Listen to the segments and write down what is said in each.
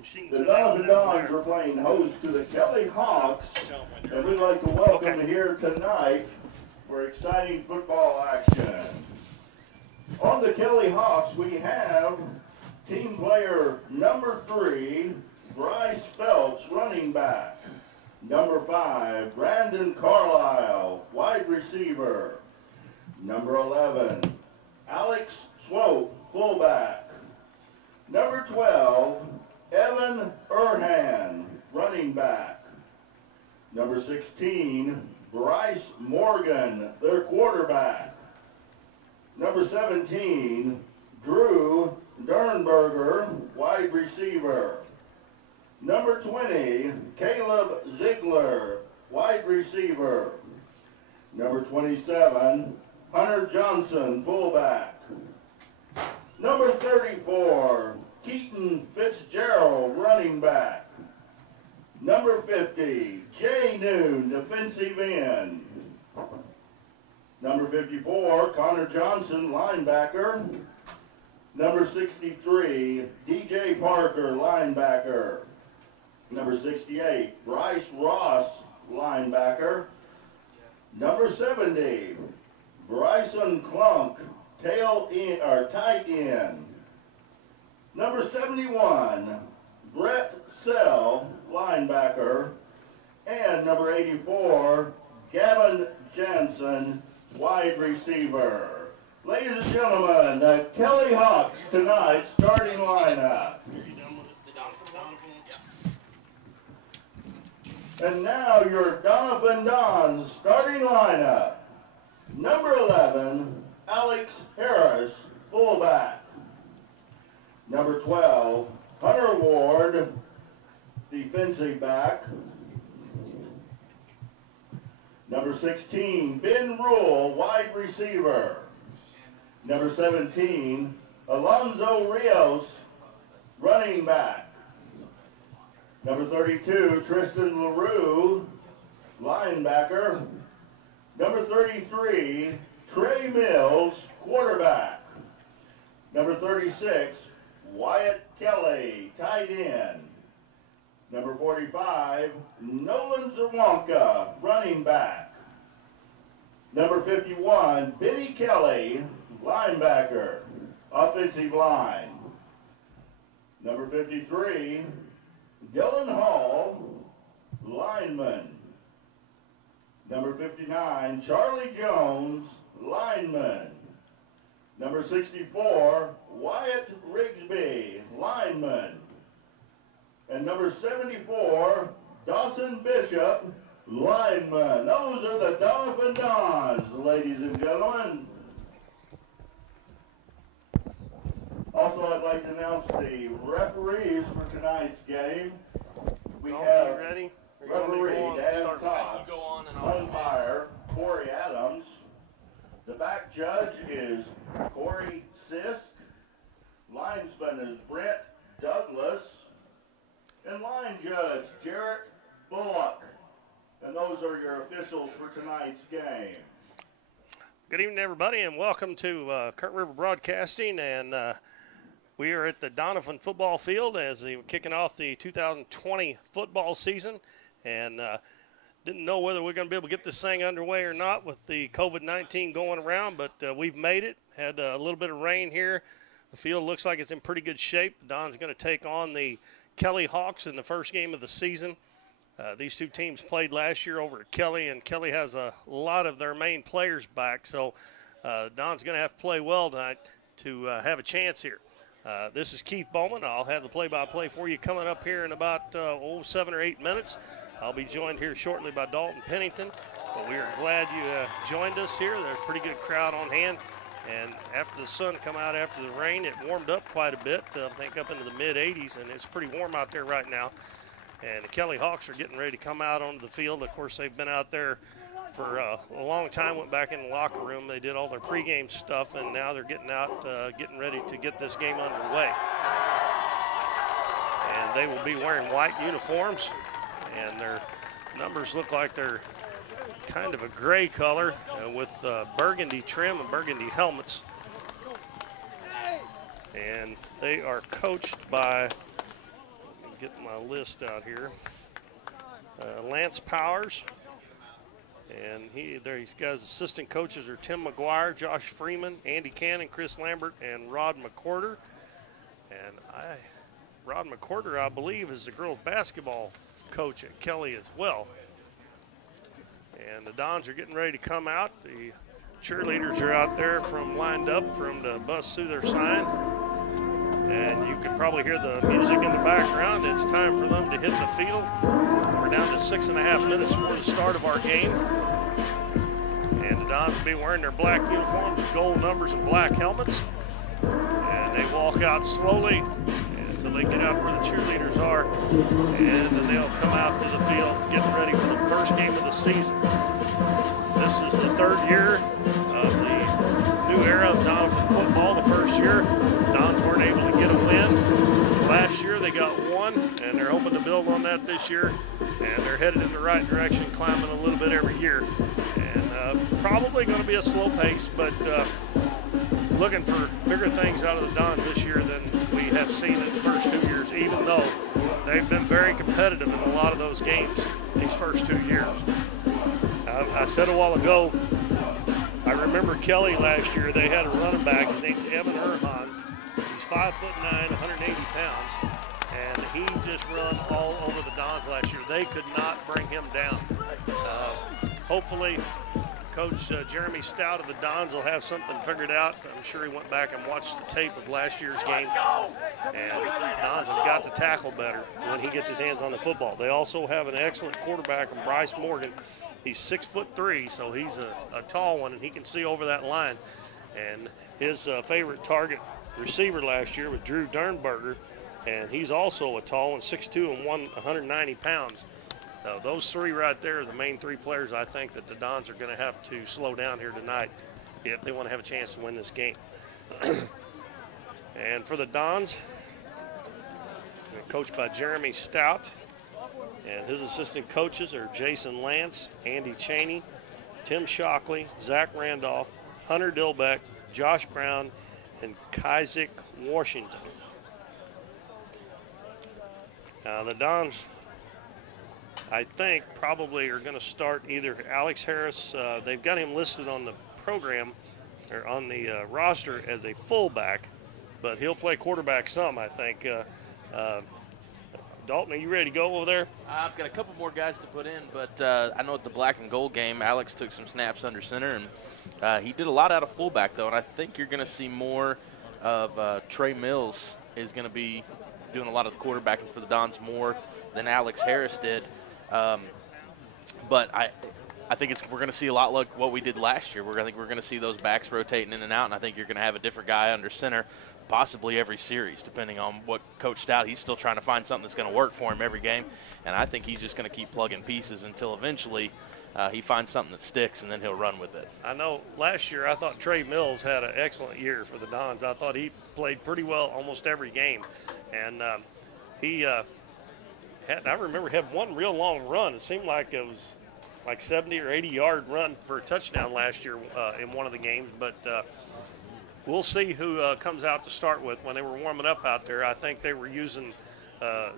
The Doniphan Dons are playing host to the Kelly Hawks, and we'd like to welcome here tonight for exciting football action. On the Kelly Hawks, we have team player number 3, Bryce Ross, running back. Number 5, Brandon Carlisle, wide receiver. Number 11, Alex Swope, fullback. Number 12, Evan Erhan, running back. Number 16, Bryce Morgan, their quarterback. Number 17, Drew Dernberger, wide receiver. Number 20, Caleb Ziegler, wide receiver. Number 27, Hunter Johnson, fullback. Number 34, Keaton Fitzgerald, running back. Number 50, Jay Noon, defensive end. Number 54, Connor Johnson, linebacker. Number 63, DJ Parker, linebacker. Number 68, Bryce Ross, linebacker. Number 70, Bryson Clunk, tight end. Number 71, Brett Sell, linebacker. And number 84, Gavin Jansen, wide receiver. Ladies and gentlemen, the Kelly Hawks tonight starting lineup. And now your Doniphan Dons starting lineup. Number 11, Alex Harris, fullback. Number 12, Hunter Ward, defensive back. Number 16, Ben Rule, wide receiver. Number 17, Alonzo Rios, running back. Number 32, Tristan LaRue, linebacker. Number 33, Trey Mills, quarterback. Number 36, Wyatt Kelly, tight end. Number 45, Nolan Zerwanka, running back. Number 51, Benny Kelly, linebacker, offensive line. Number 53, Dylan Hall, lineman. Number 59, Charlie Jones, lineman. Number 64, Wyatt Rigsby, lineman. And number 74, Dawson Bishop, lineman. Those are the Doniphan Dons, ladies and gentlemen. Also, I'd like to announce the referees for tonight's game. We have ready? Referee Dan Cox, umpire Corey Adams. The back judge is Corey Sisk. Linesman is Brent Douglas. And line judge Jarrett Bullock. And those are your officials for tonight's game. Good evening, everybody, and welcome to Current River Broadcasting. And we are at the Doniphan football field as they were kicking off the 2020 football season. And didn't know whether we're going to be able to get this thing underway or not with the COVID-19 going around, but we've made it. Had a little bit of rain here. The field looks like it's in pretty good shape. Don's going to take on the Kelly Hawks in the first game of the season. These two teams played last year over at Kelly, and Kelly has a lot of their main players back, so Don's going to have to play well tonight to have a chance here. This is Keith Bowman. I'll have the play-by-play for you coming up here in about 7 or 8 minutes. I'll be joined here shortly by Dalton Pennington, but we are glad you joined us here. There's a pretty good crowd on hand, and after the sun come out after the rain, it warmed up quite a bit, I think up into the mid-80s, and it's pretty warm out there right now. And the Kelly Hawks are getting ready to come out onto the field. Of course, they've been out there for a long time, went back in the locker room. They did all their pregame stuff, and now they're getting out, getting ready to get this game underway. And they will be wearing white uniforms, and their numbers look like they're kind of a gray color with burgundy trim and burgundy helmets. And they are coached by, get my list out here. Lance Powers. And he's got his assistant coaches are Tim McGuire, Josh Freeman, Andy Cannon, Chris Lambert, and Rod McQuarter. And Rod McQuarter, I believe, is the girls basketball coach at Kelly as well. And the Dons are getting ready to come out. The cheerleaders are out there lined up for them to bust through their sign. And you can probably hear the music in the background. It's time for them to hit the field. We're down to 6.5 minutes before the start of our game. And the Dons will be wearing their black uniforms with gold numbers and black helmets. And they walk out slowly until they get out where the cheerleaders are. And then they'll come out to the field getting ready for the first game of the season. This is the third year of the new era of Doniphan football. The first year, the Dons weren't able to get a win. Last year, they got one, and they're hoping to build on that this year. And they're headed in the right direction, climbing a little bit every year. And probably going to be a slow pace, but looking for bigger things out of the Dons this year than we have seen in the first 2 years, even though they've been very competitive in a lot of those games these first 2 years. I said a while ago, I remember Kelly last year, they had a running back, his name's Evan Erhan. He's 5'9", 180 pounds, and he just run all over the Dons last year. They could not bring him down. Hopefully, Coach Jeremy Stout of the Dons will have something figured out. I'm sure he went back and watched the tape of last year's game. And the Dons have got to tackle better when he gets his hands on the football. They also have an excellent quarterback in Bryce Morgan. He's 6'3", so he's a tall one, and he can see over that line. And his favorite target receiver last year was Drew Dernberger, and he's also a tall one, 6'2" and 190 pounds. Those three right there are the main three players I think that the Dons are going to have to slow down here tonight if they want to have a chance to win this game. And for the Dons, coached by Jeremy Stout, and his assistant coaches are Jason Lance, Andy Cheney, Tim Shockley, Zach Randolph, Hunter Dilbeck, Josh Brown, and Kyzik Washington. Now the Dons, I think, probably are going to start either Alex Harris. They've got him listed on the program or on the roster as a fullback, but he'll play quarterback some, I think. Dalton, are you ready to go over there? I've got a couple more guys to put in, but I know at the black and gold game, Alex took some snaps under center, and he did a lot out of fullback, though, and I think you're going to see more of Trey Mills is going to be doing a lot of the quarterbacking for the Dons more than Alex Harris did. But I think we're going to see a lot like what we did last year. I think we're going to see those backs rotating in and out, and I think you're going to have a different guy under center possibly every series, depending on what Coach Stout, he's still trying to find something that's going to work for him every game, and I think he's just going to keep plugging pieces until eventually he finds something that sticks, and then he'll run with it. I know last year I thought Trey Mills had an excellent year for the Dons. I thought he played pretty well almost every game, and I remember had one real long run. It seemed like it was like 70 or 80-yard run for a touchdown last year in one of the games, but we'll see who comes out to start with. When they were warming up out there, I think they were using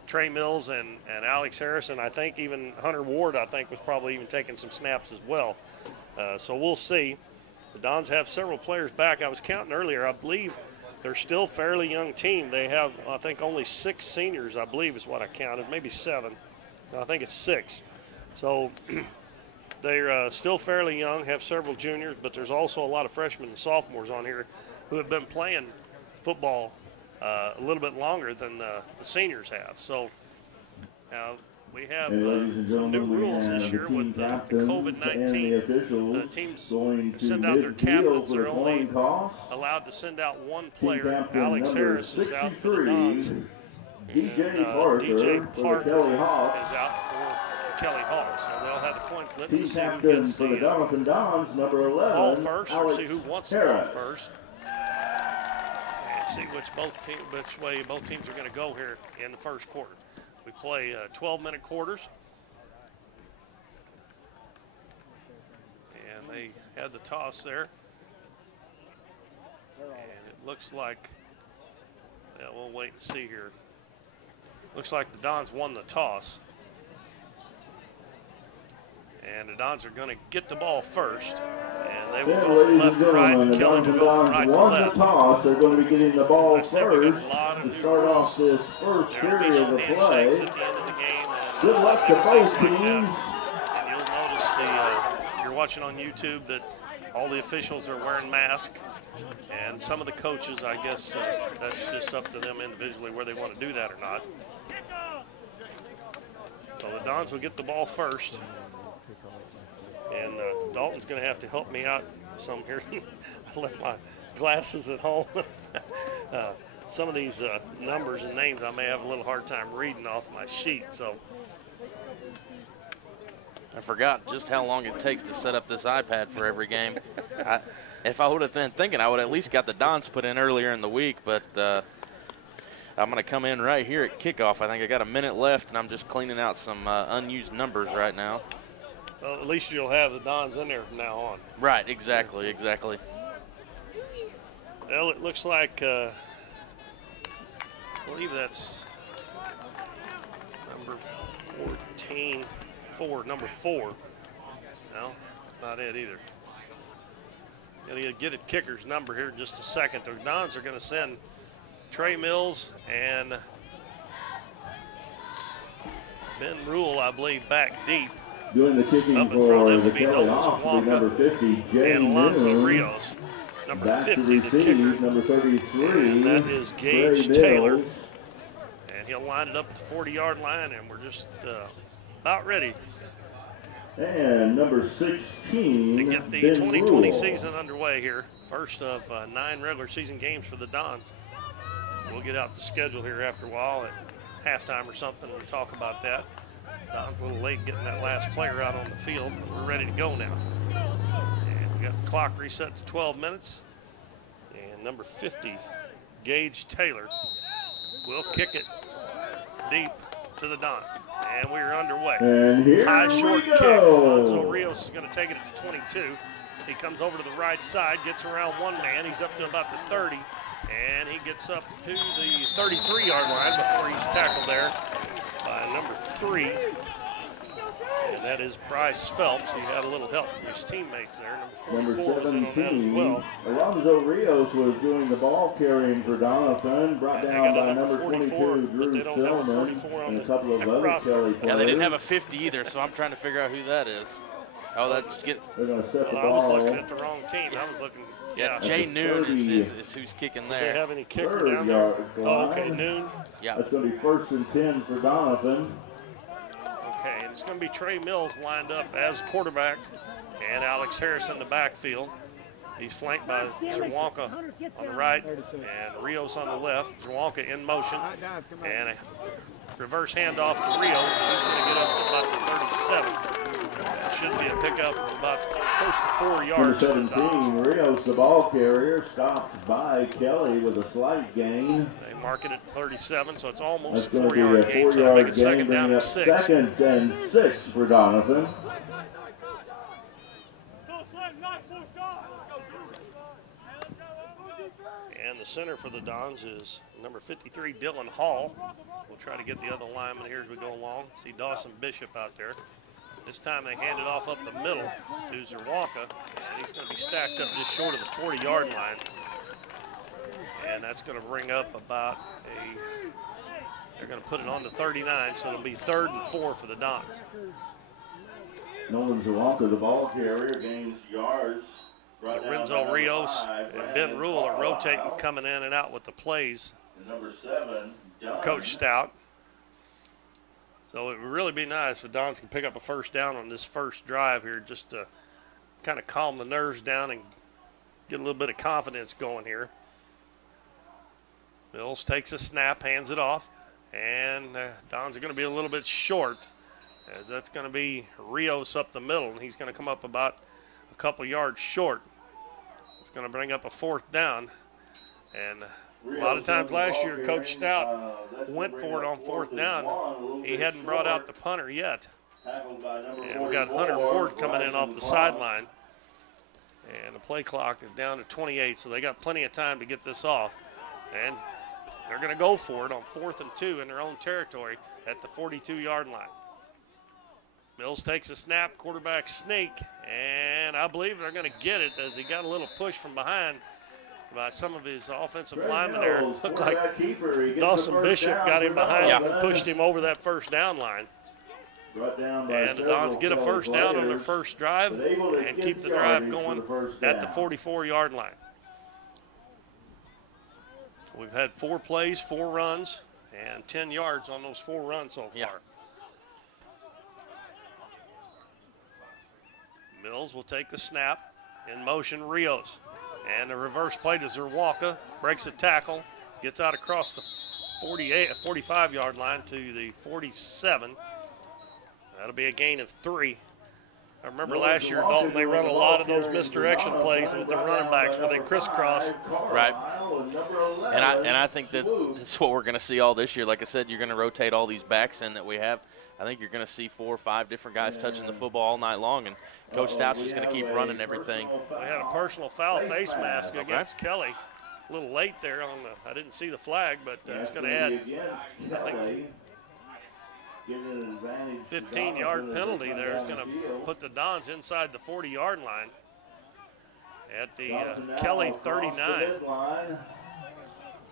Trey Mills and Alex Harris, and I think even Hunter Ward, I think, was probably even taking some snaps as well. So we'll see. The Dons have several players back. I was counting earlier. I believe they're still a fairly young team. They have, I think, only 6 seniors, I believe is what I counted, maybe 7. No, I think it's 6. So they're still fairly young, have several juniors, but there's also a lot of freshmen and sophomores on here who have been playing football a little bit longer than the seniors have. So now we have some new rules this year with the COVID-19. The teams send out their captains. They're only allowed to send out one player. Alex Harris is out for the Dons. DJ Parker is out for Kelly Hawks. So they'll have the coin flip to see who gets the ball first, or see who wants the ball first. And see which way both teams are going to go here in the first quarter. We play 12-minute quarters. And they had the toss there. And it looks like, yeah, we'll wait and see here. Looks like the Dons won the toss. And the Dons are going to get the ball first. And they will go from left to right. And Kelly will go from right to left. The toss. They're going to be getting the ball first to start off this first period of the play. At the end of the game. Good luck to both teams. And you'll notice, if you're watching on YouTube, that all the officials are wearing masks. And some of the coaches, I guess, that's just up to them individually where they want to do that or not. So the Dons will get the ball first. And Dalton's going to have to help me out some here. I left my glasses at home. Some of these numbers and names I may have a little hard time reading off my sheet. So I forgot just how long it takes to set up this iPad for every game. If I would have been thinking, I would at least got the Dons put in earlier in the week, but I'm going to come in right here at kickoff. I think I got a minute left, and I'm just cleaning out some unused numbers right now. Well, at least you'll have the Dons in there from now on. Right, exactly, exactly. Well, it looks like, I believe that's number 14, number 4. No, not it either. Gonna get at kicker's number here in just a second. The Dons are going to send Trey Mills and Ben Rule, I believe, back deep. Doing the kicking up in front of them for will be Nolan number 50, Jay and Alonzo Noon. Rios. Number Back 50, to the kicker. number 33. And that is Gage Trey Taylor. Mills. And he'll line it up at the 40-yard line, and we're just about ready And number 16, to get the Ben 2020 Rule. season underway here. First of 9 regular season games for the Dons. We'll get out the schedule here after a while at halftime or something and talk about that. Don's a little late getting that last player out on the field, but we're ready to go now. And we got the clock reset to 12 minutes. And number 50, Gage Taylor, will kick it deep to the Dons. And we're underway. And here high short we kick. go. Alonzo Rios is going to take it to 22. He comes over to the right side, gets around one man. He's up to about the 30. And he gets up to the 33-yard line before he's tackled there by number 3. And that is Bryce Phelps. He had a little help from his teammates there. Number 44 was in on that as 17, well. Alonzo Rios was doing the ball carrying for Doniphan, brought And they down got a by number number 44, 22, but Drew they don't have a Stillman, 44 on and a the couple of other roster. Kelly players. Yeah, they didn't have a 50 either, so I'm trying to figure out who that is. Oh, that's They're going to set the Well, I was ball. looking at the wrong team. I was looking. yeah. Jay Noon is who's kicking Do they there. have any kicker 3rd down there? yard Oh, okay, line. Noon. Yeah. That's going to be 1st and 10 for Doniphan. Okay, and it's going to be Trey Mills lined up as quarterback and Alex Harris in the backfield. He's flanked by Zerwanka on the right and Rios on the left. Zerwanka in motion and a reverse handoff to Rios. He's going to get up to about the 37. That should be a pickup of about close to 4 yards. Number 17, Rios, the ball carrier, stopped by Kelly with a slight gain. They mark it at 37, so it's almost That's a going to be 4-yard a gain. So they 4-yard make it gain, second down bringing to up 6. 2nd and 6 for Doniphan. And the center for the Dons is number 53, Dylan Hall. We'll try to get the other lineman here as we go along. See Dawson Bishop out there. This time they hand it off up the middle to Zerwanka, and he's going to be stacked up just short of the 40-yard line. And that's going to bring up about they're going to put it on to 39, so it'll be 3rd and 4 for the Dons. Nolan Zerwanka, the ball carrier, gains yards. Lorenzo Rios and Ben Rule are rotating, coming in and out with the plays. Number 7, Coach Stout. So it would really be nice if Dons can pick up a first down on this first drive here just to kind of calm the nerves down and get a little bit of confidence going here. Mills takes a snap, hands it off, and Dons are going to be a little bit short as that's going to be Rios up the middle, and he's going to come up about a couple yards short. It's going to bring up a 4th down, and a lot of times last year, Coach Stout went for it on 4th down. He hadn't brought out the punter yet. And we got Hunter Ward coming in off the sideline. And the play clock is down to 28, so they got plenty of time to get this off. And They're going to go for it on 4th and 2 in their own territory at the 42-yard line. Mills takes a snap, quarterback sneak, and I believe they're going to get it as he got a little push from behind by some of his offensive linemen there. Looked like Dawson Bishop got him behind and pushed him over that first down line. And the Dons get a first down on their first drive and keep the drive going at the 44-yard line. We've had 4 plays, 4 runs, and 10 yards on those 4 runs so far. Mills will take the snap. In motion, Rios. And a reverse play to Zerwalka. Breaks a tackle. Gets out across the 45-yard line to the 47. That'll be a gain of 3. I remember last year, Dalton, they run a lot of those misdirection plays with the running backs where they crisscross. Right. And I think that's what we're going to see all this year. Like I said, you're going to rotate all these backs in that we have. I think you're going to see 4 or 5 different guys touching the football all night long, and Coach Stout's just going to keep running everything. We had a personal foul face mask against Kelly. A little late there on the, I didn't see the flag, but it's going to add, I think, 15-yard penalty there is going to put the Dons inside the 40-yard line at the Kelly 39.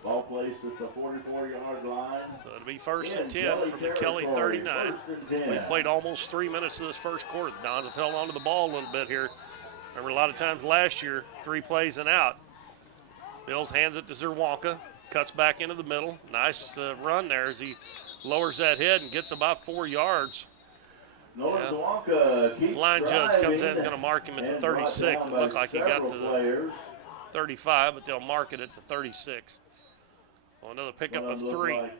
Ball placed at the 44-yard line. So it'll be 1st and 10 from the Kelly 39. We played almost 3 minutes of this first quarter. The Dons have held onto the ball a little bit here. Remember, a lot of times last year, 3 plays and out. Mills hands it to Zerwalka, cuts back into the middle. Nice run there as he lowers that head and gets about 4 yards. Line judge comes in, going to mark him at the 36. It looked like he got to the 35, but they'll mark it at the 36. Well, another pickup of 3. Like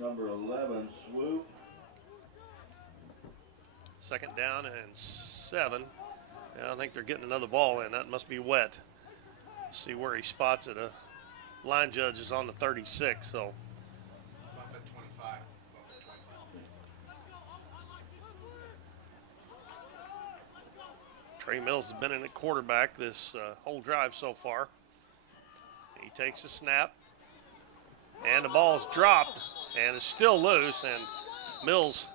number 11, Swoop. 2nd down and 7. Yeah, I think they're getting another ball in. That must be wet. See where he spots it. Line judge is on the 36, so. Trey Mills has been in at quarterback this whole drive so far. He takes a snap, and the ball's dropped, and it's still loose, and Mills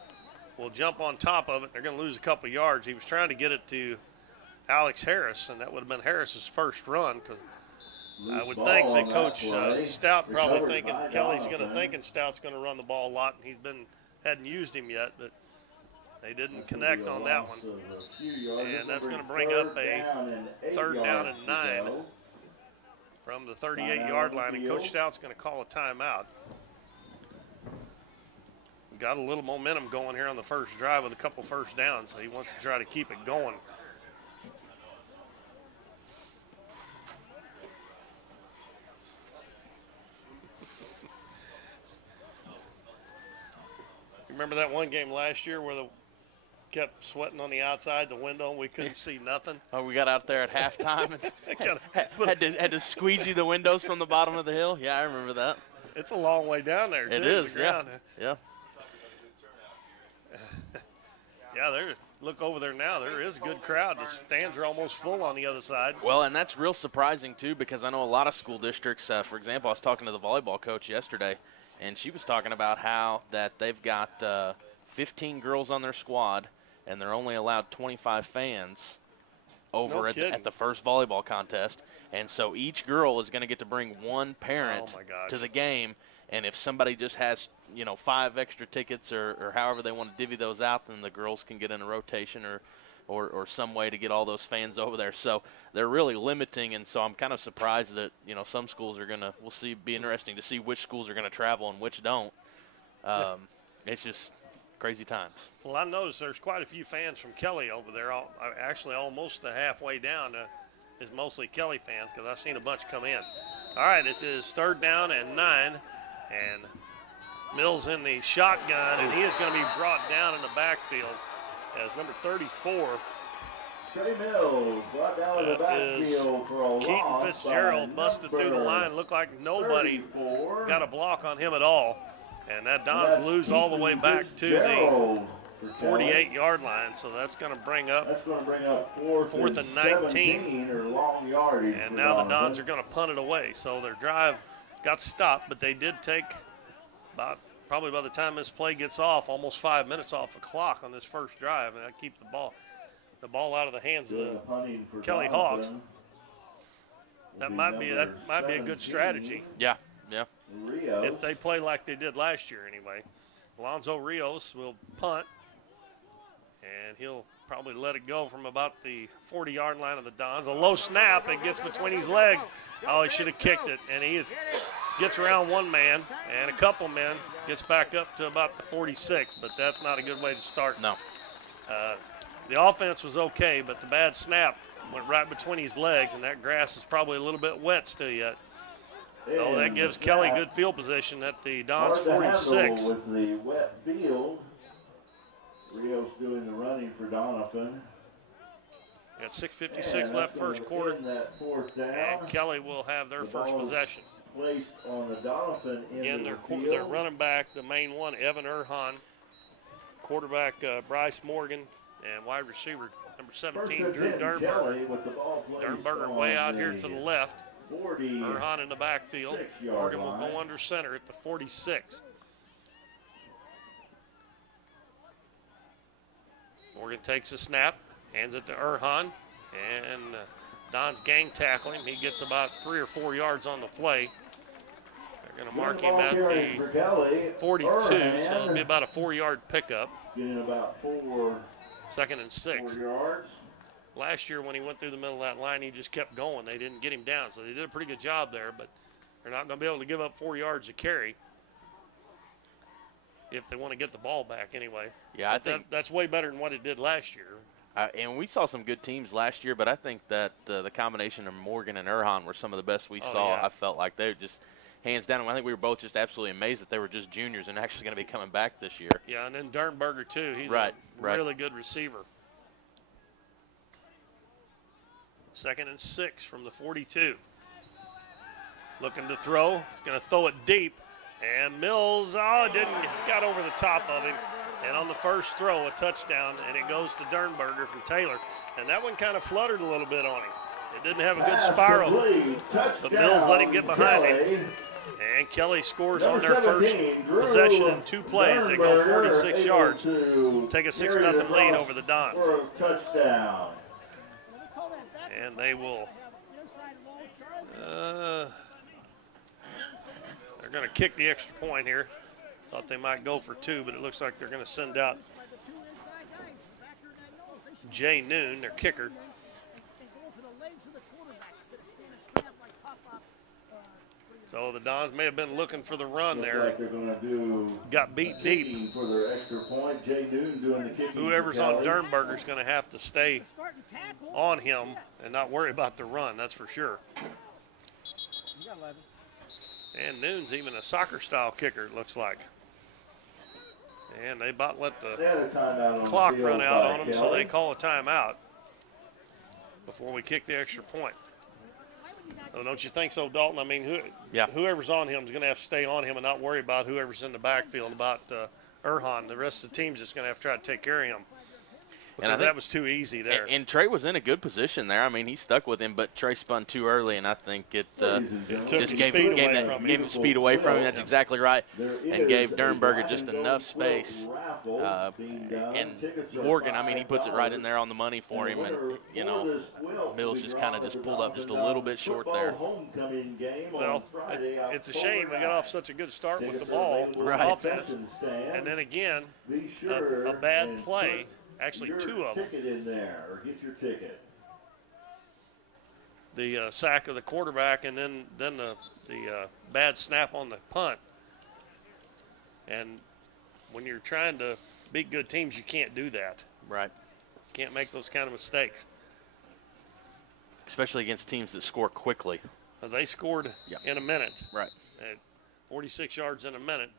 will jump on top of it. They're going to lose a couple yards. He was trying to get it to Alex Harris, and that would have been Harris's first run, because I would think that Coach Stout probably thinking Kelly's going to think, and Stout's going to run the ball a lot, and hadn't used him yet, but they didn't connect on that one. And that's going to bring up a 3rd down and 9. From the 38-yard line, and Coach Stout's going to call a timeout. Got a little momentum going here on the first drive with a couple first downs, so he wants to try to keep it going. Remember that one game last year where kept sweating on the outside the window and we couldn't see nothing? Oh, we got out there at halftime and had to squeegee the windows from the bottom of the hill. Yeah, I remember that. It's a long way down there, too. It is, yeah. Yeah. Yeah, look over there now. There is a good crowd. The stands are almost full on the other side. Well, and that's real surprising, too, because I know a lot of school districts, for example, I was talking to the volleyball coach yesterday, and she was talking about how that they've got 15 girls on their squad, and they're only allowed 25 fans over at the first volleyball contest. And so each girl is going to get to bring one parent to the game. And if somebody just has, 5 extra tickets or however they want to divvy those out, then the girls can get in a rotation or some way to get all those fans over there. So they're really limiting. And so I'm kind of surprised that, some schools are going to, we'll see, be interesting to see which schools are going to travel and which don't. It's just crazy times. Well, I noticed there's quite a few fans from Kelly over there. Actually, almost the halfway down is mostly Kelly fans because I've seen a bunch come in. All right, it is 3rd down and 9, and Mills in the shotgun, and he is going to be brought down in the backfield as number 34. Trey Mills brought down in the backfield for a Keaton Fitzgerald busted through the line. Looked like nobody got a block on him at all. And that Dons lose all the way back to the 48-yard line, so that's going to bring up fourth and 19 or long yardage. And now the Dons are going to punt it away. So their drive got stopped, but they did take probably by the time this play gets off, almost 5 minutes off the clock on this first drive, and that keep the ball out of the hands of the Kelly Hogs. That might be a good strategy. Yeah, yeah. If they play like they did last year anyway. Alonzo Rios will punt, and he'll probably let it go from about the 40-yard line of the Dons. A low snap, it gets between his legs. Oh, he should have kicked it, and he gets around one man and a couple men, gets back up to about the 46, but that's not a good way to start. No. The offense was okay, but the bad snap went right between his legs, and that grass is probably a little bit wet still yet. So that gives Kelly good field position at the Dons 46. With the wet field, Rios doing the running for Doniphan. Got 6:56 left first quarter, and Kelly will have their first possession. Placed on the Doniphan Again, their running back, the main one, Evan Erhan, quarterback Bryce Morgan, and wide receiver number 17, Drew Dernberger. Dernberger way out here to the left. Erhan in the backfield. Morgan will go under center at the 46. Morgan takes a snap, hands it to Erhan, and Don's gang tackle him. He gets about 3 or 4 yards on the play. They're going to mark him at the 42, so it'll be about a 4-yard pickup. Getting about 4. 2nd and 6. 4 yards. Last year when he went through the middle of that line, he just kept going. They didn't get him down, so they did a pretty good job there, but they're not going to be able to give up 4 yards a carry if they want to get the ball back anyway. Yeah, I think that's way better than what it did last year. And we saw some good teams last year, but I think that the combination of Morgan and Erhan were some of the best we saw. Yeah. I felt like they were just hands down. I think we were both just absolutely amazed that they were just juniors and actually going to be coming back this year. Yeah, and then Dernberger, too. He's a really good receiver. 2nd and 6 from the 42. Looking to throw. He's going to throw it deep. And Mills, got over the top of him. And on the first throw, a touchdown, and it goes to Dernberger from Taylor. And that one kind of fluttered a little bit on him. It didn't have a good spiral, but Mills let him get behind him. And Kelly scores on their first possession in 2 plays. They go 46 yards, take a 6-0 lead over the Dons. Touchdown. And they will, they're going to kick the extra point here. Thought they might go for 2, but it looks like they're going to send out Jay Noon, their kicker. So the Dons may have been looking for the run there. Like they're going to got beat deep. For their extra point. Jay Noon doing the kicking. Whoever's on Dernberger is going to have to stay on him and not worry about the run, that's for sure. And Noon's even a soccer-style kicker, it looks like. And they about let the clock run out on them, so they call a timeout before we kick the extra point. Oh, don't you think so, Dalton? I mean, whoever's on him is going to have to stay on him and not worry about whoever's in the backfield, about Erhan. The rest of the team's just going to have to try to take care of him. Because that was too easy there. And Trey was in a good position there. I mean, he stuck with him, but Trey spun too early, and I think it just gave him speed away from him. That's exactly right. And gave Dernberger just enough space. And Morgan, I mean, he puts it right in there on the money for him. And, you know, Mills just kind of just pulled up just a little bit short there. Well, it's a shame we got off such a good start with the ball, offense. And then again, a bad play. Actually, 2 of them. Ticket in there, or get your ticket. The sack of the quarterback, and then the bad snap on the punt. And when you're trying to beat good teams, you can't do that. Right. Can't make those kind of mistakes. Especially against teams that score quickly. Because they scored in a minute. Right. At 46 yards in a minute.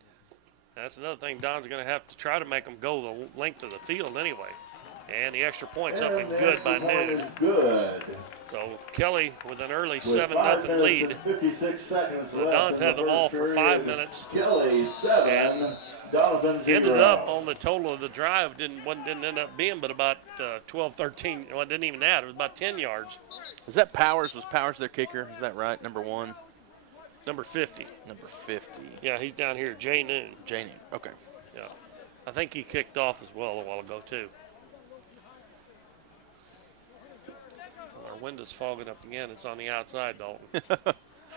That's another thing Don's going to have to try to make them go the length of the field anyway. And the extra point's up and good by Noon. Good. So Kelly with an early 7-0 lead. The Dons had the ball for 5 minutes. Kelly 7, Doniphan ended up on the total of the drive, didn't end up being but about 12, 13. Well, it didn't even add. It was about 10 yards. Is that Powers? Was Powers their kicker? Is that right? Number 1? Number 50. Number 50. Yeah, he's down here. Jay Noon. Jay Noon. Okay. Yeah. I think he kicked off as well a while ago, too. Our window's fogging up again. It's on the outside, Dalton.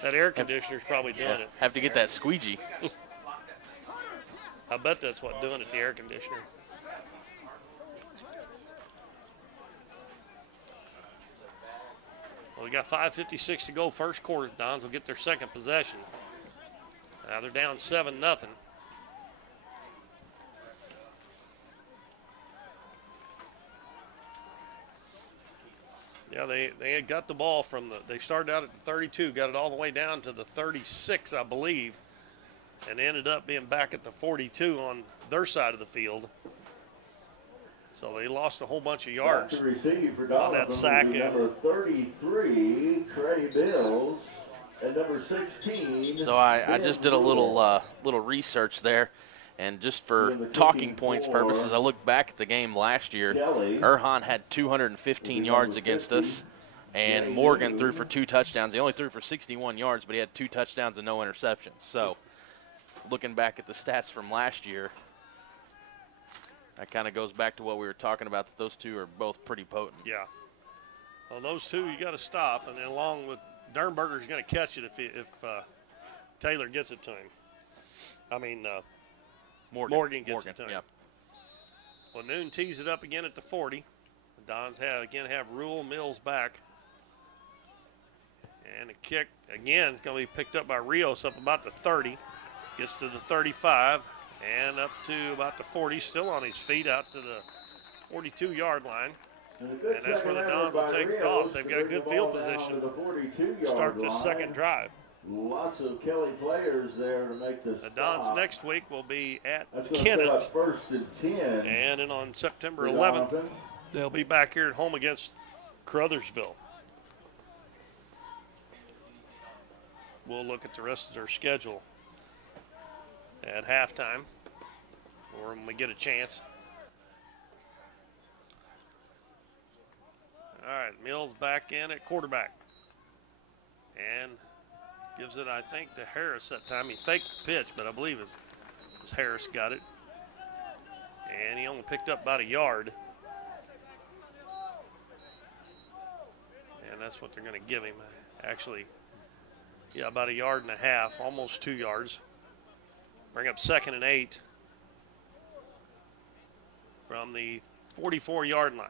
That air conditioner's probably doing it. Have to get that squeegee. I bet that's what's doing it, the air conditioner. Well, we got 5:56 to go first quarter. Dons will get their second possession. Now they're down 7-0. Yeah, they had got the ball from they started out at the 32, got it all the way down to the 36, I believe, and ended up being back at the 42 on their side of the field. So they lost a whole bunch of yards on that sack. Number 33, Trey Mills, and number 16. So I just did a little research there. And just for talking points purposes, I looked back at the game last year. Erhan had 215 yards against us, and Morgan threw for 2 touchdowns. He only threw for 61 yards, but he had 2 touchdowns and no interceptions. So looking back at the stats from last year, that kind of goes back to what we were talking about, that those two are both pretty potent. Yeah. Well, those two you got to stop, and then along with Dernberger's going to catch it if Taylor gets it to him. I mean, Morgan gets it to him. Yeah. Well, Noon tees it up again at the 40. The Dons have Rule Mills back. And a kick, again, is going to be picked up by Rios up about the 30. Gets to the 35 and up to about the 40. Still on his feet out to the 42-yard line. And that's where the Dons will take off. They've got a good field position to start this second drive. Lots of Kelly players there to make this. The Dons next week will be at Kennett. First and 10. And then on September 11th, they'll be back here at home against Crothersville. We'll look at the rest of their schedule at halftime, or when we get a chance. All right, Mills back in at quarterback. And gives it, I think, to Harris that time. He faked the pitch, but I believe it was Harris got it. And he only picked up about a yard. And that's what they're going to give him. Actually, yeah, about a yard and a half, almost 2 yards. Bring up 2nd and 8 from the 44-yard line.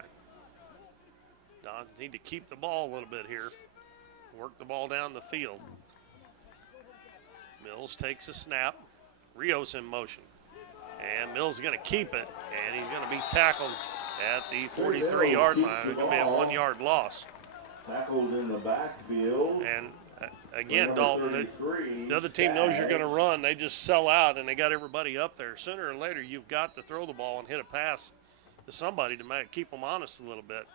Dons need to keep the ball a little bit here. Work the ball down the field. Mills takes a snap. Rios in motion. And Mills is going to keep it. And he's going to be tackled at the 43-yard line. It's going to be a 1-yard loss. Tackled in the backfield. And again, Dalton, the other team knows you're going to run. They just sell out, and they got everybody up there. Sooner or later, you've got to throw the ball and hit a pass to somebody to keep them honest a little bit.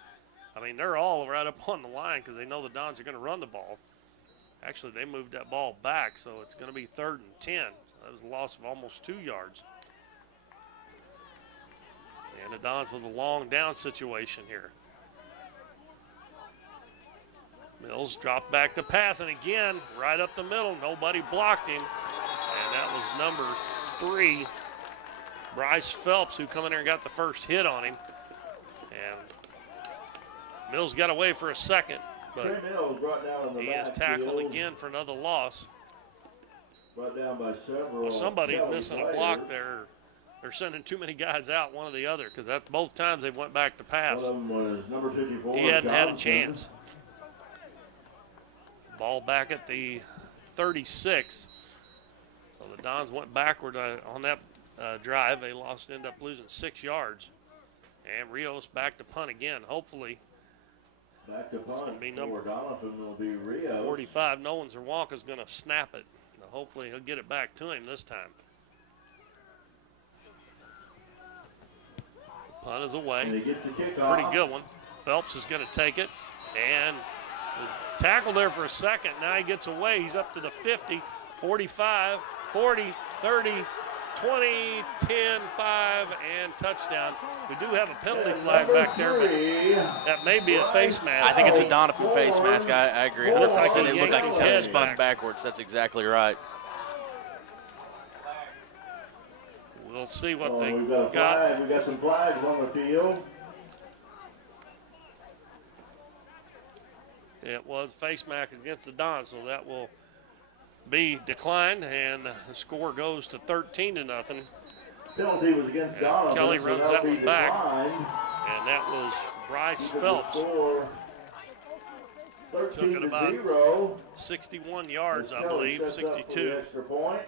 I mean, they're all right up on the line because they know the Dons are going to run the ball. Actually, they moved that ball back, so it's going to be 3rd and 10. So that was a loss of almost 2 yards. And the Dons with a long down situation here. Mills dropped back to pass, and again, right up the middle. Nobody blocked him. And that was number 3, Bryce Phelps, who come in there and got the first hit on him. And Mills got away for a second, but he is tackled again for another loss. Brought down by several. Well, somebody's missing a block there. They're sending too many guys out, one or the other, because that's both times they went back to pass. One of them was number 54. He hadn't had a chance. Ball back at the 36. So the Dons went backward on that drive. They ended up losing 6 yards. And Rios back to punt again. Hopefully, back to punt. It's going to be number Doniphan will be Rios. 45. Nolans or Wonka's going to snap it. Now, hopefully, he'll get it back to him this time. Punt is away. And he gets the kickoff. Pretty good one. Phelps is going to take it. And tackled there for a second. Now he gets away. He's up to the 50, 45, 40, 30. 20, 10, 5, and touchdown. We do have a penalty flag back there, but that may be a face mask. I think it's a Doniphan face mask. I agree. It looked like it looked like his he head spun back. backwards. That's exactly right. We'll see what they We've got a flag. We've got some flags on the field. It was face mask against the Dons, so that will be declined, and the score goes to 13-0. Penalty was against Doniphan. Kelly runs that one back, declined. and that was Bryce Phelps. Took it about 61 yards, I believe, 62. Extra point.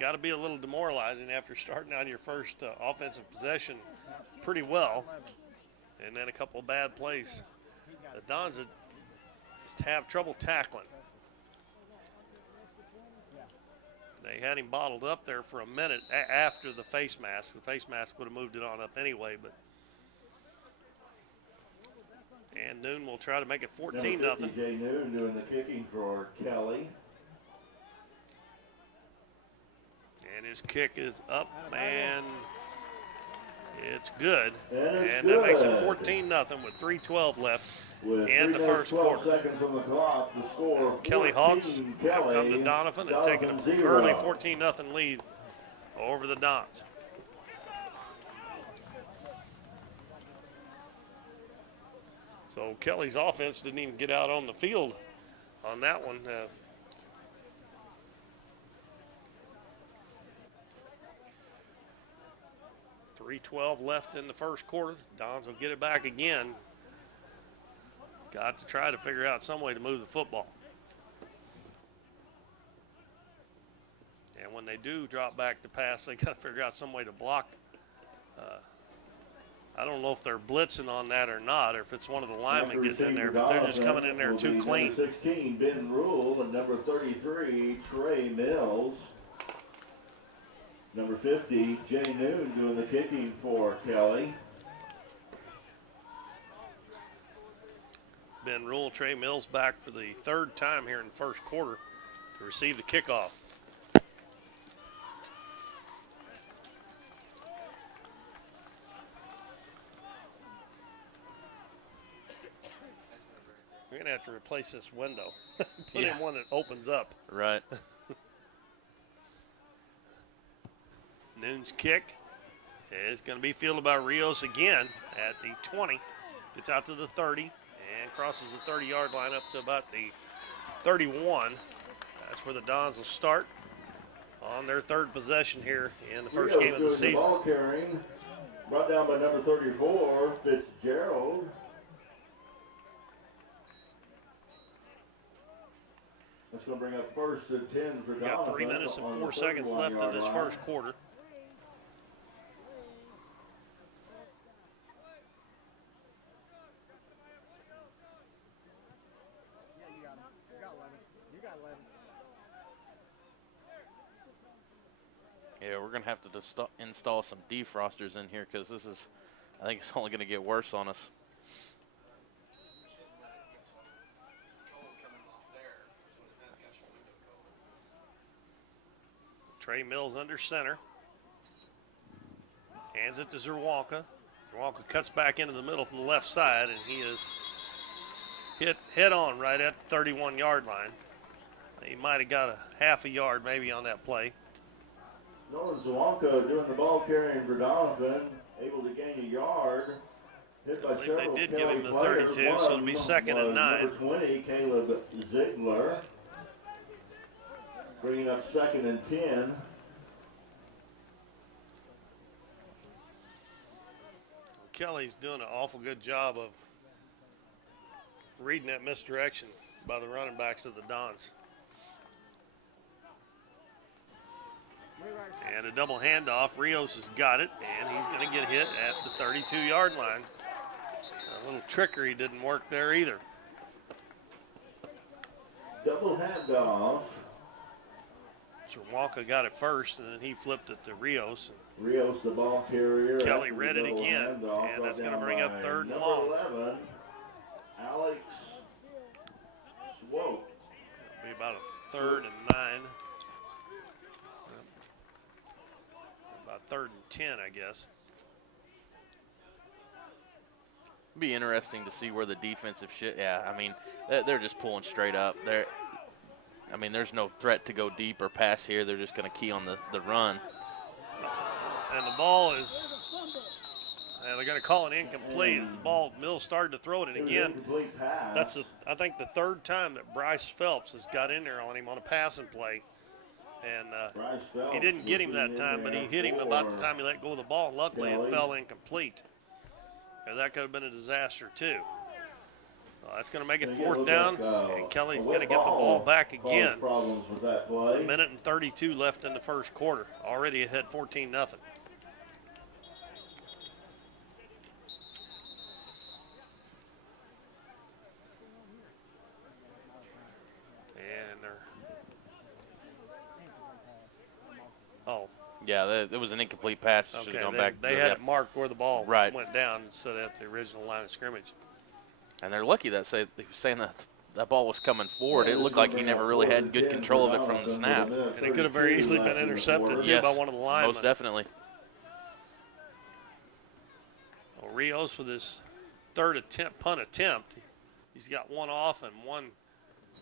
Got to be a little demoralizing after starting on your first offensive possession pretty well, and then a couple of bad plays. The Dons just have trouble tackling. They had him bottled up there for a minute after the face mask. The face mask would have moved it on up anyway, but. And Noon will try to make it 14-0. Jay Noon doing the kicking for Kelly. And his kick is up, and it's good. And that makes it 14-0 with 3:12 left in the first quarter. Seconds on the clock, the score Kelly Hawks have come to Kelly, Doniphan and taken an 0. early 14-0 lead over the Dons. So Kelly's offense didn't even get out on the field on that one. 3:12 left in the first quarter. Dons will get it back again. Got to try to figure out some way to move the football. And when they do drop back to pass, they got to figure out some way to block. I don't know if they're blitzing on that or not, or if it's one of the linemen getting in there, but they're just coming in there too clean. Number 16, Ben Rule, and number 33, Trey Mills. Number 50, Jay Noon doing the kicking for Kelly. Ben Rule, Trey Mills back for the third time here in the first quarter to receive the kickoff. We're going to have to replace this window. Put in one that opens up. Right. Noon's kick is going to be fielded by Rios again at the 20. Gets out to the 30 and crosses the 30-yard line up to about the 31. That's where the Dons will start on their third possession here in the first game of the season. Ball carrying, brought down by number 34, Fitzgerald. That's going to bring up first and 10 for Doniphan. Got 3 minutes and 4 seconds left in this first quarter. Yeah, we're going to have to install some defrosters in here because this is, I think it's only going to get worse on us. Trey Mills under center. Hands it to Zerwalka. Zerwalka cuts back into the middle from the left side, and he is hit head on right at the 31-yard line. He might have got a half a yard maybe on that play. Nolan Zerwalka doing the ball carrying for Doniphan, able to gain a yard. Hit by several they did give him the Kelly 32, players. so it'll be second and 9. Number 20, Caleb Ziegler. Bringing up second and 10. Kelly's doing an awful good job of reading that misdirection by the running backs of the Dons. And a double handoff. Rios has got it, and he's going to get hit at the 32-yard line. A little trickery didn't work there either. Double handoff. Walker got it first, and then he flipped it to Rios. Rios, the ball carrier. Kelly read it again, and that's going to bring up third and long. 11, Alex Swope. It'll be about a 3rd and 9. About 3rd and 10, I guess. It'd be interesting to see where the defensive shit. Yeah, I mean, they're just pulling straight up. I mean, there's no threat to go deep or pass here. They're just going to key on the run. And the ball is, they're going to call it incomplete. The ball, Mills started to throw it, and again, that's I think the 3rd time that Bryce Phelps has got in there on him on a passing play. And he didn't get him that time, but he hit him about the time he let go of the ball. Luckily, it fell incomplete. And that could have been a disaster, too. That's going to make it 4th down, and Kelly's going to get the ball back again. A minute and 32 left in the first quarter. Already ahead 14-0. And they're yeah, it was an incomplete pass. Okay, gone back. They had it marked where the ball went down instead of at the original line of scrimmage. And they're lucky that he was saying that ball was coming forward. It looked like he never really had good control of it from the snap. And it could have very easily been intercepted, too, by one of the linemen. Most definitely. Well, Rios with his 3rd punt attempt. He's got one off and one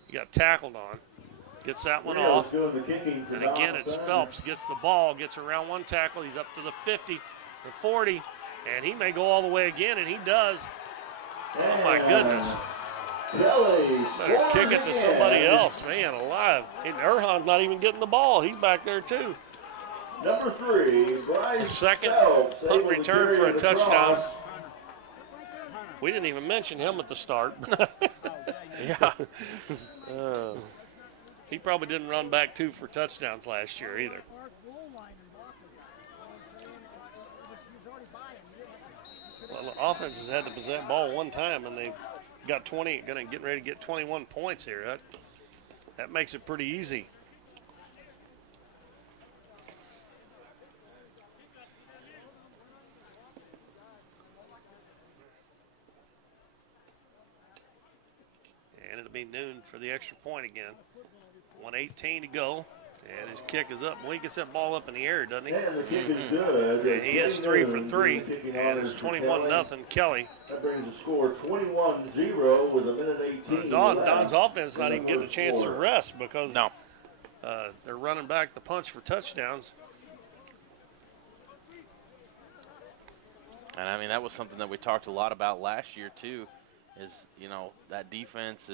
he got tackled on. Gets that one off. And again, it's Phelps. Gets the ball, gets around one tackle. He's up to the 50, the 40, and he may go all the way again, and he does. Oh, my goodness. Better kick it to somebody else, man, alive. And Erhan's not even getting the ball. He's back there, too. Number 3, Bryce second punt return for a touchdown. We didn't even mention him at the start. Yeah. He probably didn't run back 2 for touchdowns last year either. Well, the offense has had to possess that ball one time, and they got getting ready to get 21 points here. That makes it pretty easy. And it'll be Noon for the extra point again. 1:18 to go, and his kick is up. Well, he gets that ball up in the air, doesn't he? And the kick is good. And he is 3 for 3, and it's 21-0 Kelly. That brings the score 21-0 with a minute 18. Don's offense not even getting a chance to rest because no. They're running back the punch for touchdowns. And, I mean, that was something that we talked a lot about last year, too, is, that defense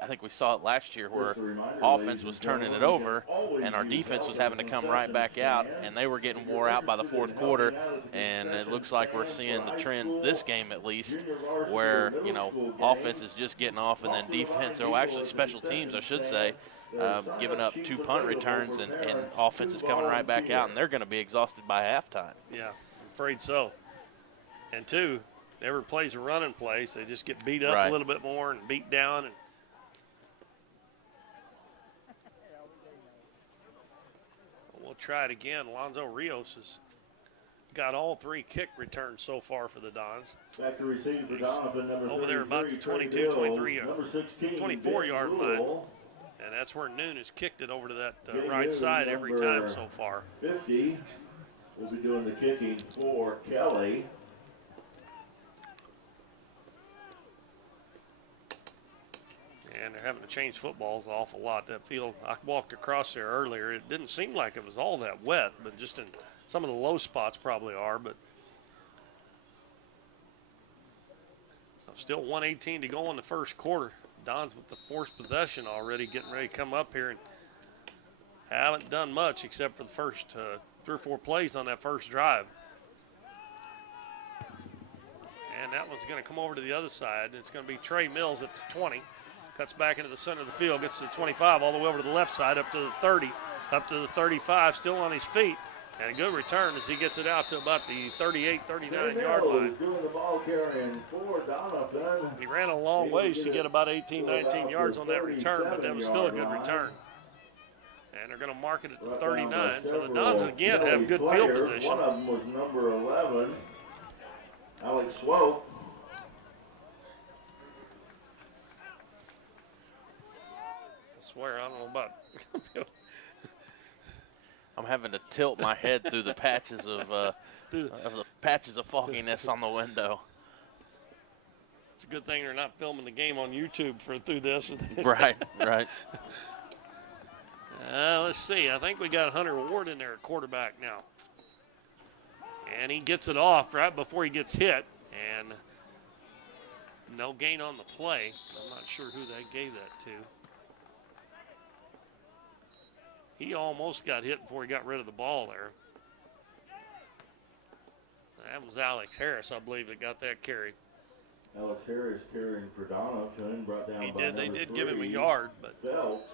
I think we saw it last year where offense was turning it over and our defense was having to come right back out, and they were getting wore out by the 4th quarter. And it looks like we're seeing the trend this game at least where, offense is just getting off, and then defense, or actually special teams, I should say, giving up 2 punt returns, and offense is coming right back out, and they're going to be exhausted by halftime. Yeah, I'm afraid so. And 2, every play's a running play, so they just get beat up a little bit more and beat down. And we'll try it again. Alonzo Rios has got all 3 kick returns so far for the Dons. Back to receive for Doniphan, number over there about the 22, 23, 24-yard line. And that's where Noon has kicked it over to that right side every time so far. 50 will be doing the kicking for Kelly. And they're having to change footballs an awful lot. That field, I walked across there earlier. It didn't seem like it was all that wet, but just in some of the low spots probably are. But still 1:18 to go in the first quarter. Don's with the 4th possession already, getting ready to come up here, and haven't done much except for the first 3 or 4 plays on that first drive. And that one's going to come over to the other side. It's going to be Trey Mills at the 20. Cuts back into the center of the field, gets to the 25, all the way over to the left side, up to the 30, up to the 35, still on his feet. And a good return as he gets it out to about the 38, 39-yard line. Doing the ball carrying for Doniphan. He ran a long ways to get about 18, 19 yards on that return, but that was still a good return. And they're going to mark it at the 39. So the Dons, again, have good field position. One of them was number 11, Alex Swope. I swear, I don't know I'm having to tilt my head through the patches of fogginess on the window. It's a good thing they're not filming the game on YouTube through this. Right, right. Let's see. I think we got Hunter Ward in there at quarterback now. And he gets it off right before he gets hit. And no gain on the play. I'm not sure who they gave that to. He almost got hit before he got rid of the ball there. That was Alex Harris, I believe, that got that carry. Alex Harris carrying for Doniphan, brought down by They did give him a yard, but Phelps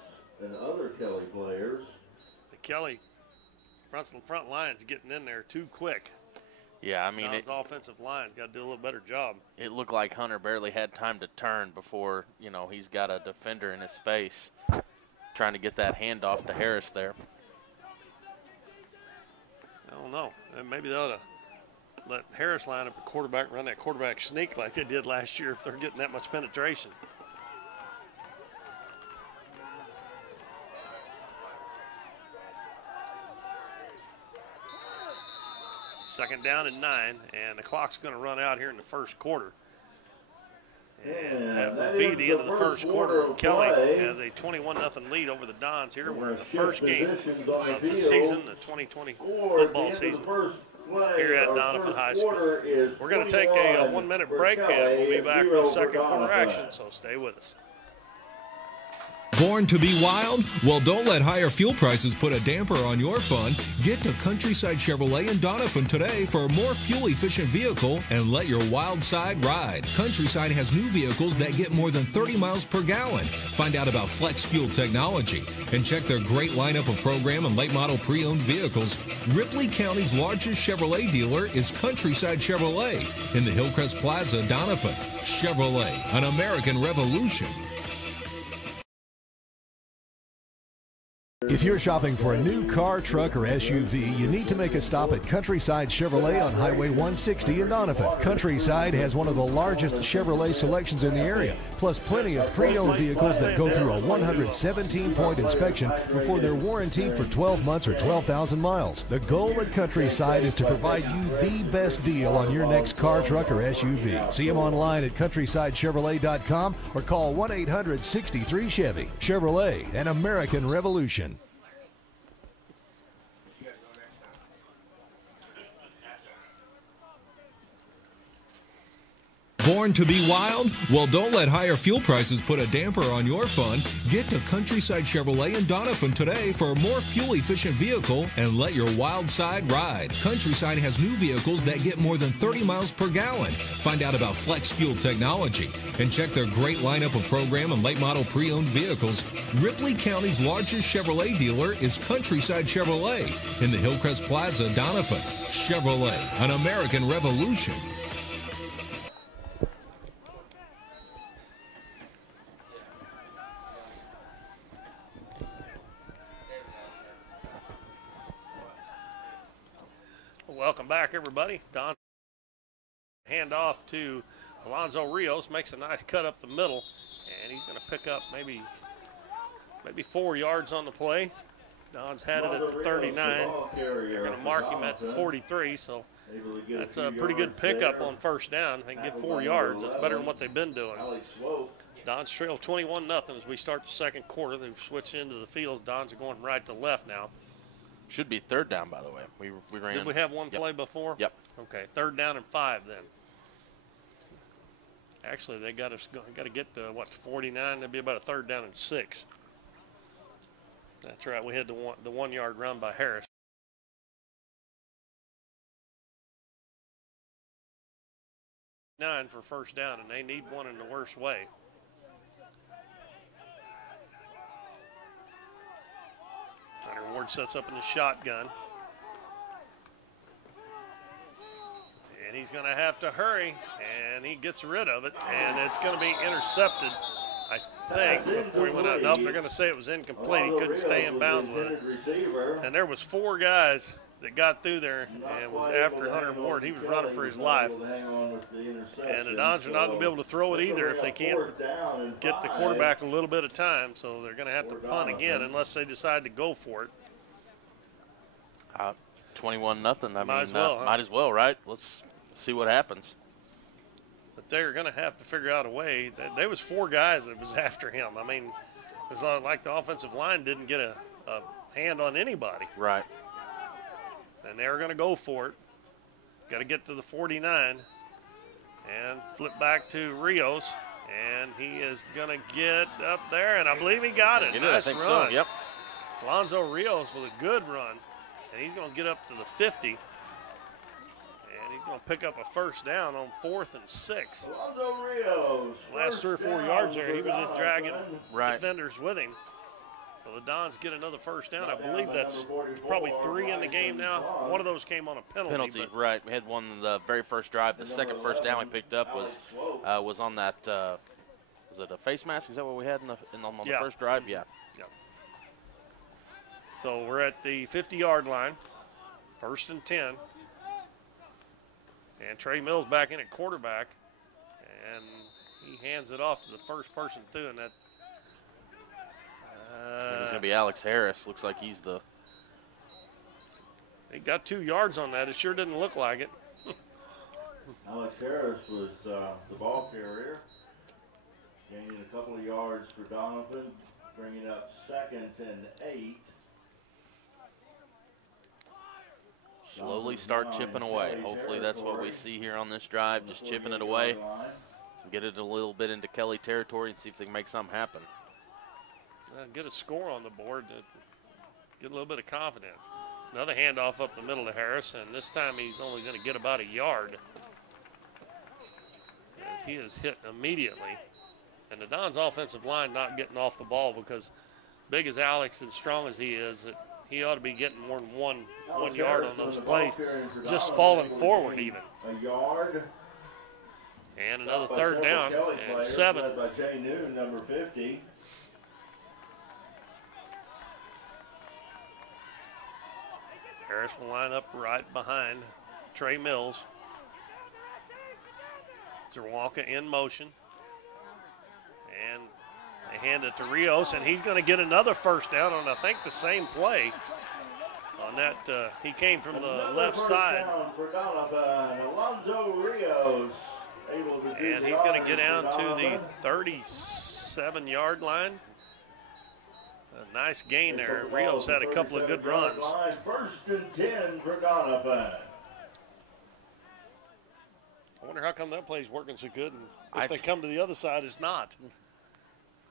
and other Kelly players. The Kelly front line's getting in there too quick. Yeah, I mean, his offensive line's got to do a little better job. It looked like Hunter barely had time to turn before, you know, he's got a defender in his face trying to get that handoff to Harris there. I don't know. Maybe they ought to let Harris line up a quarterback, run that quarterback sneak like they did last year if they're getting that much penetration. Second down and 9, and the clock's going to run out here in the first quarter. And that will be the end of the first quarter. Kelly has a 21-0 lead over the Dons here. We're in the first game of the season, the 2020 football season here at Doniphan High School. We're going to take a 1-minute break, and we'll be back with second quarter action, so stay with us. Born to be wild? Well, don't let higher fuel prices put a damper on your fun. Get to Countryside Chevrolet in Doniphan today for a more fuel-efficient vehicle and let your wild side ride. Countryside has new vehicles that get more than 30 miles per gallon. Find out about flex fuel technology and check their great lineup of program and late model pre-owned vehicles. Ripley County's largest Chevrolet dealer is Countryside Chevrolet in the Hillcrest Plaza, Doniphan. Chevrolet, an American revolution. If you're shopping for a new car, truck, or SUV, you need to make a stop at Countryside Chevrolet on Highway 160 in Doniphan. Countryside has one of the largest Chevrolet selections in the area, plus plenty of pre-owned vehicles that go through a 117-point inspection before they're warranted for 12 months or 12,000 miles. The goal at Countryside is to provide you the best deal on your next car, truck, or SUV. See them online at CountrysideChevrolet.com or call 1-800-63-CHEVY. Chevrolet, an American revolution. Born to be wild? Well, don't let higher fuel prices put a damper on your fun. Get to Countryside Chevrolet in Doniphan today for a more fuel-efficient vehicle and let your wild side ride. Countryside has new vehicles that get more than 30 miles per gallon. Find out about flex fuel technology and check their great lineup of program and late model pre-owned vehicles. Ripley County's largest Chevrolet dealer is Countryside Chevrolet in the Hillcrest Plaza, Doniphan. Chevrolet, an American revolution. Welcome back, everybody. Don hand off to Alonzo Rios, makes a nice cut up the middle, and he's going to pick up maybe 4 yards on the play. Don's had it at the 39. They're going to mark him at the 43, so that's a pretty good pickup on first down. They can get 4 yards. That's better than what they've been doing. Don's trail 21-0 as we start the second quarter. They've switched into the field. Don's are going right to left now. Should be third down, by the way. We ran. Did we have one play before? Yep. Okay, 3rd down and 5 then. Actually, they got to get to, 49? That'd be about a 3rd down and 6. That's right. We had the 1 yard run by Harris. 9 for first down, and they need one in the worst way. Hunter Ward sets up in the shotgun. And he's going to have to hurry, and he gets rid of it, and it's going to be intercepted, I think, before he went out. Nope, they're going to say it was incomplete. He couldn't stay in bounds with it. And there was 4 guys that got through there and was after Hunter Ward. He was running for his life. And the Dons are not going to be able to throw it either if they can't get the quarterback a little bit of time. So they're going to have to punt again unless they decide to go for it. 21-0. I mean, might as well, right? Let's see what happens. But they're going to have to figure out a way. There was 4 guys that was after him. I mean, it was like the offensive line didn't get a hand on anybody. Right. And they're going to go for it. Got to get to the 49 and flip back to Rios. And he is going to get up there, and I believe he got it. Nice run. So, yep. Alonzo Rios with a good run. And he's going to get up to the 50. And he's going to pick up a first down on 4th and 6. Alonzo Rios. Last 3 or 4 yards there, he was just dragging defenders with him. So the Dons get another first down. I believe that's probably 3 in the game now. One of those came on a penalty. Right. We had one the very first drive. The second first down we picked up was on that. Was it a face mask? Is that what we had on the first drive? Yeah. So we're at the 50-yard line, 1st and 10. And Trey Mills back in at quarterback. And he hands it off to the first person through, and that it's going to be Alex Harris. Looks like he's the. He got 2 yards on that. It sure didn't look like it. Alex Harris was the ball carrier. Gaining a couple of yards for Doniphan, bringing up 2nd and 8. Slowly start chipping away. Hopefully that's what we see here on this drive, just chipping it away. Get it a little bit into Kelly territory and see if they can make something happen. Get a score on the board to get a little bit of confidence. Another handoff up the middle to Harris, and this time he's only going to get about a yard as he is hit immediately. And the Dons' offensive line not getting off the ball because big as Alex and strong as he is, he ought to be getting more than one yard on those plays, just falling forward even. A yard. And another 3rd down and 7. Led by Jay Noon, number 50. Harris will line up right behind Trey Mills. Zerwalka in motion. And they hand it to Rios, and he's going to get another first down on, I think, the same play. On that, he came from the left side. For Doniphan, Alonzo Rios, able to and he's going to get down to the 37-yard line. A nice gain there. Rios had a couple of good runs. 1st and 10 for Doniphan. I wonder how come that play's working so good, and if they come to the other side, it's not.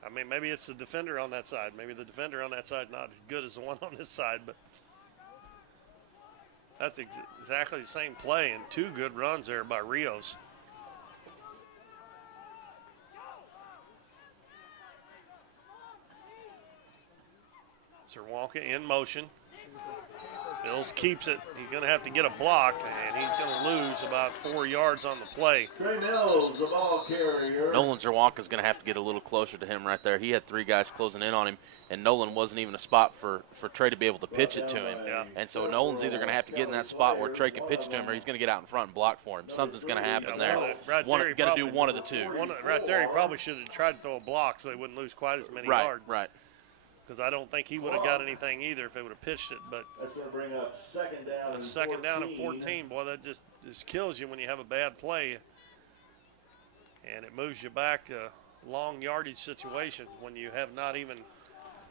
I mean, maybe it's the defender on that side. Maybe the defender on that side is not as good as the one on this side, but that's exactly the same play, and 2 good runs there by Rios. Zerwalka in motion. Mills keeps it. He's going to have to get a block, and he's going to lose about 4 yards on the play. Trey Mills, the ball carrier. Nolan Zerwalka is going to have to get a little closer to him right there. He had 3 guys closing in on him, and Nolan wasn't even a spot for Trey to be able to pitch it to him. Yeah. And so Nolan's either going to have to get in that spot where Trey can pitch it to him, or he's going to get out in front and block for him. Something's going to happen there. Got to do one of the two. Right there, he probably should have tried to throw a block so he wouldn't lose quite as many yards. Right. Because I don't think he would have got anything either if they would have pitched it. But that's going to bring up 2nd down. A 2nd down and 14. Boy, that just kills you when you have a bad play. And it moves you back to long yardage situations when you have not even,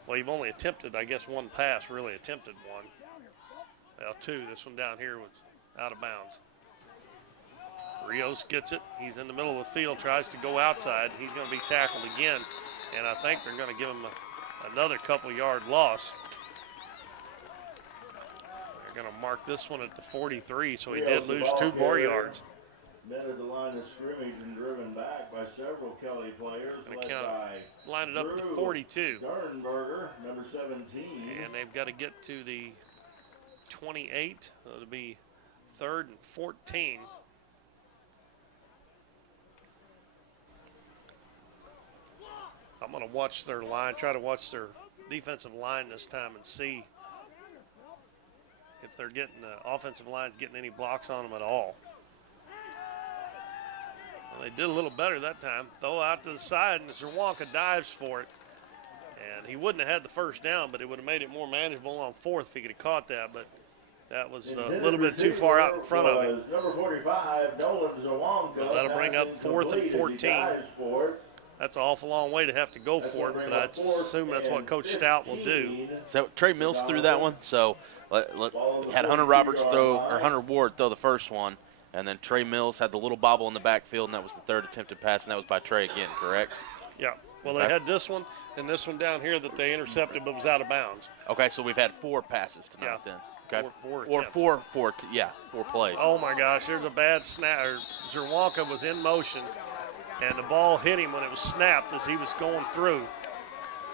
well, you've only attempted, I guess, 1 pass, really attempted 1. Well, 2. This one down here was out of bounds. Rios gets it. He's in the middle of the field, tries to go outside. He's going to be tackled again. And I think they're going to give him another couple-yard loss. They're going to mark this one at the 43, so he did lose 2 more yards. Men at the line of scrimmage and driven back by several Kelly players. Line it up to 42. Dernberger, number 17. And they've got to get to the 28. So it'll be 3rd and 14. I'm going to watch their line, try to watch their defensive line this time and see if they're getting the offensive line's getting any blocks on them at all. Well, they did a little better that time. Throw out to the side, and Zerwanka dives for it. And he wouldn't have had the first down, but it would have made it more manageable on fourth if he could have caught that. But that was a little bit too far out in front of him. Number 45, Nolan Zerwanka. But that'll bring up 4th and 14. That's an awful long way to have to go for it, but I assume that's what Coach Stout will do. So Trey Mills threw that one. So had Hunter Ward throw the first one, and then Trey Mills had the little bobble in the backfield, and that was the third attempted pass, and that was by Trey again, correct? Yeah. Well, they had this one and this one down here that they intercepted but was out of bounds. Okay, so we've had 4 passes tonight then. Okay. Four plays. Oh, my gosh, there's a bad snap. Zerwanka was in motion, and the ball hit him when it was snapped as he was going through.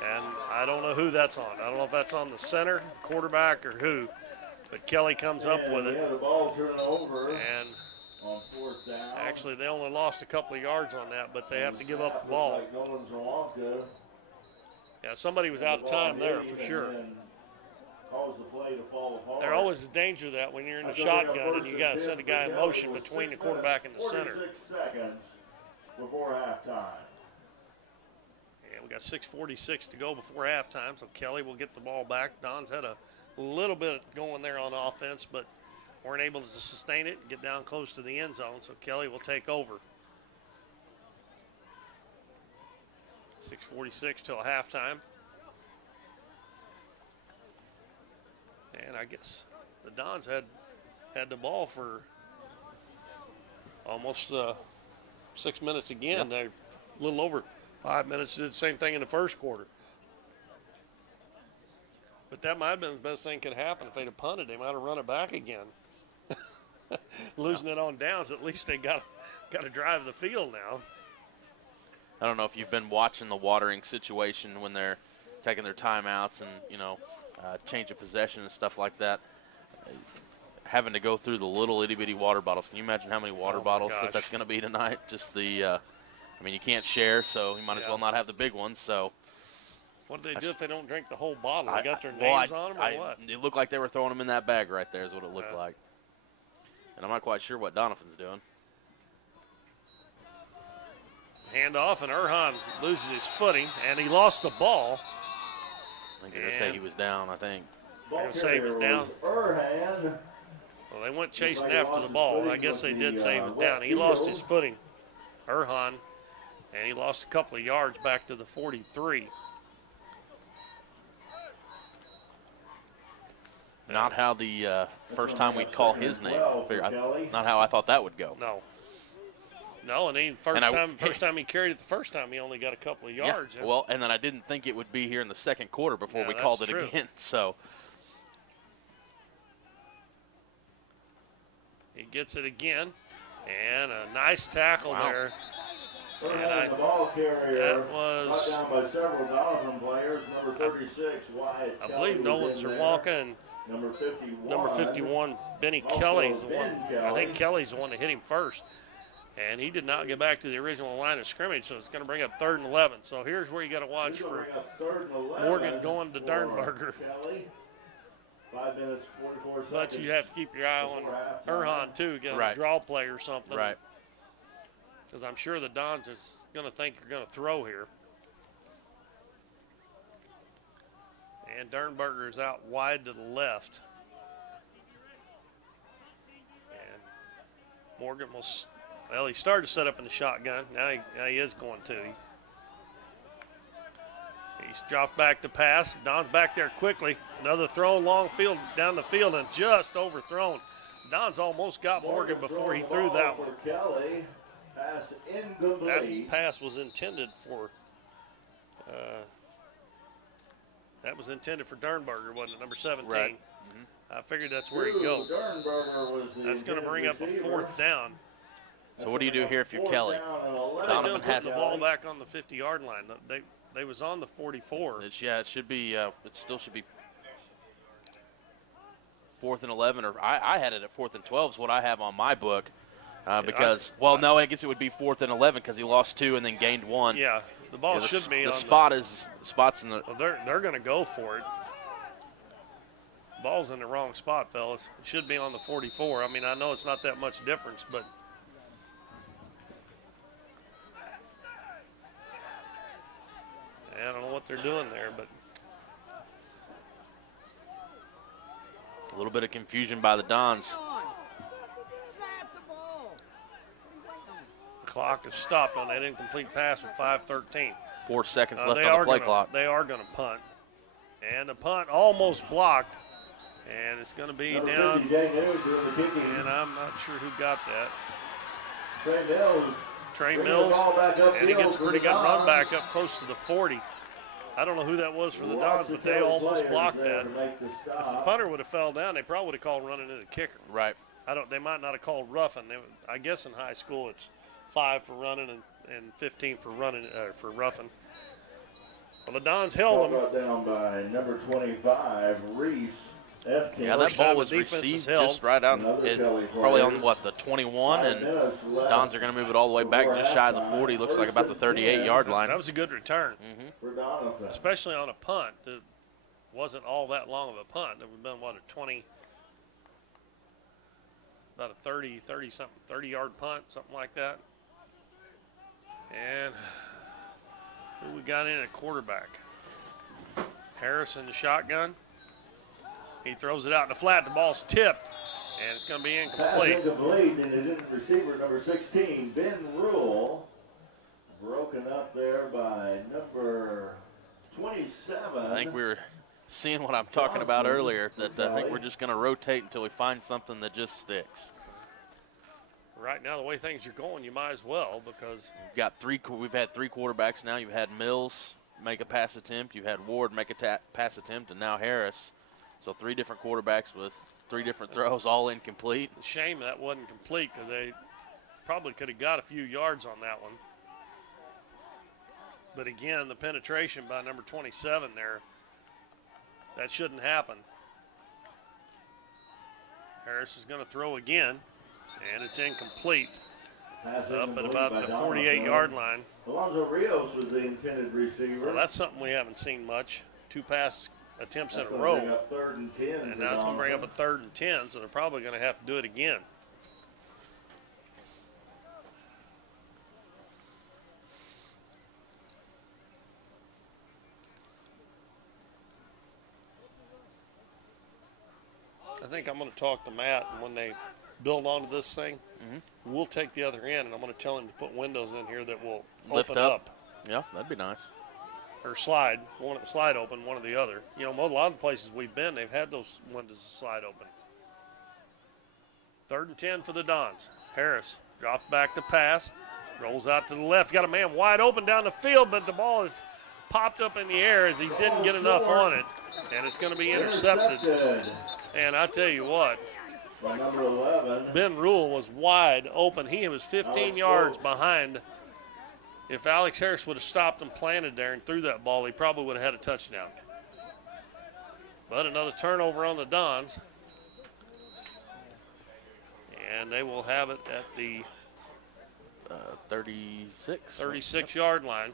And I don't know who that's on. I don't know if that's on the center, quarterback, or who. But Kelly comes up with it. The ball turned over. And on 4th down. Actually, they only lost a couple of yards on that, but they have to give up the ball. Yeah, somebody was out of time there for sure. There always a danger that when you're in the shotgun and you got to send a guy in motion between the quarterback and the center. 46 seconds before halftime. Yeah, we got 6:46 to go before halftime, so Kelly will get the ball back. Don's had a little bit going there on offense, but weren't able to sustain it and get down close to the end zone, so Kelly will take over. 6:46 till halftime. And I guess the Dons had the ball for almost 6 minutes again. Yep. They're a little over 5 minutes. Did the same thing in the first quarter. But that might have been the best thing could happen. If they'd have punted, they might have run it back again. Losing it on downs, at least they got to drive the field now. I don't know if you've been watching the watering situation when they're taking their timeouts and, change of possession and stuff like that. Having to go through the little itty-bitty water bottles. Can you imagine how many water bottles that's going to be tonight? Just the, you can't share, so you might as well not have the big ones. So, what do they do if they don't drink the whole bottle? They got their names on them or what? It looked like they were throwing them in that bag right there is what it looked like. And I'm not quite sure what Doniphan's doing. Hand off, and Erhan loses his footing, and he lost the ball. I think they're going to say he was down, I think. They're going to say he was down. Erhan. Well, they went chasing after the ball. I guess they did say he was down. He lost his footing, Erhan, and he lost a couple of yards back to the 43. Not how the first time we call his name. Not how I thought that would go. No, and he first time he carried it the first time, he only got a couple of yards. Yeah, well, and then I didn't think it would be here in the second quarter before we called it again. So he gets it again, and a nice tackle there. And the ball carrier that was brought down by several Doniphan players. Number 36, Wyatt I believe Nolan Zerwanka and number 51, Benny Kelly's the one. I think Kelly's the one that hit him first. And he did not get back to the original line of scrimmage, so it's going to bring up 3rd and 11. So here's where you got to watch for Morgan going to Dernberger. 5 minutes, 44 seconds. But you have to keep your eye on Erhan, too, get a draw play or something. Right. Because I'm sure the Dons is going to think you're going to throw here. And Dernberger is out wide to the left. And Morgan will, well, he started to set up in the shotgun. Now he is going to. He's dropped back to pass. Don's back there quickly. Another throw long field down the field and just overthrown. Don's almost got Morgan before he threw that one. Pass incomplete. That pass was intended for Dernberger, wasn't it? Number 17. Right. I figured that's where he'd go. That's going to bring up a 4th down. So what do you do here if you're Kelly? Doniphan has the ball back on the 50-yard line. They was on the 44. It should be. It still should be 4th and 11, or I had it at 4th and 12 is what I have on my book. Because I guess it would be 4th and 11 because he lost 2 and then gained 1. Yeah, the ball should be. The spot's in the. Well, they're going to go for it. Ball's in the wrong spot, fellas. It should be on the 44. I mean, I know it's not that much difference, but I don't know what they're doing there, but a little bit of confusion by the Dons. The clock is stopped on that incomplete pass with 5:13. 4 seconds left on the play clock. They are going to punt. And the punt almost blocked. And it's going to be down. And I'm not sure who got that. Trey Mills. And he gets a pretty good run back up close to the 40. I don't know who that was for the Dons, but they almost blocked that. If the punter would have fell down, they probably would have called running into the kicker. Right. They might not have called roughing. I guess in high school it's 5 for running and 15 for roughing. Well, the Dons held them. Brought down by number 25, Reese. Yeah, that ball was received just right out, probably on, the 21, and Dons are going to move it all the way back just shy of the 40, looks like about the 38-yard line. That was a good return, especially on a punt. It wasn't all that long of a punt. It would have been, what, about a 30-yard punt, something like that. And who we got in at quarterback? Harris in the shotgun. He throws it out in the flat. The ball's tipped, and it's going to be incomplete. Incomplete, and it is receiver number 16, Ben Rule. Broken up there by number 27. I think we were seeing what I'm talking about earlier, that I think we're just going to rotate until we find something that just sticks. Right now, the way things are going, you might as well, because we've had 3 quarterbacks now. You've had Mills make a pass attempt. You've had Ward make a pass attempt, and now Harris. So 3 different quarterbacks with 3 different throws, all incomplete. Shame that wasn't complete, because they probably could have got a few yards on that one. But again, the penetration by number 27 there, that shouldn't happen. Harris is going to throw again, and it's incomplete. Up at about the 48-yard line. Alonzo Rios was the intended receiver. Well, that's something we haven't seen much. 2 pass attempts in a row. And now it's going to bring up a 3rd and 10, so they're probably going to have to do it again. I think I'm going to talk to Matt, and when they build onto this thing, we'll take the other end, and I'm going to tell him to put windows in here that will open up. Yeah, that'd be nice. Or slide, one of the slide open, one of the other. You know, a lot of the places we've been, they've had those windows slide open. 3rd and 10 for the Dons. Harris drops back to pass, rolls out to the left. Got a man wide open down the field, but the ball is popped up in the air as he didn't get enough on it, and it's going to be intercepted. And I tell you what, number 11. Ben Rule was wide open. He was 15 yards behind. If Alex Harris would have stopped and planted there and threw that ball, he probably would have had a touchdown. But another turnover on the Dons. And they will have it at the 36-yard line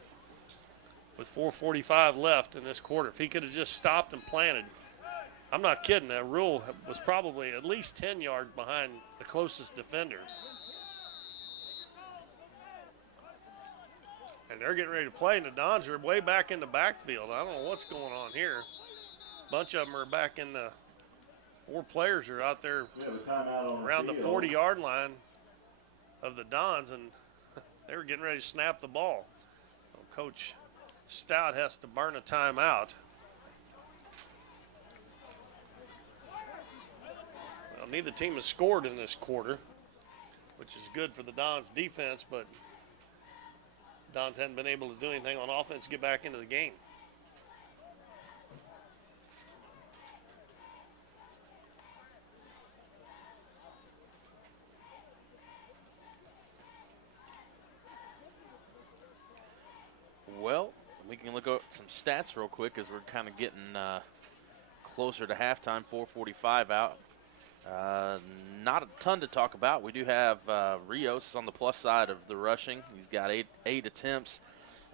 with 4:45 left in this quarter. If he could have just stopped and planted, I'm not kidding, that Rule was probably at least 10 yards behind the closest defender. And they're getting ready to play, and the Dons are way back in the backfield. I don't know what's going on here. A bunch of them are back in the 4 players are out there around the 40-yard line of the Dons, and they were getting ready to snap the ball. So Coach Stout has to burn a timeout. Well, neither team has scored in this quarter, which is good for the Dons defense, but Dons hadn't been able to do anything on offense to get back into the game. Well, we can look at some stats real quick as we're kind of getting closer to halftime, 4:45 out. Not a ton to talk about. We do have Rios on the plus side of the rushing. He's got eight attempts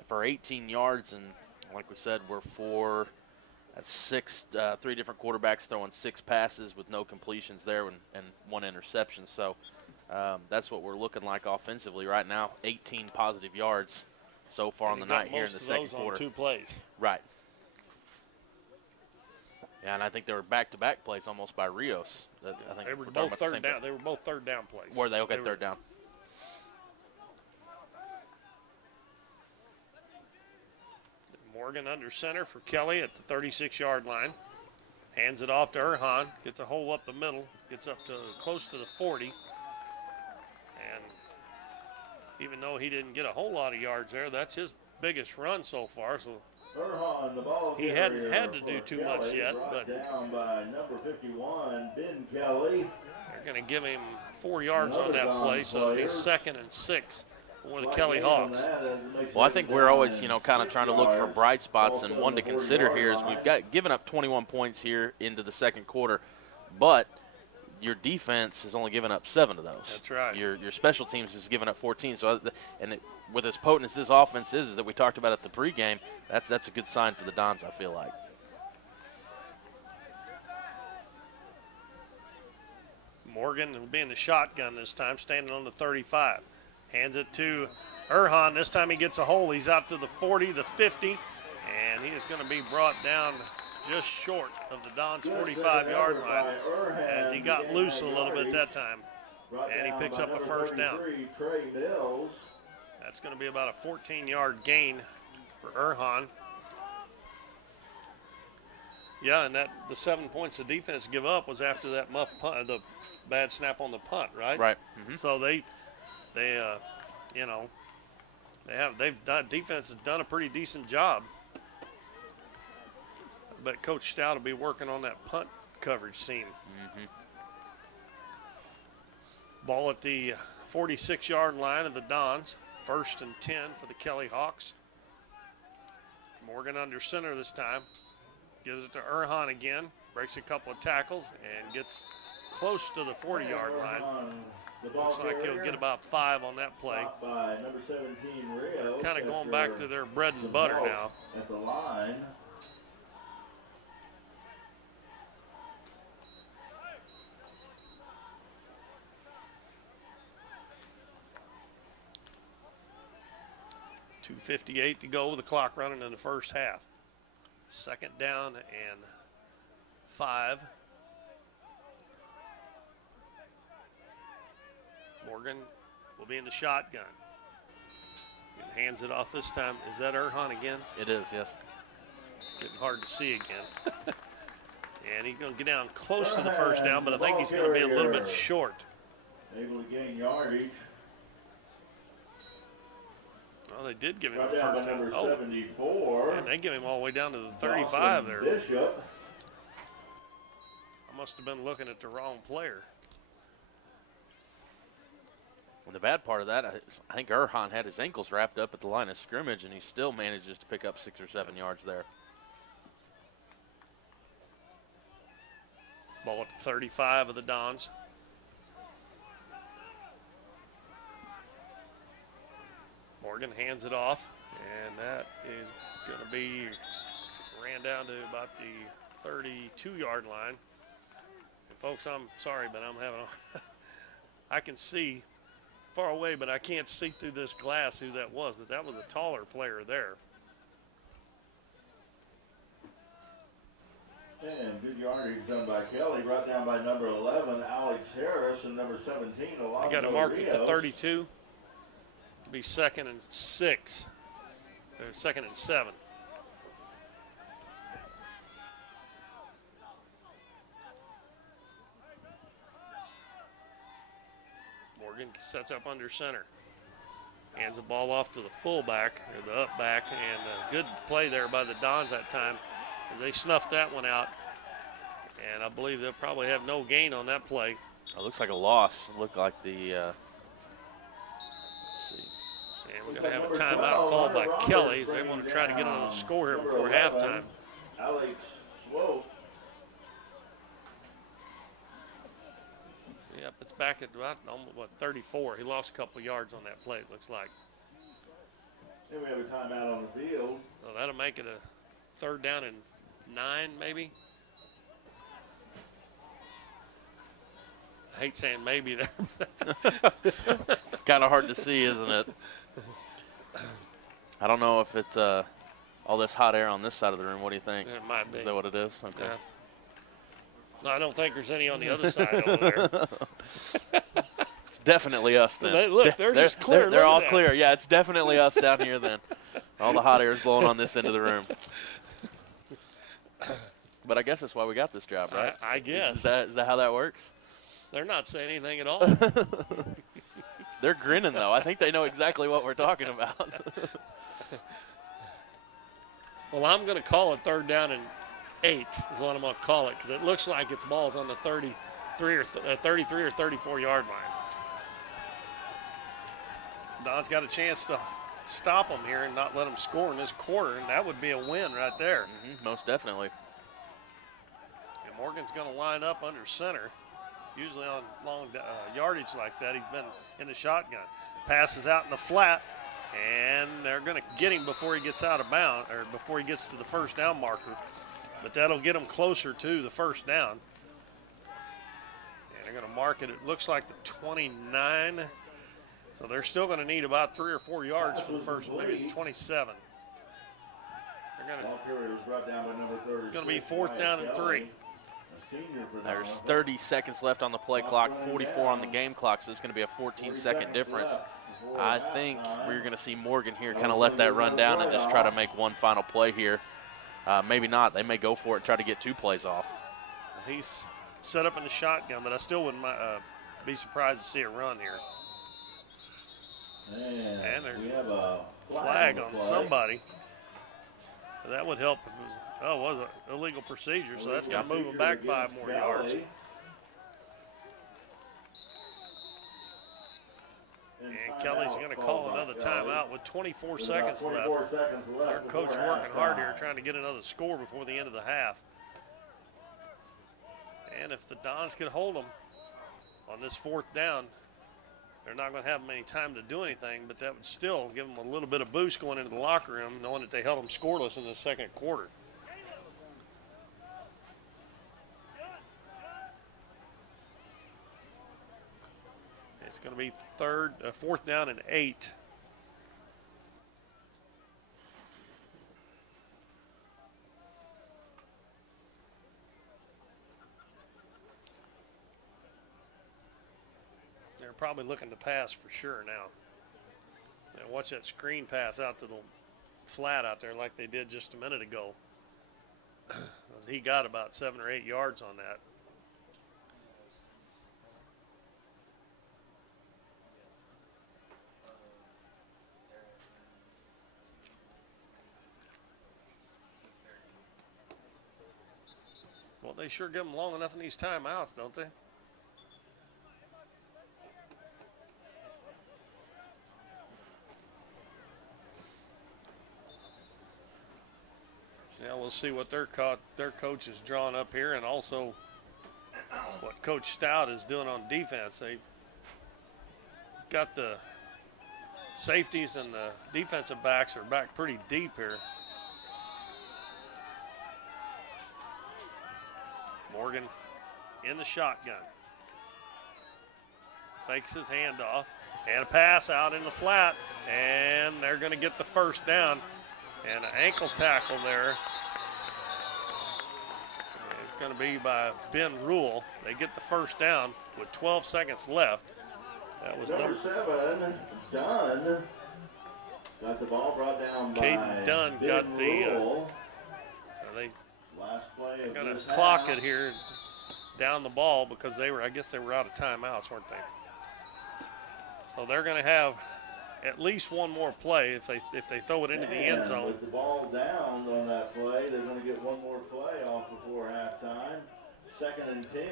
for 18 yards, and like we said, we're 4 That's three different quarterbacks throwing 6 passes with no completions there and 1 interception. So that's what we're looking like offensively right now. 18 positive yards so far on the night here in the second quarter. On 2 plays. Right. Yeah, and I think they were back-to-back plays almost by Rios. I think they were both third down. They were both third down plays. Were they? Okay, third down. Morgan under center for Kelly at the 36-yard line. Hands it off to Erhan. Gets a hole up the middle. Gets up to close to the 40. And even though he didn't get a whole lot of yards there, that's his biggest run so far. So Erhan, the ball he hadn't had to do too much yet. But down by number 51, Ben Kelly. They're going to give him 4 yards on that play, so it'll be 2nd and 6. For the Kelly Hawks. Well, I think we're always, kind of trying to look for bright spots, and one to consider here is we've given up 21 points here into the second quarter, but your defense has only given up 7 of those. That's right. Your special teams has given up 14. So, with as potent as this offense is that we talked about at the pregame, that's a good sign for the Dons, I feel like. Morgan will be in the shotgun this time, standing on the 35. Hands it to Erhan. This time he gets a hole. He's out to the 40, the 50, and he is going to be brought down just short of the Dons' 45-yard line as he got loose a little bit that time, and he picks up a first down. Trey Mills. That's going to be about a 14-yard gain for Erhan. Yeah, and the 7 points the defense give up was after that muff punt, the bad snap on the punt, right? Right. Mm-hmm. So defense has done a pretty decent job. But Coach Stout will be working on that punt coverage seam. Mm-hmm. Ball at the 46-yard line of the Dons. 1st and 10 for the Kelly Hawks. Morgan under center this time. Gives it to Erhan again. Breaks a couple of tackles and gets close to the 40-yard line. Looks like he'll get about 5 on that play. Number 17, Rios. Kind of going back to their bread and butter now. At the line. .258 to go with the clock running in the first half. 2nd down and 5. Morgan will be in the shotgun. And hands it off this time. Is that Erhan again? It is, yes. Getting hard to see again. And he's going to get down close to the first down, but I think he's going to be a little bit short. Able to gain yardage. Well, they did give him the first down. Oh, 74. And they give him all the way down to the 35 there. Bishop. I must have been looking at the wrong player. And the bad part of that, I think Erhan had his ankles wrapped up at the line of scrimmage, and he still manages to pick up 6 or 7 yards there. Ball at the 35 of the Dons. Morgan hands it off, and that is going to be ran down to about the 32-yard line. And folks, I'm sorry, but I'm having I can see far away, but I can't see through this glass who that was, but that was a taller player there. And good yardage done by Kelly, brought down by number 11, Alex Harris, and number 17, Alonzo I got it marked Rios. at the 32. To be 2nd and 6, or 2nd and 7. Morgan sets up under center. Hands the ball off to the fullback, or the up back, and a good play there by the Dons that time as they snuffed that one out. And I believe they'll probably have no gain on that play. It looks like a loss. It looked like the, let's see. And we're going to have a timeout called by Kelly as they want to try to get another score here before halftime. Alex Swope. Yep, it's back at about, 34. He lost a couple yards on that play, it looks like. Then we have a timeout on the field. So that'll make it a 3rd down and 9 maybe. I hate saying maybe there. It's kind of hard to see, isn't it? I don't know if it's all this hot air on this side of the room. What do you think? It might be. Is that what it is? Okay. Yeah. No, I don't think there's any on the other side over there. It's definitely us then. Look, they're just clear. They're all clear. Yeah, it's definitely us down here then. All the hot air is blowing on this end of the room. But I guess that's why we got this job, right? I guess. Is that how that works? They're not saying anything at all. They're grinning, though. I think they know exactly what we're talking about. Well, I'm going to call it 3rd down and 8 is what I'm going to call it, because it looks like it's balls on the 33 or 34-yard line. Don's got a chance to stop them here and not let them score in this quarter, and that would be a win right there. Most definitely. And Morgan's going to line up under center. Usually on long yardage like that, he's been in the shotgun. Passes out in the flat, and they're going to get him before he gets out of bounds, or before he gets to the first down marker. But that'll get him closer to the first down. And they're going to mark it. It looks like the 29. So they're still going to need about 3 or 4 yards for the first, maybe 27. They're going to be 4th down and 3. There's 30 seconds left on the play clock, 44 on the game clock, so it's going to be a 14-second difference. I think we're going to see Morgan here kind of let that run down and just try to make one final play here. Maybe not. They may go for it and try to get 2 plays off. He's set up in the shotgun, but I still wouldn't be surprised to see a run here. And we have a flag on somebody. That would help if it was. Oh, it was an illegal procedure, so that's going to move them back 5 more yards. And Kelly's going to call another timeout with 24 seconds left. Their coach working hard here trying to get another score before the end of the half. And if the Dons could hold them on this 4th down, they're not going to have many time to do anything, but that would still give them a little bit of boost going into the locker room, knowing that they held them scoreless in the second quarter. It's going to be 4th down and 8. They're probably looking to pass for sure now. And watch that screen pass out to the flat out there like they did just a minute ago. He got about 7 or 8 yards on that. Well, they sure give them long enough in these timeouts, don't they? Yeah, we'll see what their coach is drawing up here, and also what Coach Stout is doing on defense. They got the safeties and the defensive backs are back pretty deep here. Morgan in the shotgun. Fakes his handoff. And a pass out in the flat. And they're going to get the first down. And an ankle tackle there. It's going to be by Ben Rule. They get the first down with 12 seconds left. That was number 7, Dunn. Got the ball brought down by Caden Dunn got the they're going to clock it here down the ball because I guess they were out of timeouts, weren't they? So they're going to have at least one more play if they throw it into the end zone. With the ball down on that play, they're going to get one more play off before halftime. 2nd and 10.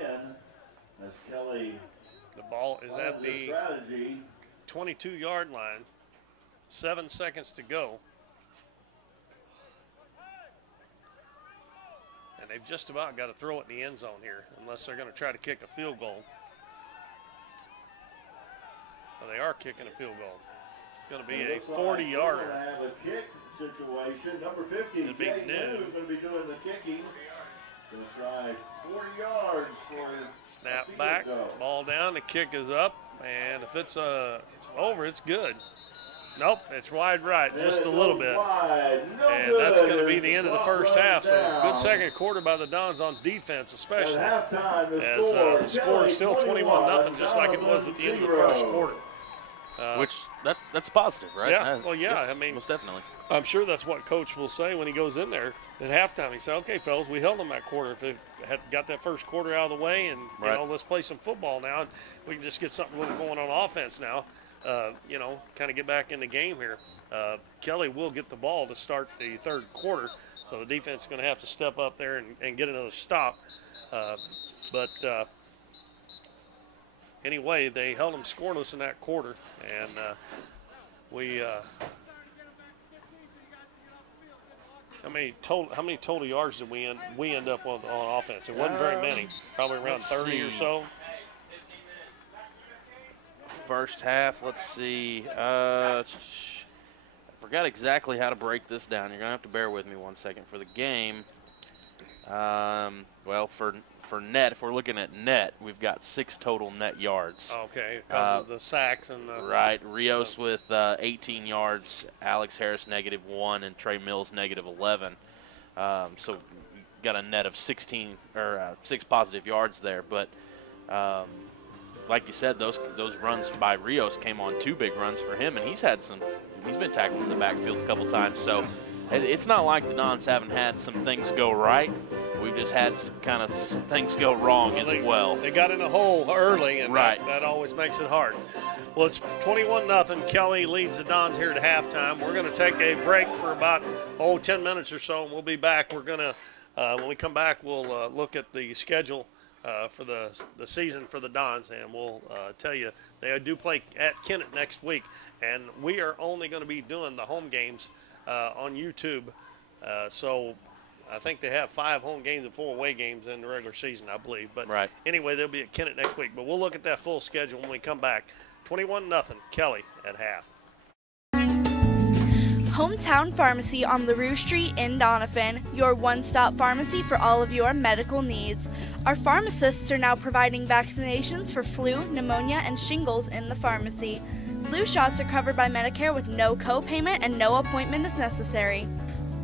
As Kelly. The ball is at the 22-yard line. 7 seconds to go. And they've just about got to throw it in the end zone here, unless they're going to try to kick a field goal. Well, they are kicking a field goal. It's going to be a 40-yarder. Have a kick situation. Number 50, Trey Mills, going to be doing the kicking. Going to try 40 yards for snap back, ball down, the kick is up, and if it's over, it's good. Nope, it's wide right, just a little bit. And that's going to be the end of the first half. So good second quarter by the Dons on defense, especially. As the score is still 21-0, just like it was at the end of the first quarter. Which that's positive, right? Yeah. Well, yeah. I mean, most definitely. I'm sure that's what Coach will say when he goes in there at halftime. He said, "Okay, fellas, we held them that quarter. If they had got that first quarter out of the way, and you know, let's play some football now. And we can just get something little going on offense now. You know, kind of get back in the game here." Kelly will get the ball to start the third quarter, so the defense is going to have to step up there and get another stop. Anyway, they held them scoreless in that quarter, and how many total yards did we end up on offense? It wasn't very many, probably around 30 or so. First half, let's see. I forgot exactly how to break this down. You're going to have to bear with me 1 second. For the game, well, for net, if we're looking at net, we've got 6 total net yards. Okay, because of the sacks and the... Right. Rios with 18 yards, Alex Harris -1, and Trey Mills -11. So got a net of 16 or 6 positive yards there. But like you said, those runs by Rios came on 2 big runs for him, and he's been tackled in the backfield a couple times. So it's not like the Dons haven't had some things go right. We've just had kind of things go wrong as well. They got in a hole early, and that always makes it hard. Well, it's 21-0. Kelly leads the Dons here at halftime. We're going to take a break for about 10 minutes or so, and we'll be back. We're going to, when we come back, we'll look at the schedule for the season for the Dons, and we'll tell you they do play at Kennett next week, and we are only going to be doing the home games on YouTube. So I think they have 5 home games and 4 away games in the regular season, I believe. But anyway, they'll be at Kennett next week. But we'll look at that full schedule when we come back. 21-0, Kelly at half. Hometown Pharmacy on LaRue Street in Doniphan, your one-stop pharmacy for all of your medical needs. Our pharmacists are now providing vaccinations for flu, pneumonia, and shingles in the pharmacy. Flu shots are covered by Medicare with no co-payment and no appointment is necessary.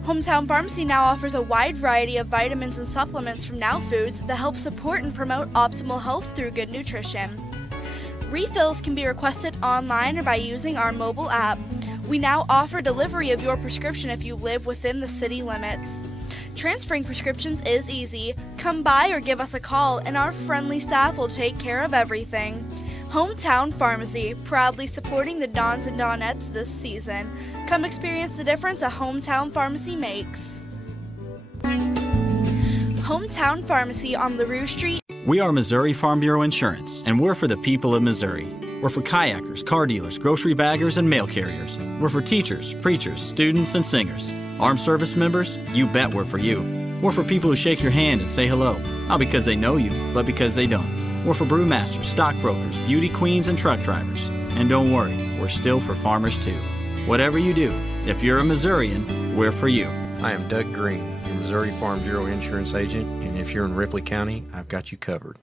Hometown Pharmacy now offers a wide variety of vitamins and supplements from Now Foods that help support and promote optimal health through good nutrition. Refills can be requested online or by using our mobile app. We now offer delivery of your prescription if you live within the city limits. Transferring prescriptions is easy. Come by or give us a call and our friendly staff will take care of everything. Hometown Pharmacy, proudly supporting the Dons and Donettes this season. Come experience the difference a Hometown Pharmacy makes. Hometown Pharmacy on LaRue Street. We are Missouri Farm Bureau Insurance, and we're for the people of Missouri. We're for kayakers, car dealers, grocery baggers, and mail carriers. We're for teachers, preachers, students, and singers. Armed service members, you bet we're for you. We're for people who shake your hand and say hello, not because they know you, but because they don't. We're for brewmasters, stockbrokers, beauty queens, and truck drivers. And don't worry, we're still for farmers too. Whatever you do, if you're a Missourian, we're for you. I am Doug Green, your Missouri Farm Bureau insurance agent, and if you're in Ripley County, I've got you covered.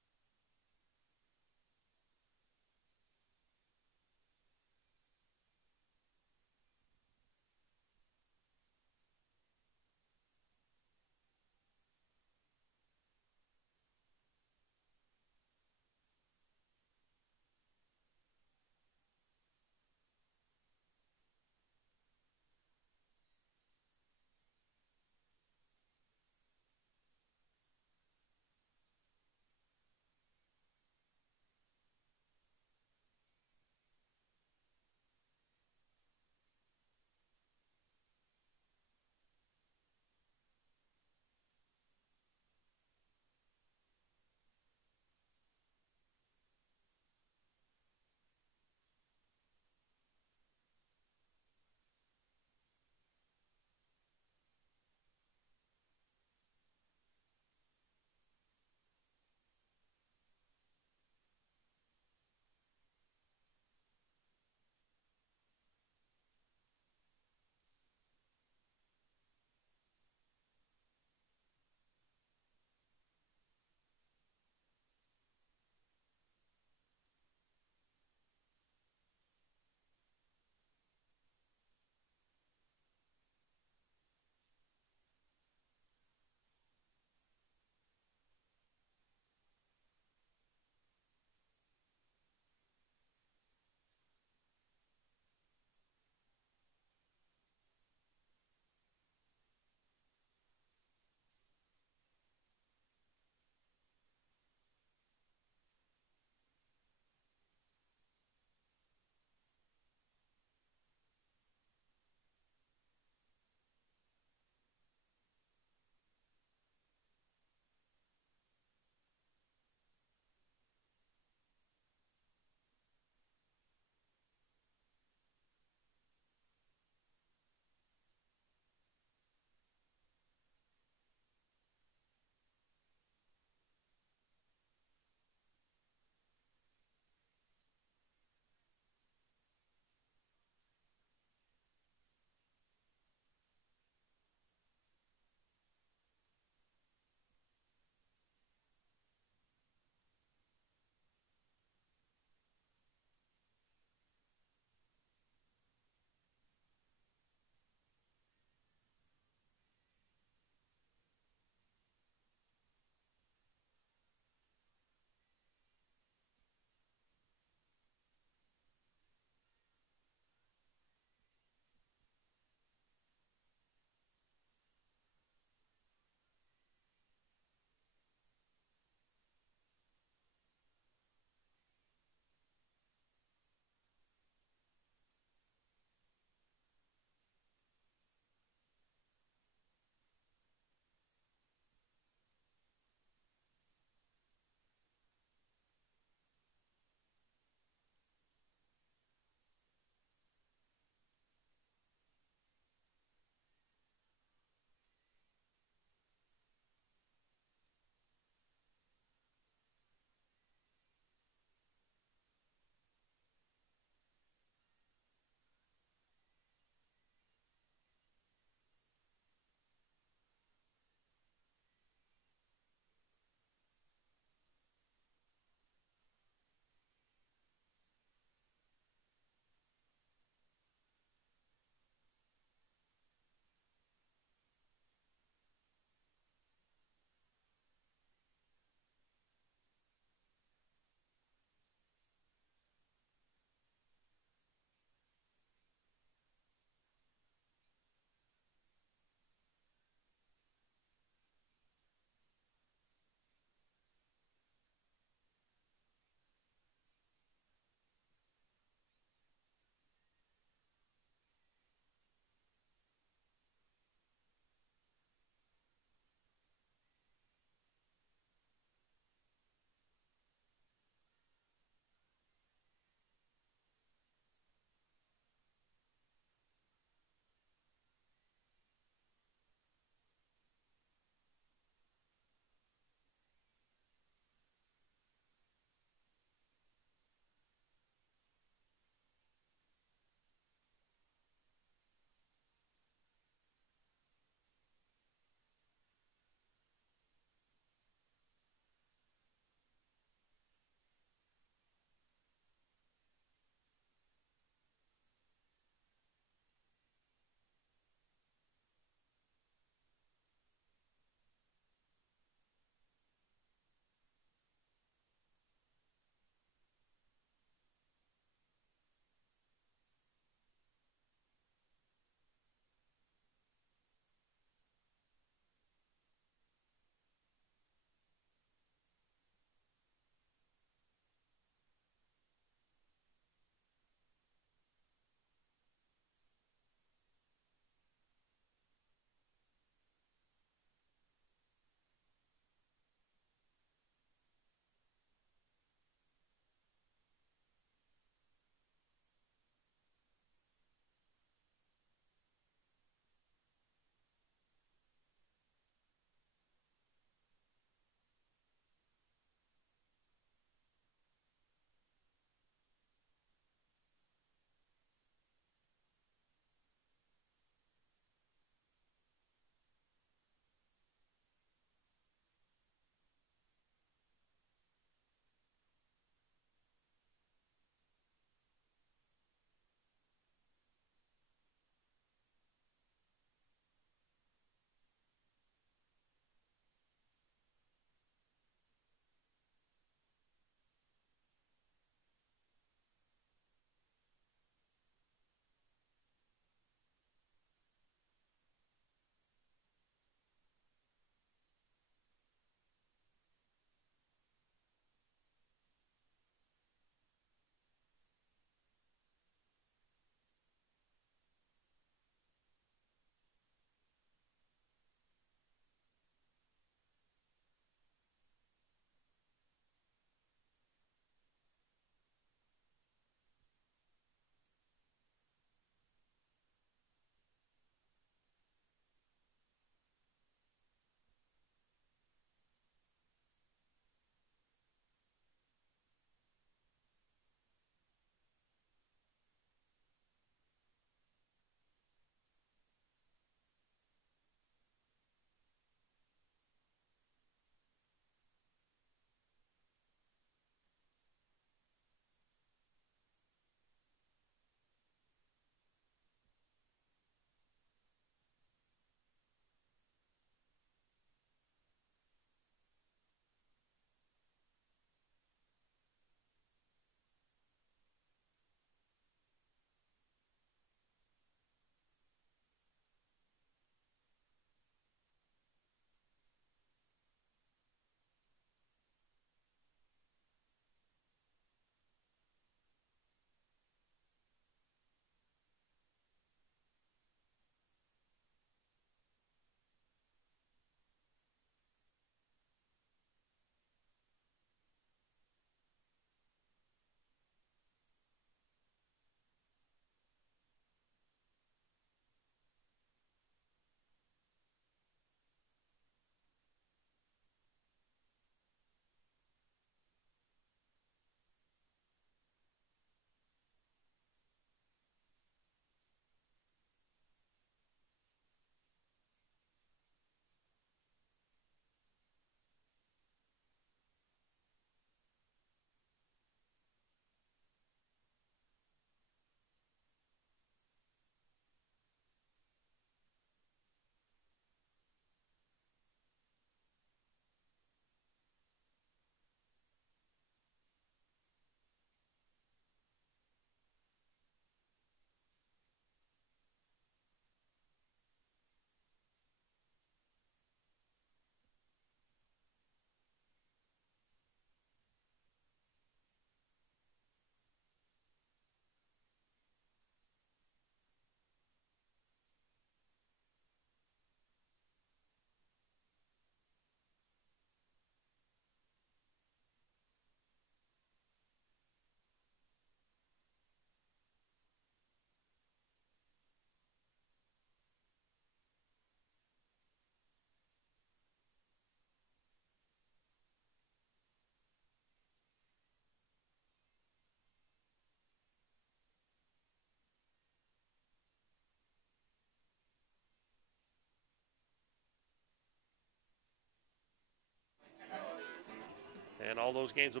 and all those games will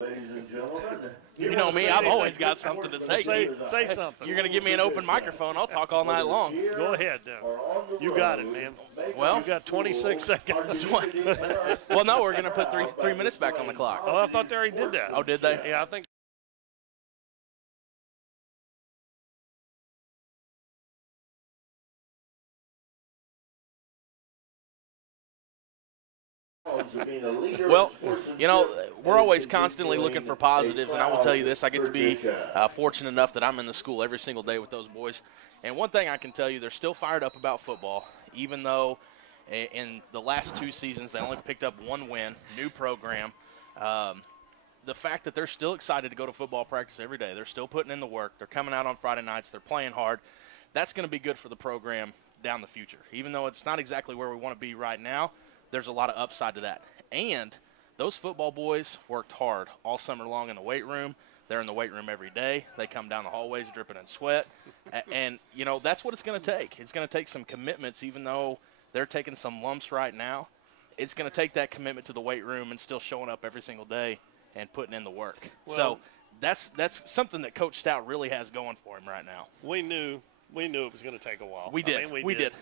Ladies and gentlemen, You know me, I've always got something to say. say something. You're going to give me an open microphone, I'll talk all night long. Go ahead, you got it, man. Well, you got 26 seconds. Well, no, we're going to put three minutes back on the clock. Oh, I thought they already did that. Oh, did they? Yeah, I think. Well, you know, we're always constantly looking for positives, and I will tell you this, I get to be fortunate enough that I'm in the school every single day with those boys. And one thing I can tell you, they're still fired up about football, even though in the last 2 seasons they only picked up 1 win, new program. The fact that they're still excited to go to football practice every day, they're still putting in the work, they're coming out on Friday nights, they're playing hard, that's going to be good for the program down the future. Even though it's not exactly where we want to be right now, there's a lot of upside to that. And those football boys worked hard all summer long in the weight room. They're in the weight room every day. They come down the hallways dripping in sweat. And, you know, that's what it's going to take. It's going to take some commitments, even though they're taking some lumps right now. It's going to take that commitment to the weight room and still showing up every single day and putting in the work. Well, so that's something that Coach Stout really has going for him right now. We knew it was going to take a while. We did. We did.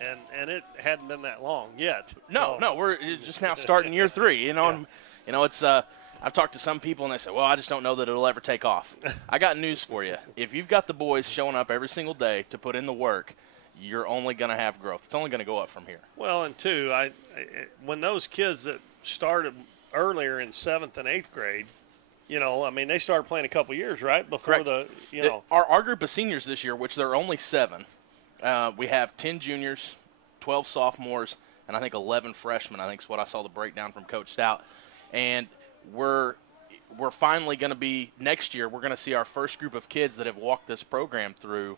And it hadn't been that long yet. No, we're just now starting year 3. You know, Yeah. and, you know, it's I've talked to some people and they say, well, I just don't know that it'll ever take off. I got news for you. If you've got the boys showing up every single day to put in the work, you're only going to have growth. It's only going to go up from here. Well, and two, when those kids that started earlier in 7th and 8th grade, you know, I mean, they started playing a couple years, right? Before Correct. you know. Our group of seniors this year, which there are only 7, we have 10 juniors, 12 sophomores, and I think 11 freshmen, I think is what I saw the breakdown from Coach Stout. And we're finally going to be, next year, we're going to see our first group of kids that have walked this program through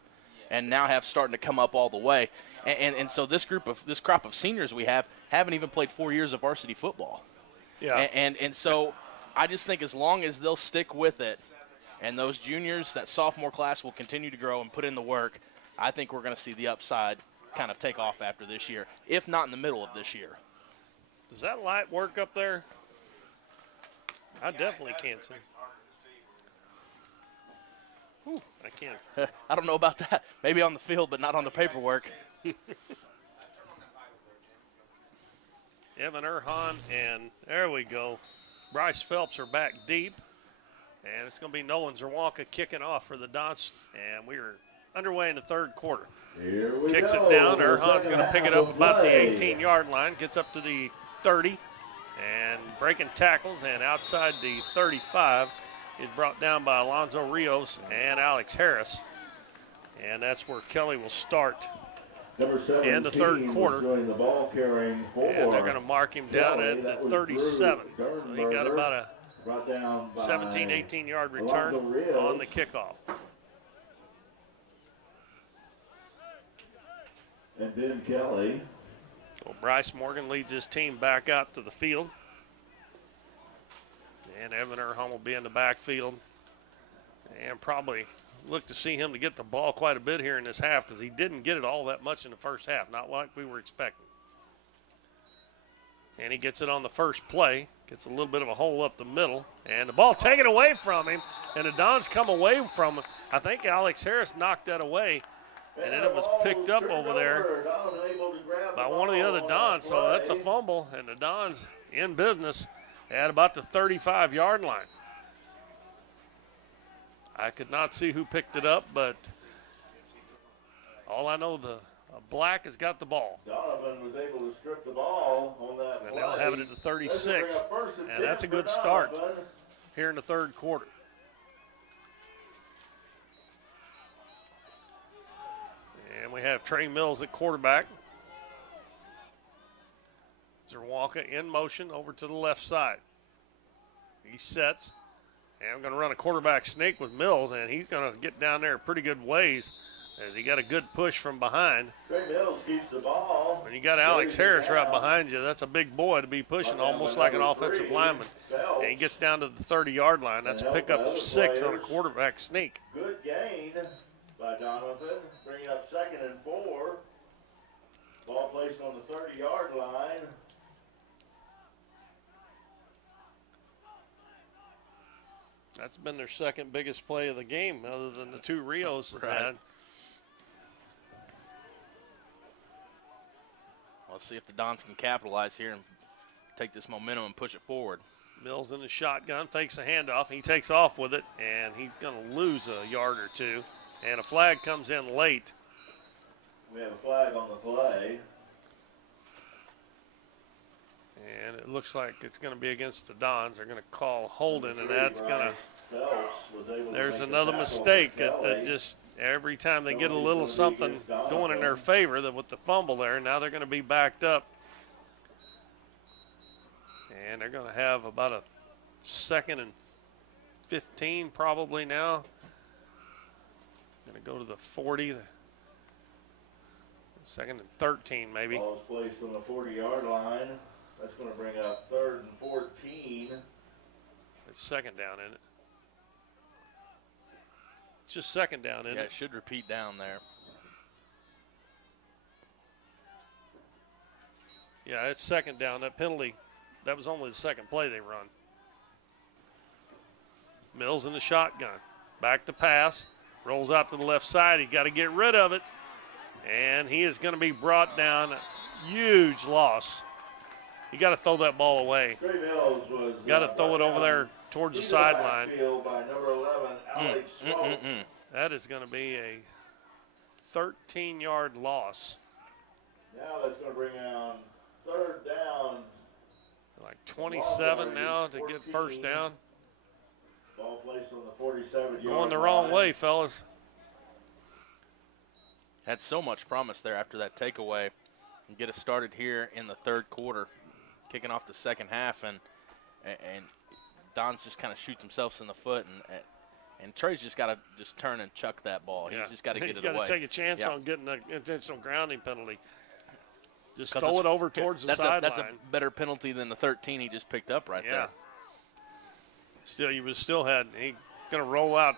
and now have starting to come up all the way. And so this crop of seniors we haven't even played 4 years of varsity football. Yeah. And so I just think as long as they'll stick with it and those juniors, that sophomore class will continue to grow and put in the work, I think we're going to see the upside kind of take off after this year, if not in the middle of this year. Does that light work up there? I definitely can't see. Ooh, I can't. I don't know about that. Maybe on the field, but not on the paperwork. Evan Erhan, and there we go. Bryce Phelps are back deep, and it's going to be Nolan Zerwalka kicking off for the Dots, and we are underway in the 3rd quarter. Kicks it down. Erhan's going to pick it up about the 18-yard line. Gets up to the 30 and breaking tackles, and outside the 35 is brought down by Alonzo Rios and Alex Harris. And that's where Kelly will start in the third quarter. The ball carrying and they're going to mark him down at the 37. So he got about a 17, 18-yard return on the kickoff. And then Kelly. Well, Bryce Morgan leads his team back out to the field. And Evan Erhan will be in the backfield. And probably look to see him to get the ball quite a bit here in this half, because he didn't get it all that much in the first half, not like we were expecting. And he gets it on the first play, gets a little bit of a hole up the middle, and the ball taken away from him, and the Dons come away from him. I think Alex Harris knocked that away, and then it was picked up over there by one of the other Dons, so that's a fumble, and the Dons in business at about the 35-yard line. I could not see who picked it up, but all I know, the black has got the ball. Doniphan was able to strip the ball on that and they'll have it at the 36, and that's a good start here in the third quarter. And we have Trey Mills at quarterback. Zerwalka in motion over to the left side. He sets. And I'm going to run a quarterback sneak with Mills, and he's going to get down there a pretty good ways as he got a good push from behind. Trey Mills keeps the ball. And you got Alex Harris right behind you. That's a big boy to be pushing, almost like an offensive lineman. And he gets down to the 30-yard line. That's a pickup of 6 on a quarterback sneak. Good gain by Doniphan, bringing up 2nd and 4. Ball placed on the 30-yard line. That's been their second biggest play of the game, other than the 2 Rios has had. Let's see if the Dons can capitalize here and take this momentum and push it forward. Mills in the shotgun, fakes a handoff. He takes off with it, and he's going to lose a yard or 2. And a flag comes in late. We have a flag on the play. And it looks like it's going to be against the Dons. They're going to call holding, and that's going to – there's another mistake that just every time they get a little something going in their favor, that with the fumble there, now they're going to be backed up. And they're going to have about a 2nd and 15 probably now. Going to go to the 40, 2nd and 13 maybe. Ball is placed on the 40-yard line. That's going to bring up 3rd and 14. It's 2nd down, isn't it? It's just 2nd down, isn't it? Yeah, it should repeat down there. Yeah, it's 2nd down. That penalty, that was only the 2nd play they run. Mills in the shotgun. Back to pass. Rolls out to the left side. He got to get rid of it. And he is going to be brought down. Huge loss. You got to throw that ball away. Trey Mills was got to throw it over there towards the sideline. By number 11, Alex That is going to be a 13-yard loss. Now that's going to bring on 3rd down. Like 27 now to get 1st down. Ball placed on the 47-yard line. Going the wrong way, fellas. Had so much promise there after that takeaway. And get us started here in the third quarter, kicking off the second half, and Don's just kind of shoot themselves in the foot, and Trey's just got to just turn and chuck that ball. He's just got to get it away. He's got to take a chance on getting an intentional grounding penalty. Just throw it over towards the sideline. That's a better penalty than the 13 he just picked up right there. Still, you would still had he going to roll out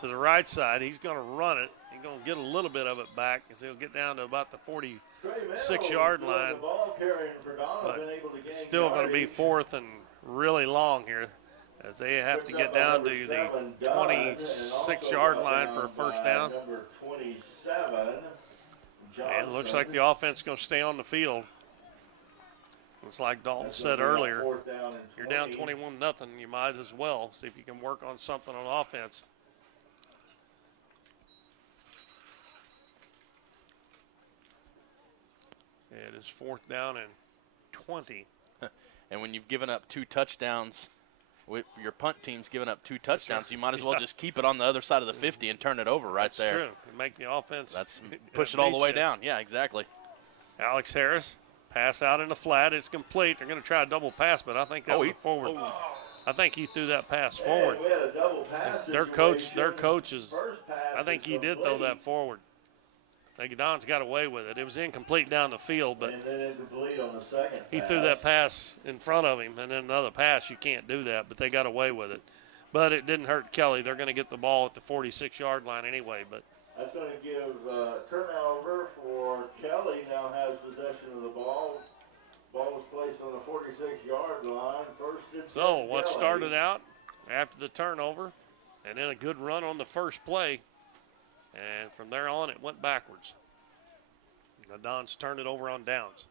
to the right side. He's going to run it. He's going to get a little bit of it back because he'll get down to about the 46-yard line. But it's still going to be 4th and really long here as they have to get down to the 26-yard line for a 1st down. And it looks like the offense is going to stay on the field. It's like Dalton said earlier, you're down 21-0, you might as well see if you can work on something on offense. It is 4th down and 20. And when you've given up 2 touchdowns, your punt team's given up 2 touchdowns, you might as well just keep it on the other side of the 50 and turn it over right there. That's true. You make the offense. Push it all the way down. Yeah, exactly. Alex Harris, pass out in the flat. It's complete. They're going to try a double pass, but I think that was forward. I think he threw that pass forward. We had a double pass Their coach is. I think he did throw that forward. I think Don's got away with it. It was incomplete down the field, but and then incomplete on the second he pass. threw that pass in front of him, and then another pass. You can't do that, but they got away with it. But it didn't hurt Kelly. They're going to get the ball at the 46-yard line anyway. But that's going to give turnover for Kelly. Now has possession of the ball. Ball was placed on the 46-yard line. First it's so what started out after the turnover, and then a good run on the first play. And from there on, it went backwards. The Dons turned it over on downs.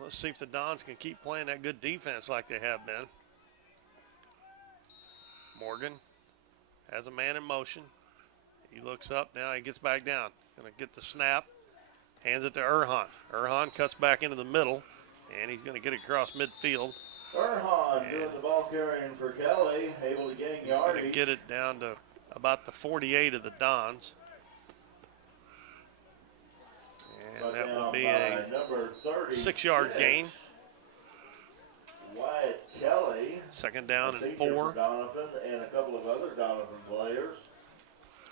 Let's see if the Dons can keep playing that good defense like they have been. Morgan has a man in motion. He looks up now. He gets back down. Going to get the snap. Hands it to Erhan. Erhan cuts back into the middle, and he's going to get it across midfield. Erhan doing the ball carrying for Kelly, able to gain He's yardage. going to get it down to about the 48 of the Dons. And that will be a 6-yard gain. Wyatt Kelly. 2nd down and 4. For Doniphan and a couple of other Doniphan players.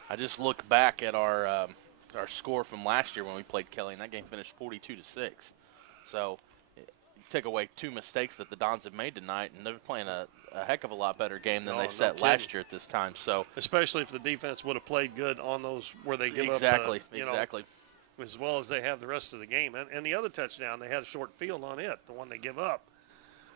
I just look back at our score from last year when we played Kelly, and that game finished 42-6. So take away 2 mistakes that the Dons have made tonight, and they're playing a heck of a lot better game than they set last year at this time. So especially if the defense would have played good on those where they give up exactly, as well as they have the rest of the game. And the other touchdown, they had a short field on it, the one they give up.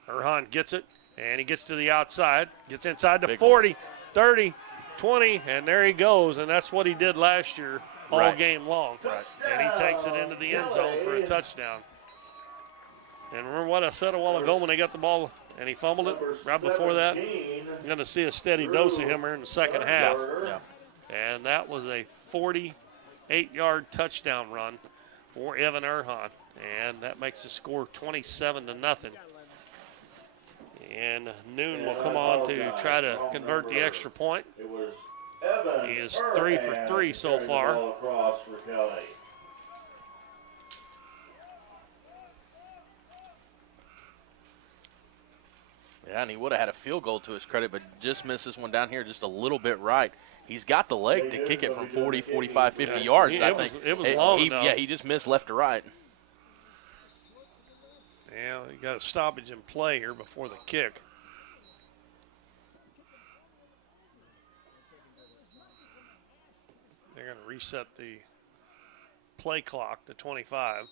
Erhan gets it, and he gets to the outside, gets inside the 40, 30, 20, and there he goes. And that's what he did last year all game long. Right. And he takes it into the end zone for a touchdown. And remember what I said a while ago when they got the ball and he fumbled it right before that? You're going to see a steady dose of him here in the second half. Yeah. And that was a 48-yard touchdown run for Evan Erhan. And that makes the score 27-0. And Noon will come on to try to convert the extra point. He is 3 for 3 so far. Yeah, and he would have had a field goal to his credit, but just misses one down here just a little bit right. He's got the leg to kick it from 40, 45, 50 yards, I think. It was long enough. Yeah, he just missed left to right. Yeah, you got a stoppage in play here before the kick. They're going to reset the play clock to 25.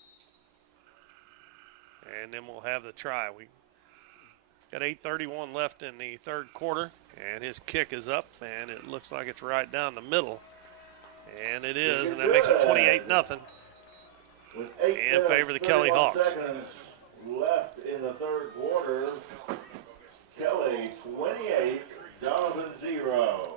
And then we'll have the try. We got 8:31 left in the third quarter, and his kick is up, and it looks like it's right down the middle. And it is, and that makes it 28-0 in favor of the Kelly Hawks. Left in the third quarter. Kelly 28, Doniphan 0.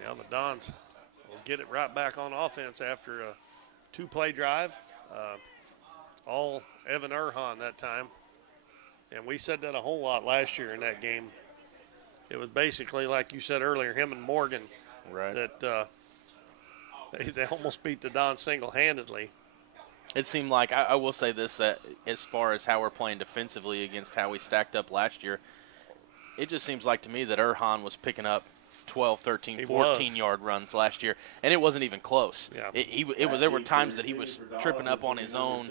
Yeah, the Dons will get it right back on offense after a 2-play drive. All Evan Erhan that time. And we said that a whole lot last year in that game. It was basically, like you said earlier, him and Morgan, that they almost beat the Dons single-handedly. It seemed like, I will say this, that as far as how we're playing defensively against how we stacked up last year, it just seems like to me that Erhan was picking up 12, 13, 14-yard runs last year, and it wasn't even close. Yeah. There were times that he was tripping up on his own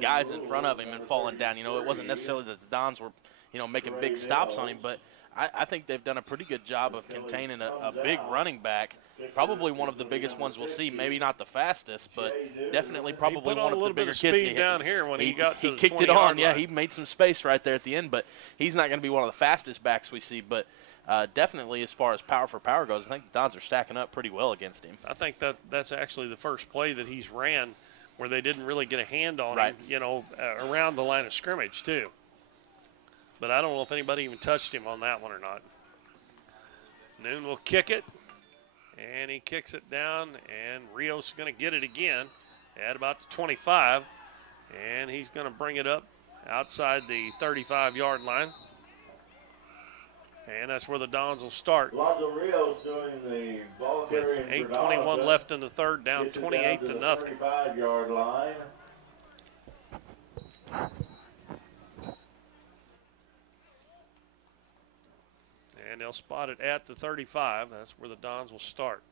guys in front of him and falling down. It wasn't necessarily that the Dons were, making big stops on him, but I think they've done a pretty good job of containing a big running back, probably one of the biggest ones we'll see. Maybe not the fastest, but definitely probably one of the bigger kids. Down here when he got to he kicked it on. Yeah, he made some space right there at the end, but he's not going to be one of the fastest backs we see. But definitely, as far as power for power goes, I think the Dons are stacking up pretty well against him. I think that's actually the first play that he's ran where they didn't really get a hand on him, around the line of scrimmage too. but I don't know if anybody even touched him on that one or not. Noon will kick it, and he kicks it down, and Rios is going to get it again at about the 25, and he's going to bring it up outside the 35-yard line. And that's where the Dons will start. Lonzo Rios doing the ball carrying. With 8:21 left in the third, down 28 to nothing. 35-yard line. And they'll spot it at the 35. That's where the Dons will start.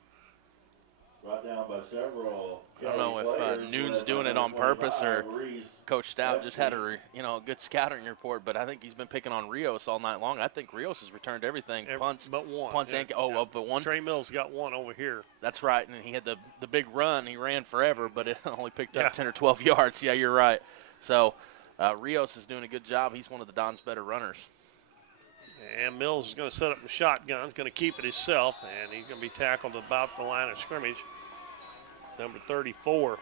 Brought down by several. I don't know if Noon's doing it on purpose or Coach Stout just had a good scouting report, but I think he's been picking on Rios all night long. I think Rios has returned everything. Punts, but one. Punts yeah, and but one. Trey Mills got one over here. That's right, and he had the big run. He ran forever, but it only picked up 10 or 12 yards. Yeah, you're right. So Rios is doing a good job. He's one of the Dons' better runners. And Mills is going to set up the shotgun. He's going to keep it himself, and he's going to be tackled about the line of scrimmage. Number 34,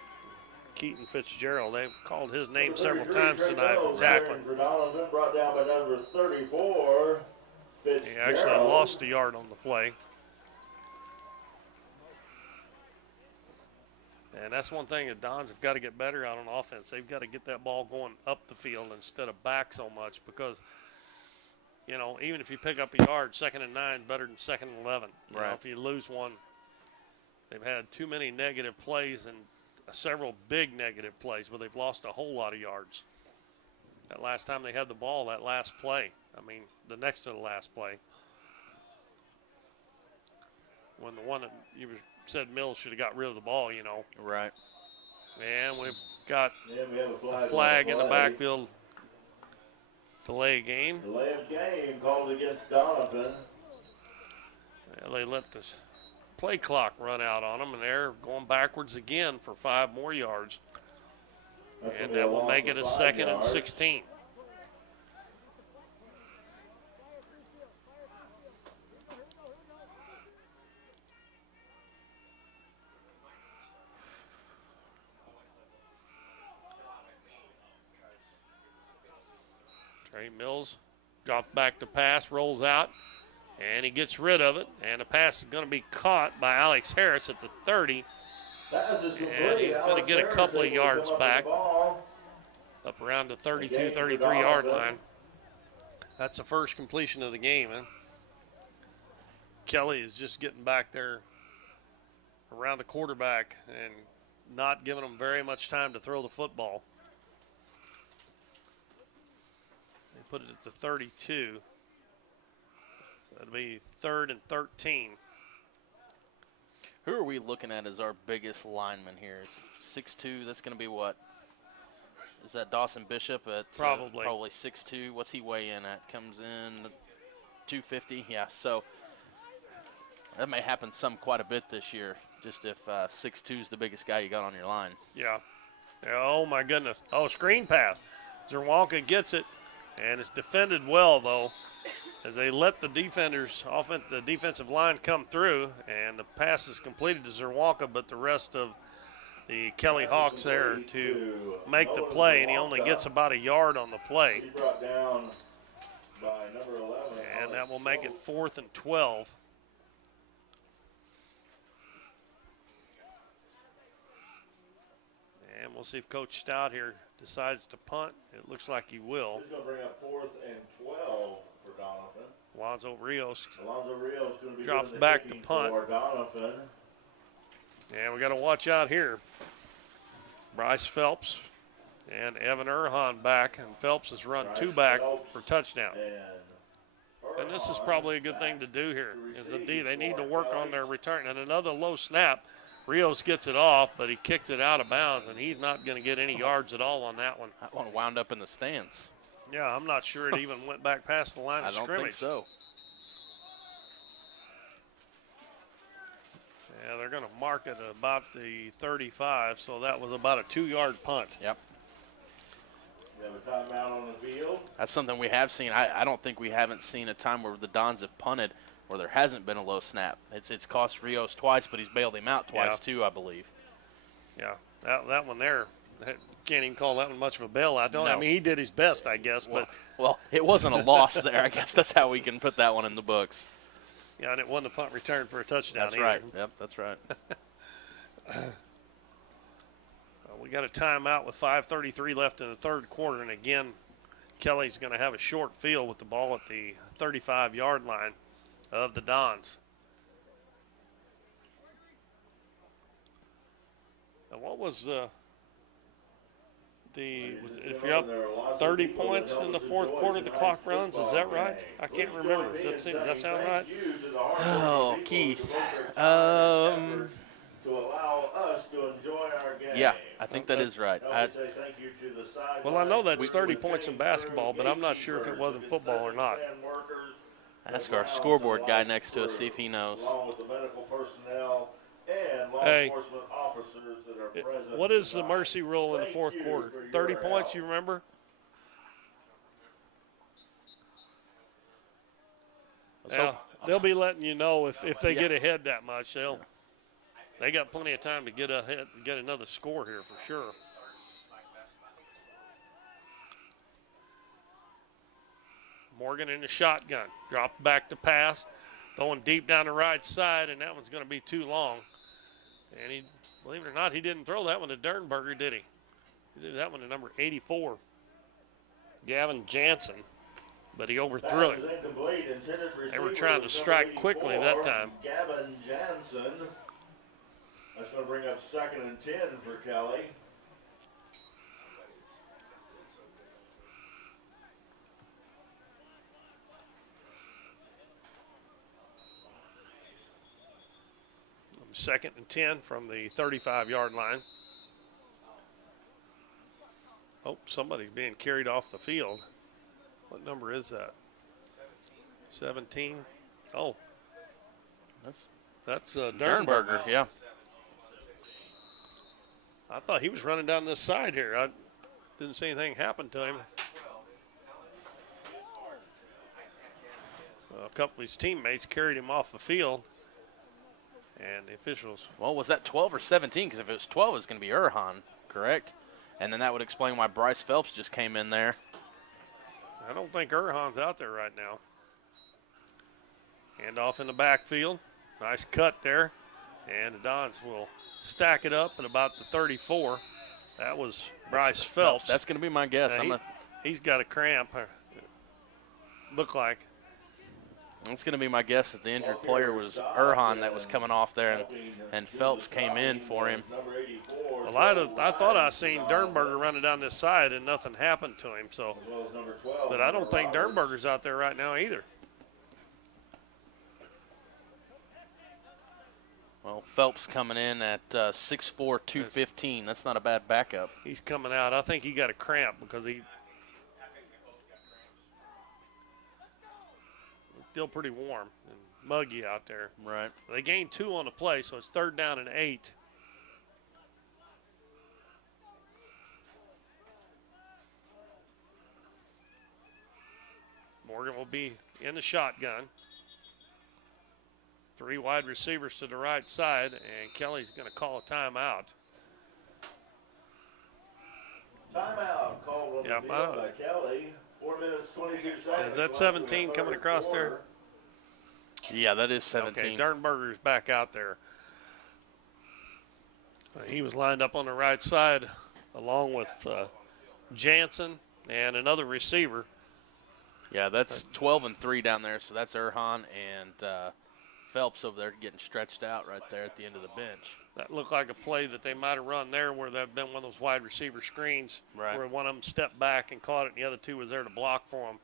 Keaton Fitzgerald. They've called his name several times tonight for tackling. Brought down by number 34, Fitzgerald. He actually lost a yard on the play. And that's one thing that Dons have got to get better at on offense. They've got to get that ball going up the field instead of back so much because, even if you pick up a yard, 2nd and 9 better than 2nd and 11. Right. If you lose one, they've had too many negative plays and several big negative plays where they've lost a whole lot of yards. That last time they had the ball, that last play, the next to the last play, when the one that you said Mills should have got rid of the ball, Right. And we've got we have a flag in the backfield. Delay of game. Delay of game called against Doniphan. They let this play clock run out on them, and they're going backwards again for 5 more yards. And that will make it a 2nd and 16. Trey Mills drops back to pass, rolls out, and he gets rid of it. And the pass is going to be caught by Alex Harris at the 30. And he's going to get a couple of yards back up around the 32, 33-yard line. That's the first completion of the game. Kelly is just getting back there around the quarterback and not giving him very much time to throw the football. They put it at the 32. So it'll be 3rd and 13. Who are we looking at as our biggest lineman here? Is 6'2", that's going to be what? Is that Dawson Bishop at probably 6'2"? What's he weigh in at? Comes in 250. Yeah, so that may happen quite a bit this year, just if 6'2" is the biggest guy you got on your line. Yeah. Oh, my goodness. Oh, screen pass. Zerwanka gets it, and it's defended well, though, as they let the the defensive line come through, and the pass is completed to Zerwanka, but the rest of the Kelly Hawks there to make the play, and he only gets about a yard on the play. He brought down by number 11. And that will make it 4th and 12. And we'll see if Coach Stout here decides to punt. It looks like he will. He's going to bring up 4th and 12 for Doniphan. Alonzo Rios going to be drops back to punt. For Doniphan. And we got to watch out here. Bryce Phelps and Evan Erhan back, and Phelps has run 2 back for touchdown. And this is probably a good thing to do here. They need to work on their return. And another low snap. Rios gets it off, but he kicks it out of bounds, and he's not going to get any yards at all on that one. That one wound up in the stands. Yeah, I'm not sure it even went back past the line of scrimmage. I don't think so. Yeah, they're going to mark it about the 35, so that was about a 2-yard punt. Yep. We have a timeout on the field. That's something we have seen. I don't think we haven't seen a time where the Dons have punted where there hasn't been a low snap. It's cost Rios twice, but he's bailed him out twice too, I believe. Yeah, that one there, can't even call that one much of a bailout. I mean, he did his best, I guess. Well, it wasn't a loss there. I guess that's how we can put that one in the books. Yeah, and it wasn't a punt return for a touchdown. That's right. Yep, that's right. We got a timeout with 5:33 left in the third quarter, and again, Kelly's going to have a short field with the ball at the 35-yard line of the Dons. Now, what was if you're up 30 points in the fourth quarter, the clock runs? Is that right? I can't remember. Does that sound right? Oh, Keith. To allow us to enjoy our game. Yeah, I think that is right. Well, I know that's 30 points in basketball, but I'm not sure if it was in football or not. Ask our scoreboard guy next to us, see if he knows. Hey, what is the mercy rule in the fourth quarter? 30 points, you remember? Yeah, they'll be letting you know if they get ahead that much. They got plenty of time to get ahead and get another score here for sure. Morgan in the shotgun. Dropped back to pass. Throwing deep down the right side, and that one's going to be too long. And he, believe it or not, he didn't throw that one to Dernberger, did he? He did that one to number 84, Gavin Jansen. But he overthrew it. They were trying to strike quickly that time. Gavin Jansen. That's going to bring up 2nd and 10 for Kelly. Second and 10 from the 35-yard line. Oh, somebody's being carried off the field. What number is that? 17. Oh, that's Dernberger. Yeah. I thought he was running down this side here. I didn't see anything happen to him. A couple of his teammates carried him off the field. And the officials. Well, was that 12 or 17? Because if it was 12, it was going to be Erhan, correct? And then that would explain why Bryce Phelps just came in there. I don't think Erhan's out there right now. Hand off in the backfield. Nice cut there. And the Dons will stack it up at about the 34. That was Bryce Phelps. That's going to be my guess. He's got a cramp. Look like. That's going to be my guess that the injured player was Erhan that was coming off there, and Phelps came in for him. Well, I thought I seen Dernberger running down this side and nothing happened to him. So, but I don't think Dernberger's out there right now either. Well, Phelps coming in at 6'4", 215. That's not a bad backup. He's coming out. I think he got a cramp because he still pretty warm and muggy out there. Right. They gained 2 on the play, so it's 3rd down and 8. Morgan will be in the shotgun. 3 wide receivers to the right side, and Kelly's going to call a timeout. Timeout called on the field by Kelly. 4 minutes, 22 seconds. Is that 17 coming across there? Yeah, that is 17. Okay, Dernberger's back out there. He was lined up on the right side along with Jansen and another receiver. Yeah, that's 12 and 3 down there, so that's Erhan and Phelps over there getting stretched out right there at the end of the bench. That looked like a play that they might have run there where they've been one of those wide receiver screens where one of them stepped back and caught it and the other 2 was there to block for them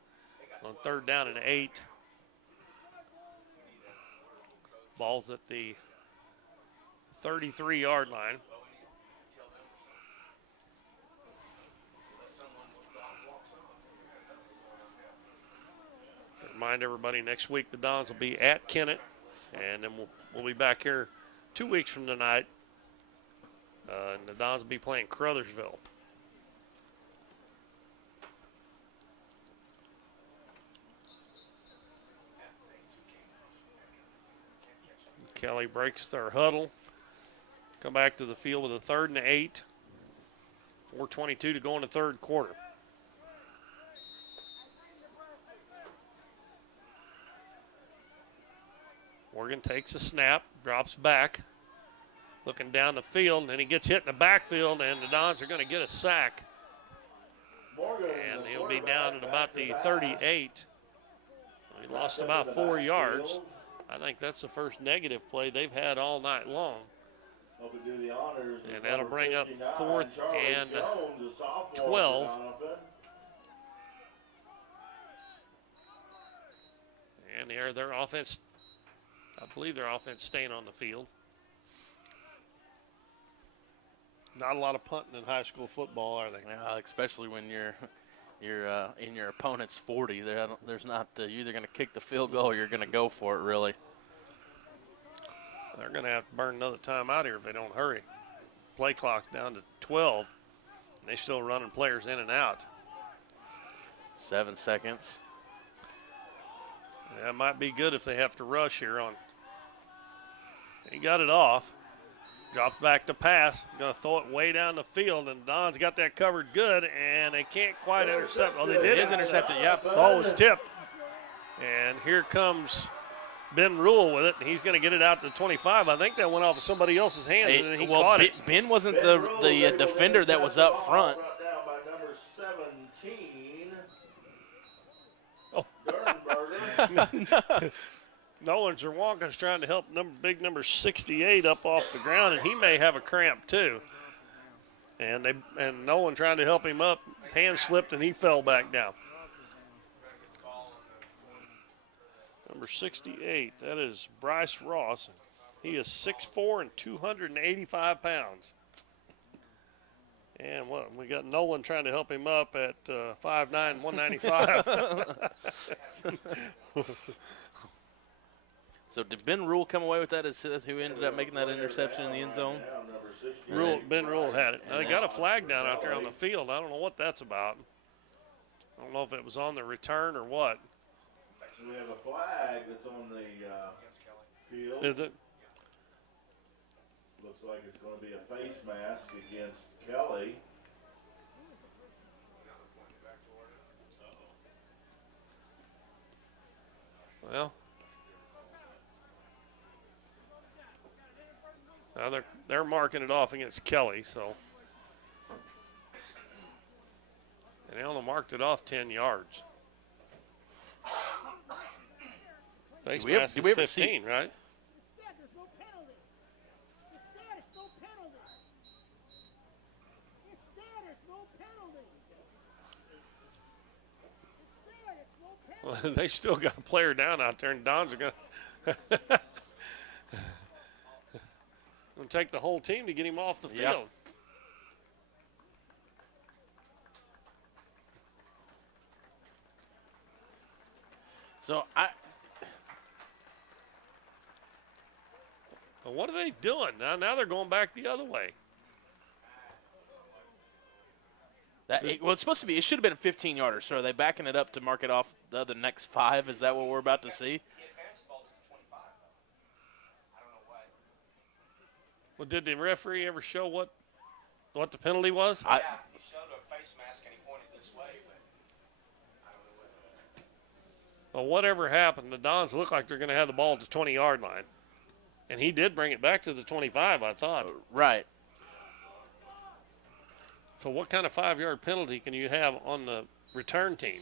on 3rd down and 8. Ball's at the 33-yard line. Remind everybody, next week the Dons will be at Kennett, and then we'll be back here 2 weeks from tonight. And the Dons will be playing Crothersville. Kelly breaks their huddle. Come back to the field with a 3rd and 8. 4:22 to go in the third quarter. Morgan takes a snap, drops back, looking down the field, and he gets hit in the backfield, and the Dons are going to get a sack. And he'll be down at about the 38. He lost about 4 yards. I think that's the first negative play they've had all night long. And that'll bring up 4th and 12. And their offense, I believe their offense staying on the field. Not a lot of punting in high school football, are they? Yeah, especially when you're in your opponent's 40. There's not you're either going to kick the field goal or you're going to go for it, really. They're going to have to burn another time out here if they don't hurry. Play clock's down to 12. They're still running players in and out. 7 seconds. That might be good if they have to rush here on. He got it off. Drops back to pass. Going to throw it way down the field, and Don's got that covered good, and they can't quite intercept. Oh, they did. It is intercepted, yep. Ball was tipped. And here comes Ben Rule with it, and he's going to get it out to the 25. I think that went off of somebody else's hands, and then he caught it. Ben wasn't the defender that was up front. Nolan Zerwanka's trying to help big number 68 up off the ground, and he may have a cramp too. And Nolan trying to help him up, hand slipped, and he fell back down. Number 68, that is Bryce Ross. He is 6'4" and 285 pounds. And we got Nolan trying to help him up at 5'9", 195. So did Ben Rule come away with that as who ended up making that interception in the end zone? Ben Rule had it. Now, they got a flag down out there on the field. I don't know what that's about. I don't know if it was on the return or what. We have a flag that's on the field. Is it? Looks like it's going to be a face mask against Kelly. Well, now they're marking it off against Kelly, so. And they only marked it off 10 yards. Face mask is 15, right? Well, they still got a player down out there, and Dons are going to take the whole team to get him off the field. Yep. So well, what are they doing? Now they're going back the other way. Well, it's supposed to be. It should have been a 15-yarder. So are they backing it up to mark it off the next 5? Is that what we're about to see? Well, did the referee ever show what the penalty was? Yeah, he showed a face mask and he pointed this way, but I don't know what. Well, whatever happened, the Dons look like they're going to have the ball at the 20-yard line. And he did bring it back to the 25, I thought. Right. So what kind of 5-yard penalty can you have on the return team?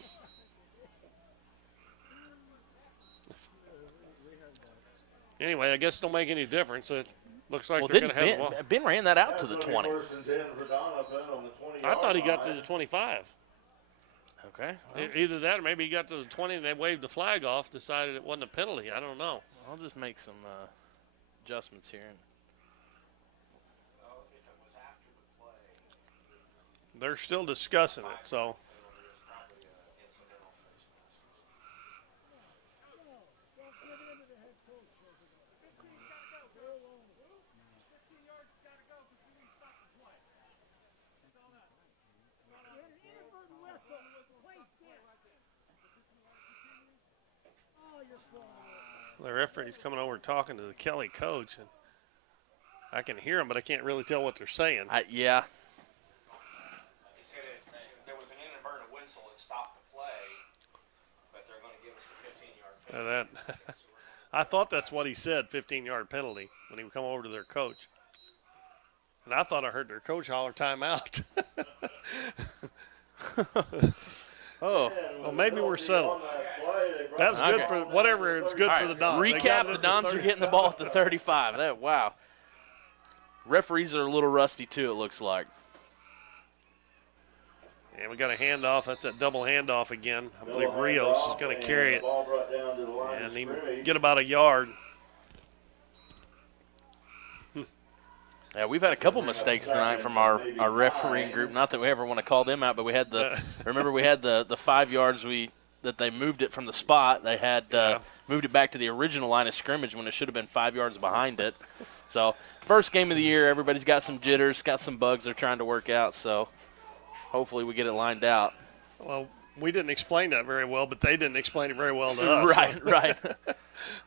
Anyway, I guess it don't make any difference. It looks like they're going to have the ball. Ben ran that out to the 20. I thought he got to the 25. Okay. Well, Either that or maybe he got to the 20 and they waved the flag off, decided it wasn't a penalty. I don't know. I'll just make some adjustments here. They're still discussing it, so. The referee's coming over talking to the Kelly coach, and I can hear them, but I can't really tell what they're saying. Yeah. That I thought that's what he said, 15-yard penalty, when he would come over to their coach. And I thought I heard their coach holler timeout. Oh. Well, maybe we're settled. That was good for whatever. It's good for the Dons. Recap, the Dons are getting the ball at the 35. Wow. Referees are a little rusty, too, it looks like. And we got a handoff. That's a double handoff again. I believe Rios is going to carry it. And he get about a yard. Yeah, we've had a couple mistakes tonight from our refereeing group. Not that we ever want to call them out, but we had remember we had the 5 yards that they moved it from the spot. They had moved it back to the original line of scrimmage when it should have been 5 yards behind it. So first game of the year, everybody's got some jitters, got some bugs they're trying to work out. So hopefully we get it lined out. Well, we didn't explain that very well, but they didn't explain it very well to us. Right.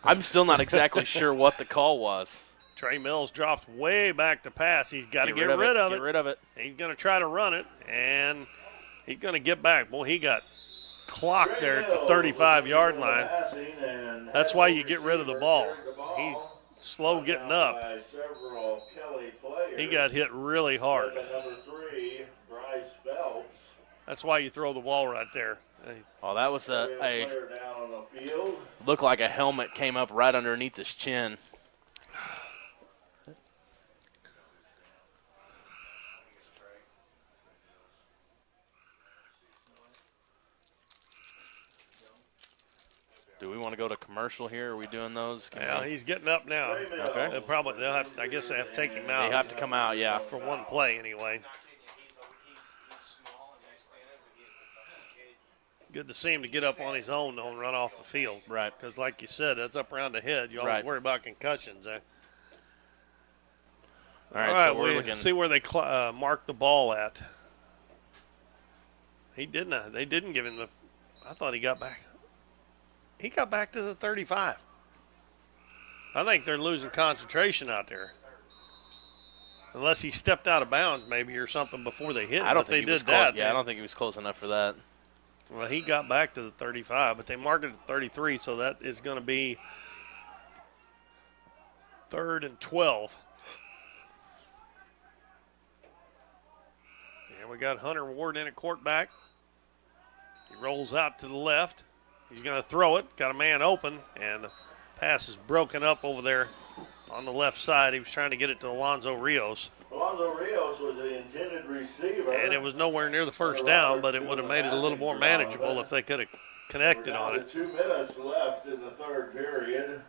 I'm still not exactly sure what the call was. Trey Mills drops way back to pass. He's got to get rid of it. Get rid of it. He's going to try to run it, and he's going to get back. Boy, he got clocked there at the 35-yard line. That's why you get rid of the ball. He's slow getting up. He got hit really hard. That's why you throw the ball right there. Oh, that was looked like a helmet came up right underneath his chin. Do we want to go to commercial here? Are we doing those? Yeah, he's getting up now. Okay. I guess they have to take him out. They have to come out, yeah. For one play anyway. Good to see him to get up on his own, though, and run off the field. Right. Because, like you said, that's up around the head. You always worry about concussions. All right, so we're looking. See where they mark the ball at. He didn't. They didn't give him the. I thought he got back. He got back to the 35. I think they're losing concentration out there. Unless he stepped out of bounds, maybe, or something before they hit. I don't think he was close. Yeah, I don't think he was close enough for that. Well, he got back to the 35, but they marked it at 33, so that is going to be 3rd and 12. And we got Hunter Ward in at quarterback. He rolls out to the left. He's going to throw it. Got a man open, and the pass is broken up over there on the left side. He was trying to get it to Alonzo Rios. Alonzo Rios was the intended receiver. And it was nowhere near the first down, but it would have made it a little more manageable if they could have connected on it. 2 minutes left in the third period.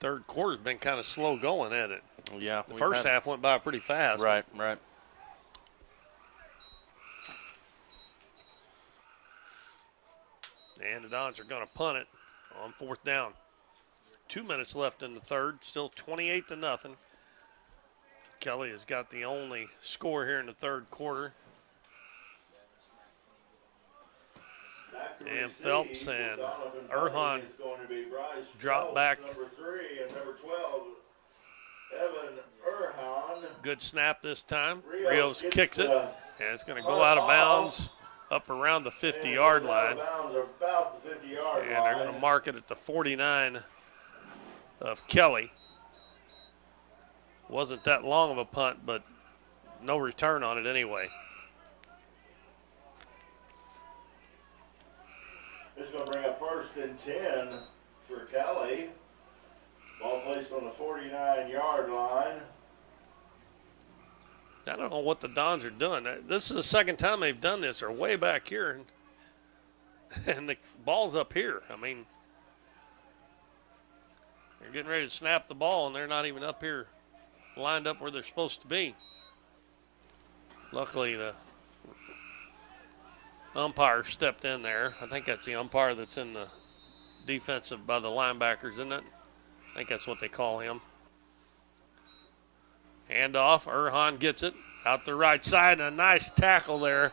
Third quarter's been kind of slow going at it. Yeah. The first half went by pretty fast. Right. And the Dons are going to punt it on 4th down. 2 minutes left in the third, still 28-0. Kelly has got the only score here in the third quarter. And Phelps and Erhan drop back. Number 3 and number 12, Evan Erhan. Good snap this time. Rios kicks it, and it's going to go out of bounds up around the 50-yard line. And they're going to mark it at the 49 of Kelly. Wasn't that long of a punt, but no return on it anyway. This is going to bring up 1st and 10 for Kelly. Ball placed on the 49-yard line. I don't know what the Dons are doing. This is the second time they've done this. They're way back here, and the ball's up here. I mean, they're getting ready to snap the ball, and they're not even up here lined up where they're supposed to be. Luckily, the umpire stepped in there. I think that's the umpire that's in the defensive by the linebackers, isn't it? I think that's what they call him. Handoff. Erhan gets it out the right side, and a nice tackle there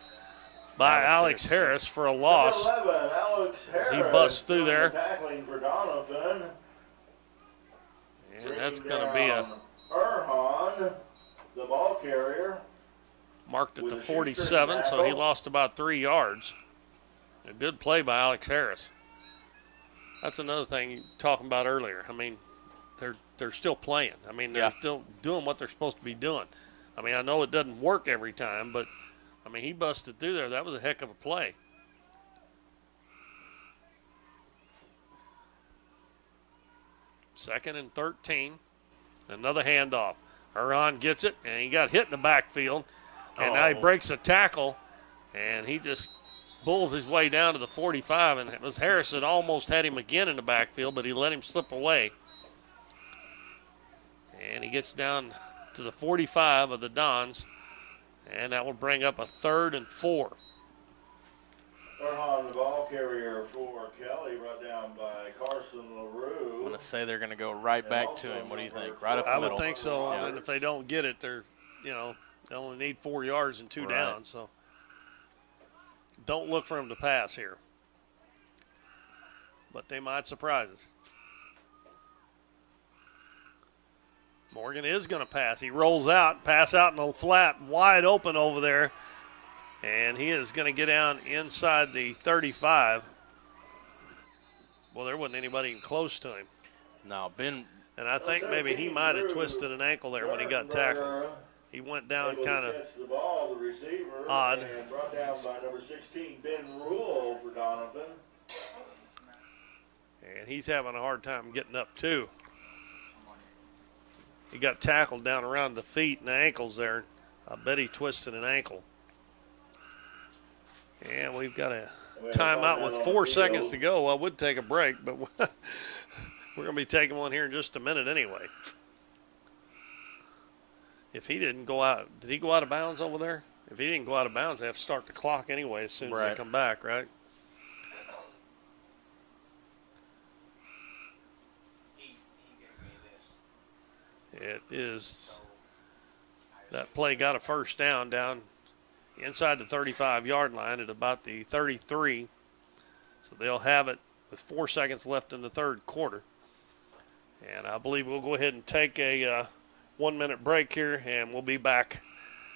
by Alex Harris for a loss. 11, Alex Harris, he busts through there. Tackling for Doniphan. And that's going to be a Erhan, the ball carrier. Marked at the 47, so he lost about 3 yards. A good play by Alex Harris. That's another thing you were talking about earlier. I mean, they're still playing. I mean, they're still doing what they're supposed to be doing. I mean, I know it doesn't work every time, but, I mean, he busted through there. That was a heck of a play. Second and 13. Another handoff. Huron gets it, and he got hit in the backfield. And now he breaks a tackle, and he just bulls his way down to the 45. And it was Harris that almost had him again in the backfield, but he let him slip away. And he gets down to the 45 of the Dons, and that will bring up a 3rd and 4. Huron, the ball carrier for Kelly, brought down by Carson LaRue. I'm going to say they're going to go right back to him. What do you think? Right up the middle. I would think so. Yeah. And if they don't get it, they're, you know, they only need 4 yards and 2 downs. So don't look for him to pass here. But they might surprise us. Morgan is going to pass. He rolls out, pass out in the flat, wide open over there. And he is going to get down inside the 35. Well, there wasn't anybody even close to him. No, Ben. And I think maybe he might have twisted an ankle there when he got tackled. He went down kind of odd. And brought down by number 16, Ben Rule for Doniphan. And he's having a hard time getting up, too. He got tackled down around the feet and the ankles there. I bet he twisted an ankle. And we've got a timeout with 4 seconds to go. I would take a break, but we're going to be taking one here in just a minute anyway. If he didn't go out, did he go out of bounds over there? If he didn't go out of bounds, they have to start the clock anyway as soon as they come back, right? It is, that play got a first down inside the 35-yard line at about the 33. So they'll have it with 4 seconds left in the third quarter. And I believe we'll go ahead and take a 1-minute break here, and we'll be back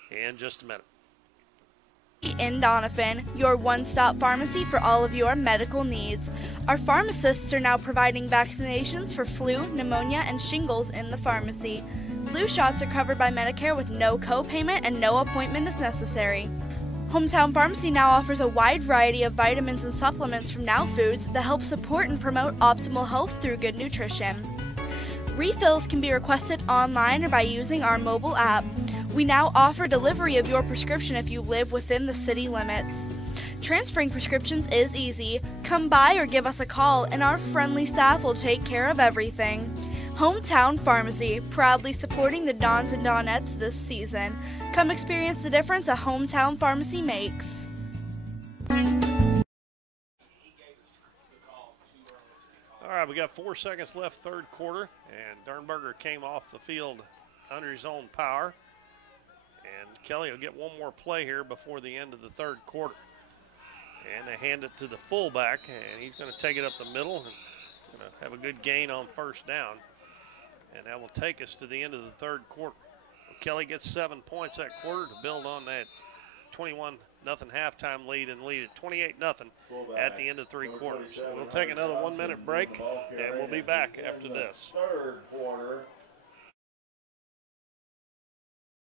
in just a minute. In Doniphan, your one-stop pharmacy for all of your medical needs. Our pharmacists are now providing vaccinations for flu, pneumonia, and shingles in the pharmacy. Flu shots are covered by Medicare with no co-payment and no appointment is necessary. Hometown Pharmacy now offers a wide variety of vitamins and supplements from Now Foods that help support and promote optimal health through good nutrition. Refills can be requested online or by using our mobile app. We now offer delivery of your prescription if you live within the city limits. Transferring prescriptions is easy. Come by or give us a call and our friendly staff will take care of everything. Hometown Pharmacy, proudly supporting the Dons and Donettes this season. Come experience the difference a Hometown Pharmacy makes. All right, we got 4 seconds left, third quarter, and Dernberger came off the field under his own power. And Kelly will get one more play here before the end of the third quarter. And they hand it to the fullback, and he's going to take it up the middle and going to have a good gain on first down. And that will take us to the end of the third quarter. Kelly gets 7 points that quarter to build on that 21-0 halftime lead and lead at 28-0 at the end of 3 quarters. So we'll take another 1-minute break, and we'll be back after this. Third quarter.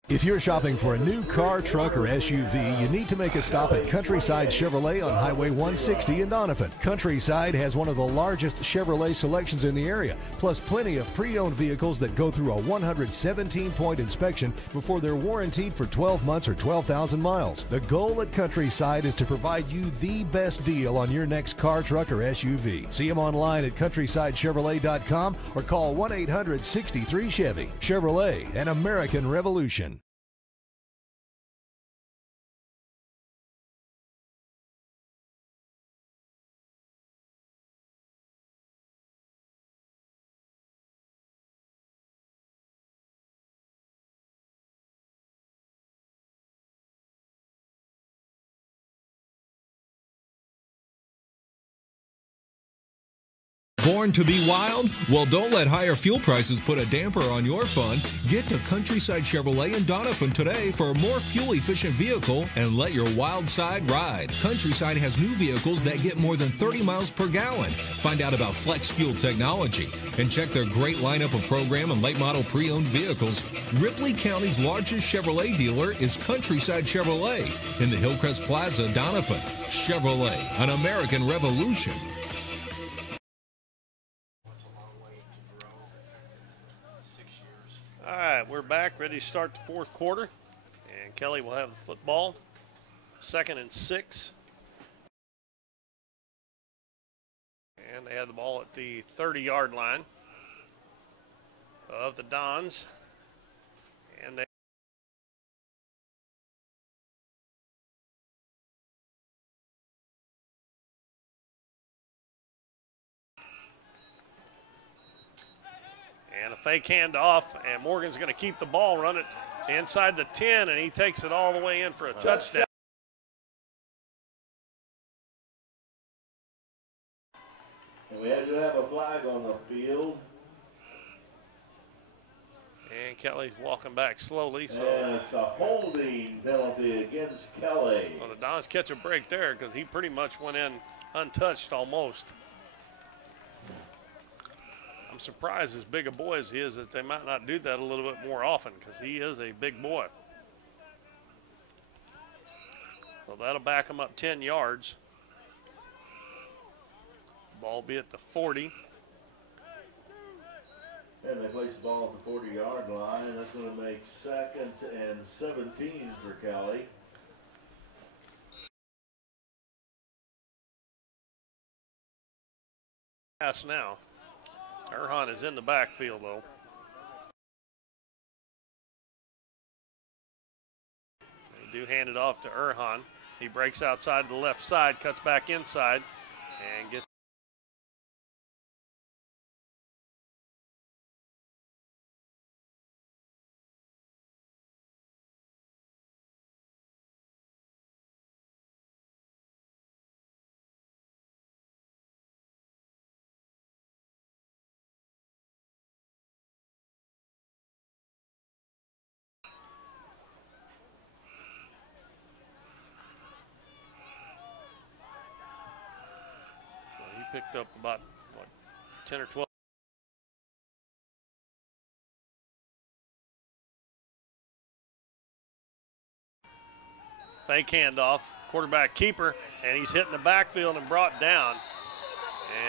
If you're shopping for a new car, truck, or SUV, you need to make a stop at Countryside Chevrolet on Highway 160 in Doniphan. Countryside has one of the largest Chevrolet selections in the area, plus plenty of pre-owned vehicles that go through a 117-point inspection before they're warranted for 12 months or 12,000 miles. The goal at Countryside is to provide you the best deal on your next car, truck, or SUV. See them online at CountrysideChevrolet.com or call 1-800-63-CHEVY. Chevrolet, an American revolution. Born to be wild? Well, don't let higher fuel prices put a damper on your fun. Get to Countryside Chevrolet in Doniphan today for a more fuel-efficient vehicle and let your wild side ride. Countryside has new vehicles that get more than 30 miles per gallon. Find out about flex fuel technology and check their great lineup of program and late model pre-owned vehicles. Ripley County's largest Chevrolet dealer is Countryside Chevrolet in the Hillcrest Plaza, Doniphan. Chevrolet, an American revolution. All right, we're back, ready to start the fourth quarter. And Kelly will have the football. 2nd and 6. And they have the ball at the 30-yard line of the Dons. And they and a fake handoff, and Morgan's going to keep the ball, run it inside the 10, and he takes it all the way in for a touchdown. And we had to have a flag on the field. And Kelly's walking back slowly. So and it's a holding penalty against Kelly. Well, the Dons catch a break there because he pretty much went in untouched almost. I'm surprised, as big a boy as he is, that they might not do that a little bit more often because he is a big boy. So that'll back him up 10 yards. Ball be at the 40. And they place the ball at the 40-yard line. That's going to make 2nd and 17 for Kelly. Pass now. Erhan is in the backfield, though. They do hand it off to Erhan. He breaks outside to the left side, cuts back inside, and gets. Picked up about, 10 or 12. Fake handoff, quarterback keeper, and he's hitting the backfield and brought down.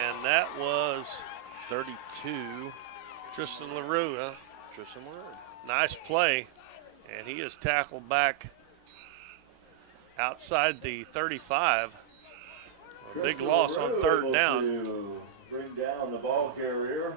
And that was 32. Tristan LaRue, huh? Tristan LaRue. Nice play, and he is tackled back outside the 35. A big loss on 3rd down. To bring down the ball carrier.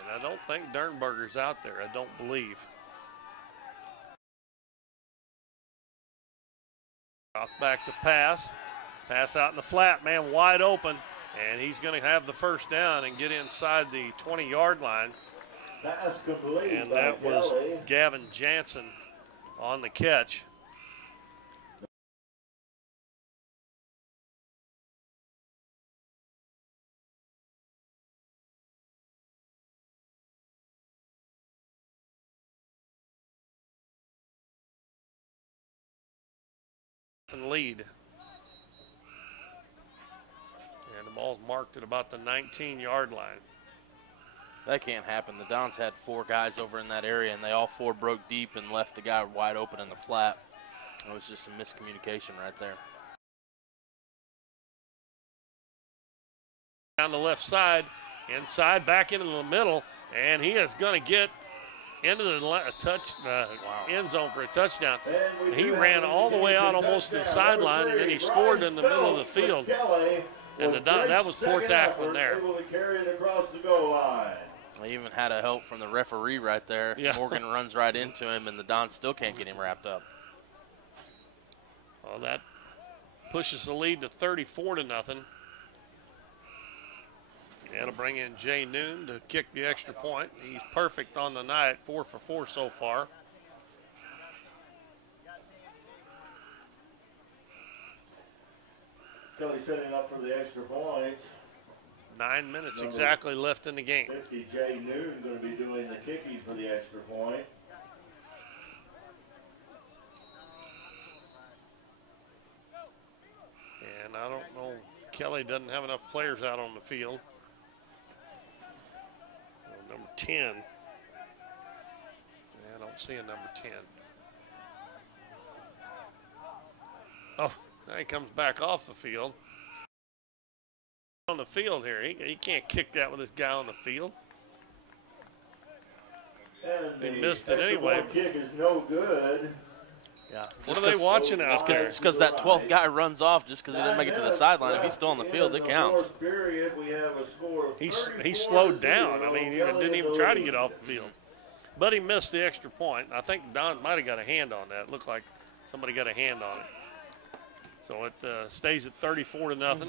And I don't think Dernberger's out there, I don't believe. Off back to pass. Pass out in the flat, man wide open. And he's going to have the first down and get inside the 20-yard line. Pass complete. And that was Gavin Jansen on the catch. Lead. And the ball's marked at about the 19-yard line. That can't happen. The Dons had 4 guys over in that area, and they all 4 broke deep and left the guy wide open in the flat. It was just some miscommunication right there. Down the left side, inside, back into the middle, and he is going to get into the end zone for a touchdown. He ran all the way out almost to the sideline, and then he scored in the middle of the field. And that was poor tackling there. They even had a help from the referee right there. Yeah. Morgan runs right into him, and the Dons still can't get him wrapped up. Well, that pushes the lead to 34-0. It'll bring in Jay Noon to kick the extra point. He's perfect on the night, 4 for 4 so far. Kelly setting up for the extra point. 9 minutes exactly left in the game. 50 Jay Noon going to be doing the kicking for the extra point. And I don't know, Kelly doesn't have enough players out on the field. Number 10. I don't see a number 10. Oh, now he comes back off the field. On the field here, he can't kick that with this guy on the field. And They the missed it extra anyway. point kick is no good. Yeah. What are they watching out there? Just because that 12th guy runs off just because he didn't make it to the sideline, if he's still on the field, it counts. Period, we have a score of He slowed down. I mean, he didn't even try to get off the field. But he missed the extra point. I think Don might have got a hand on that. It looked like somebody got a hand on it. So it stays at 34-0.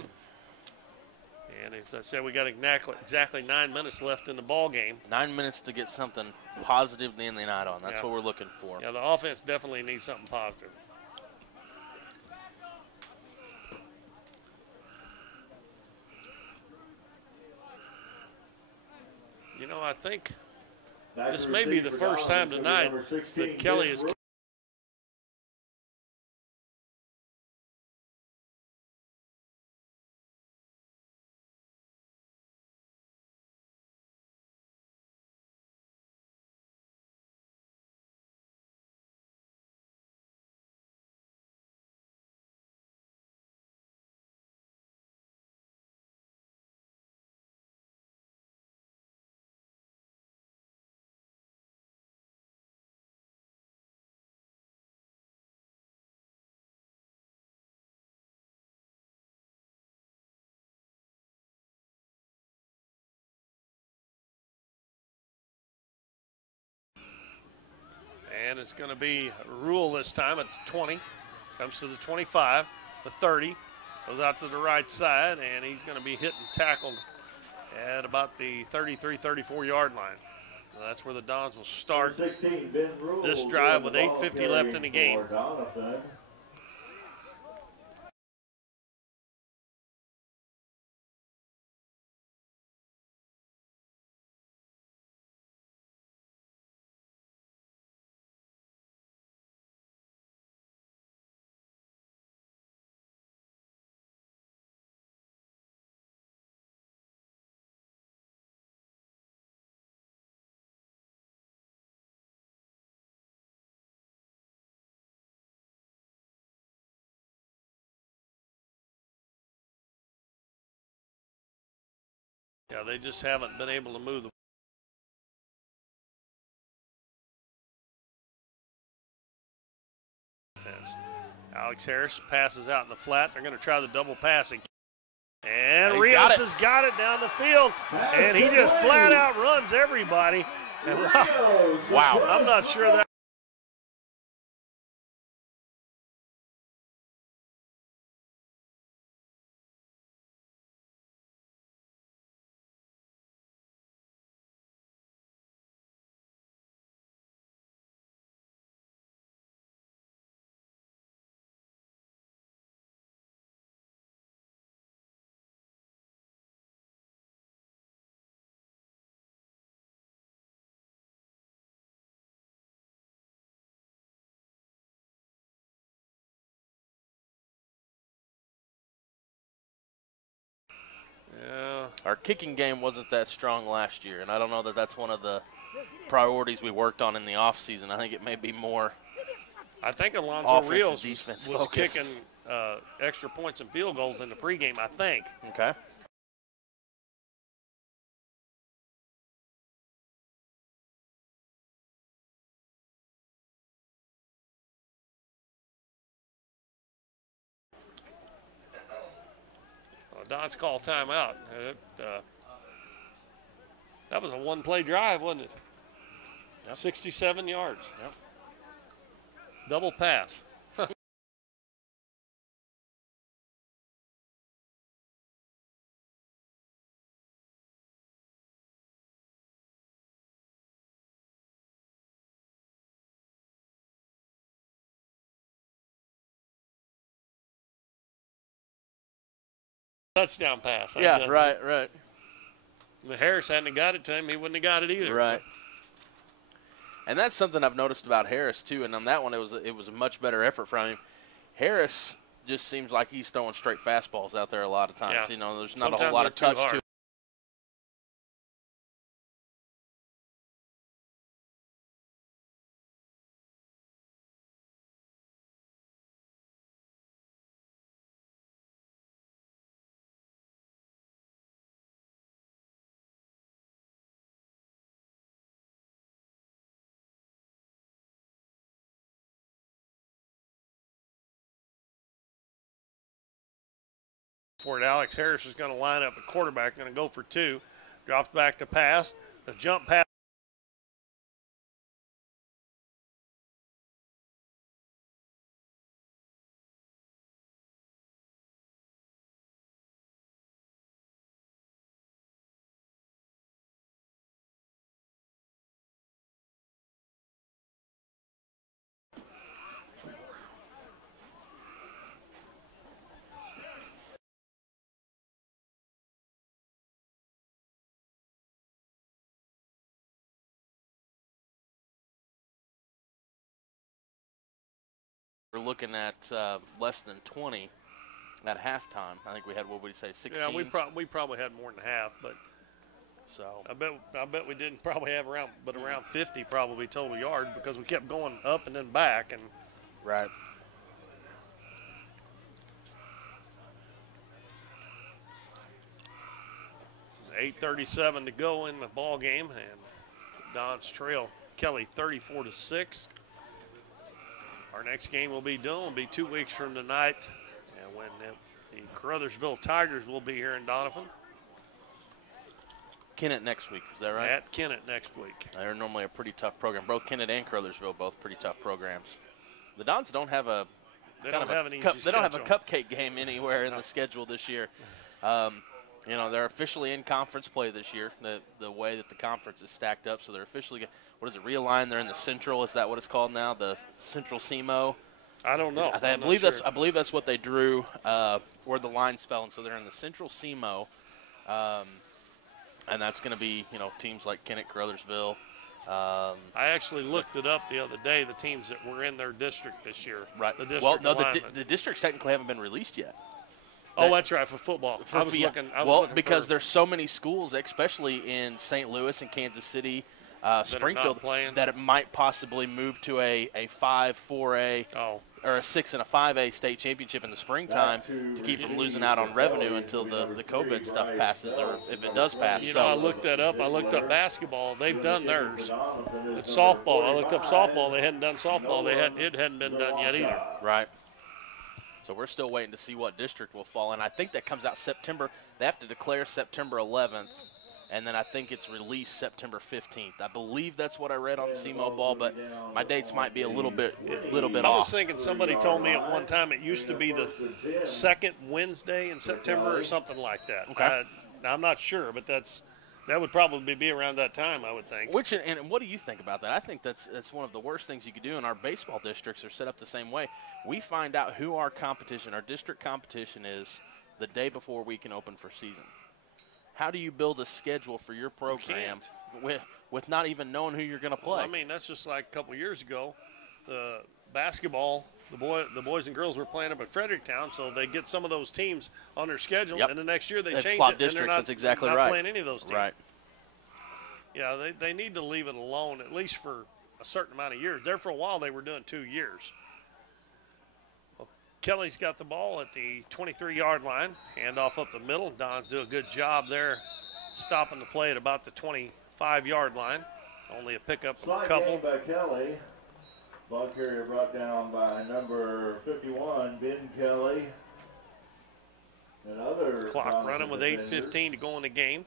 And as I said, we got exactly 9 minutes left in the ball game. 9 minutes to get something positive to end the night on. That's what we're looking for. Yeah, the offense definitely needs something positive. You know, I think this may be the first time tonight that Kelly is. And it's going to be Rule this time at 20. Comes to the 25, the 30. Goes out to the right side, and he's going to be hit and tackled at about the 33, 34-yard line. So that's where the Dons will start 16, Ben Rule, this drive with 8:50 left in the game. Doniphan. Yeah, they just haven't been able to move the defense. Alex Harris passes out in the flat. They're going to try the double passing. And Rios has got it down the field, and he just flat out runs everybody. And wow, I'm not sure that. Yeah. Our kicking game wasn't that strong last year, and I don't know that that's one of the priorities we worked on in the offseason. I think it may be more. I think Alonzo Rios was focused. kicking extra points and field goals in the pregame, I think. Okay. Don's call timeout. That was a one-play drive, wasn't it? Yep. 67 yards. Yep. Double pass. touchdown pass. I Yeah, guess. right. The Harris hadn't got it to him, he wouldn't have got it either. Right. So. And that's something I've noticed about Harris too. And on that one, it was a much better effort from him. Harris just seems like he's throwing straight fastballs out there a lot of times. Yeah. You know, there's not Sometimes a whole lot of they're too touch to hard. it. For it, Alex Harris is going to line up at quarterback, going to go for 2. Drops back to pass. The jump pass. We're looking at less than 20 at halftime. I think we had, what would you say, 16? Yeah, we probably had more than half, but so I bet we didn't probably have around 50 probably total yards because we kept going up and then back and right. This is 8:37 to go in the ball game, and Don's trail Kelly 34-6. Our next game will be 2 weeks from tonight, and when the Caruthersville Tigers will be here in Doniphan. Kennett next week, is that right? At Kennett next week. They're normally a pretty tough program. Both Kennett and Caruthersville, both pretty tough programs. The Dons don't have a They don't have an easy they don't have a schedule. cupcake game anywhere in the schedule this year. You know, they're officially in conference play this year. The way that the conference is stacked up, so they're officially, what is it, realigned? They're in the Central. Is that what it's called now? The Central SEMO. I don't know. I believe that's what they drew where the lines fell, and so they're in the Central SEMO, and that's going to be, you know, teams like Kennett, Caruthersville. I actually looked it up the other day, the teams that were in their district this year. Right. The district the districts technically haven't been released yet. Oh, that's right, for football. I was looking because there's so many schools, especially in St. Louis and Kansas City, Springfield, that it might possibly move to a 5-4A or a 6 and a 5A state championship in the springtime to keep from losing out on revenue until the COVID stuff passes, or if it does pass. You know, I looked that up. I looked up basketball. They've done theirs. It's softball. I looked up softball. They hadn't done softball. It hadn't been done yet either. Right. So we're still waiting to see what district will fall in. I think that comes out September. They have to declare September 11th, and then I think it's released September 15th. I believe that's what I read on SEMO Ball, but my dates might be a little bit off. I was thinking somebody told me at one time it used to be the second Wednesday in September or something like that. Okay. I'm not sure, but that would probably be around that time, I would think. And what do you think about that? I think that's one of the worst things you could do, and our baseball districts are set up the same way. We find out who our district competition is the day before we can open for season. How do you build a schedule for your program with not even knowing who you're going to play? Well, I mean, that's just like a couple years ago. The basketball, the boys and girls were playing up at Fredericktown, so they get some of those teams on their schedule, and the next year they change flop it, districts, and they're that's exactly not right. playing any of those teams. Right. Yeah, they need to leave it alone, at least for a certain amount of years. There for a while they were doing 2 years. Well, Kelly's got the ball at the 23-yard line. Handoff up the middle. Don's do a good job there stopping the play at about the 25-yard line. Only a pickup couple. By Kelly. Ball carrier brought down by number 51, Ben Kelly. Another clock running with 8:15 to go in the game.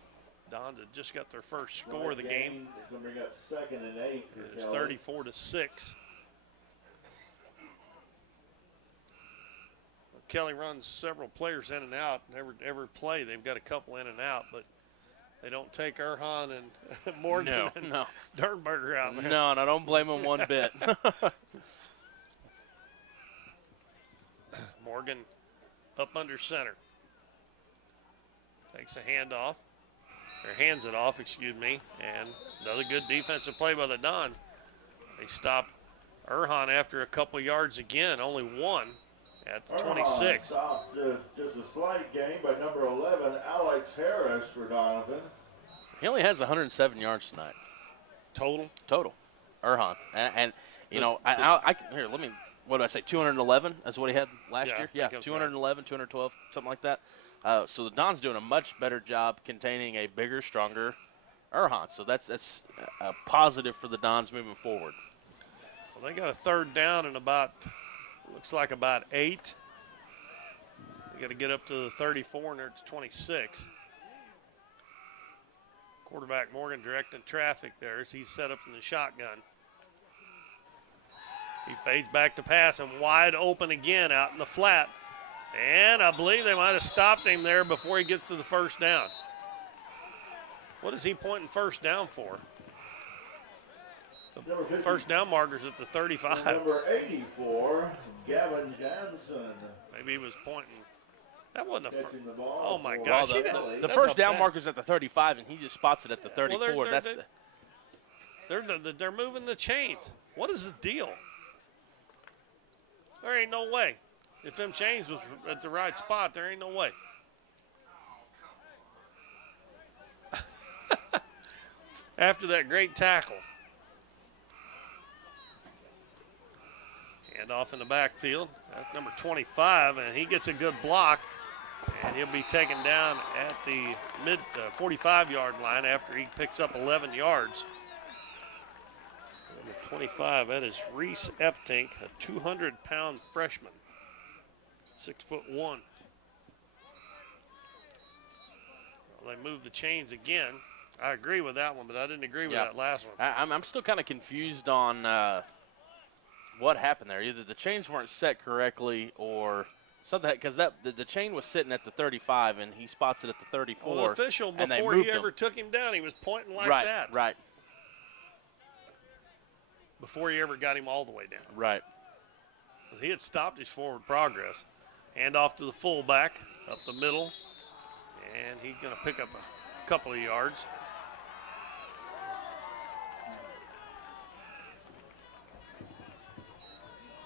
Don had just got their first score of the game. It's going to bring up 2nd and 8. It's 34-6. Kelly runs several players in and out. Every play they've got a couple in and out, but they don't take Erhan and Morgan and Dernberger out there. No, and I don't blame them one bit. Morgan up under center. Takes a handoff, or hands it off, excuse me, and another good defensive play by the Dons. They stopped Erhan after a couple yards again, only one at the 26. Stopped just a slight gain by number 11, Alex Harris for Doniphan. He only has 107 yards tonight. Total. Erhan. And you know, here, let me, what did I say, 211 is what he had last year? Yeah, 211, 212, something like that. So the Don's doing a much better job containing a bigger, stronger Erhan. So that's a positive for the Dons moving forward. Well, they got a third down and looks like about 8. They got to get up to the 34, and they're at the 26. Quarterback Morgan directing traffic there as he's set up in the shotgun. He fades back to pass and wide open again out in the flat. And I believe they might have stopped him there before he gets to the first down. What is he pointing first down for? The first down marker's at the 35. Number 84, Gavin Jansen. Maybe he was pointing. That wasn't a catching the ball. Oh my gosh! The first down marker's at the 35, and he just spots it at the 34. Well, they're moving the chains. What is the deal? There ain't no way. If them chains was at the right spot, there ain't no way. After that great tackle. Hand off in the backfield. That's number 25, and he gets a good block. And he'll be taken down at the mid 45-yard line after he picks up 11 yards. Number 25, that is Reese Eptink, a 200-pound freshman, 6'1". Well, they moved the chains again. I agree with that one, but I didn't agree with that last one. I'm still kind of confused on what happened there. Either the chains weren't set correctly or something, because the chain was sitting at the 35 and he spots it at the 34. Well, the official, before he ever took him down, he was pointing like that. Right. Before he ever got him all the way down. Right. He had stopped his forward progress. Hand off to the fullback up the middle, and he's going to pick up a couple of yards.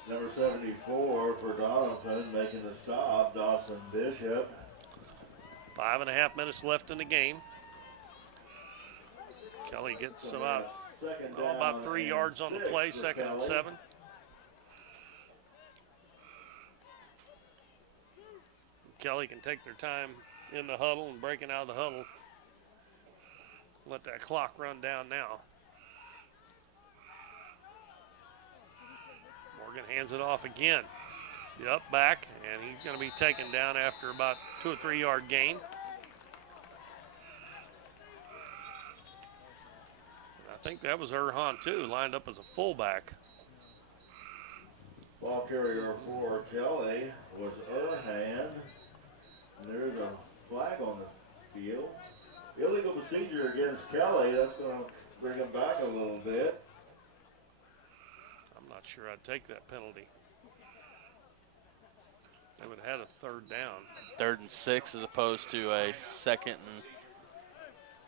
Number 74 for Doniphan making the stop, Dawson Bishop. 5.5 minutes left in the game. Kelly gets about 3 yards on the play, 2nd and 7. Kelly can take their time in the huddle and breaking out of the huddle. Let that clock run down now. Morgan hands it off again. Yep, back, and he's going to be taken down after about 2 or 3 yard gain. I think that was Erhan too, lined up as a fullback. Ball carrier for Kelly was Erhan. And there's a flag on the field. Illegal procedure against Kelly. That's going to bring him back a little bit. I'm not sure I'd take that penalty. They would have had a 3rd down. 3rd and 6 as opposed to a 2nd and.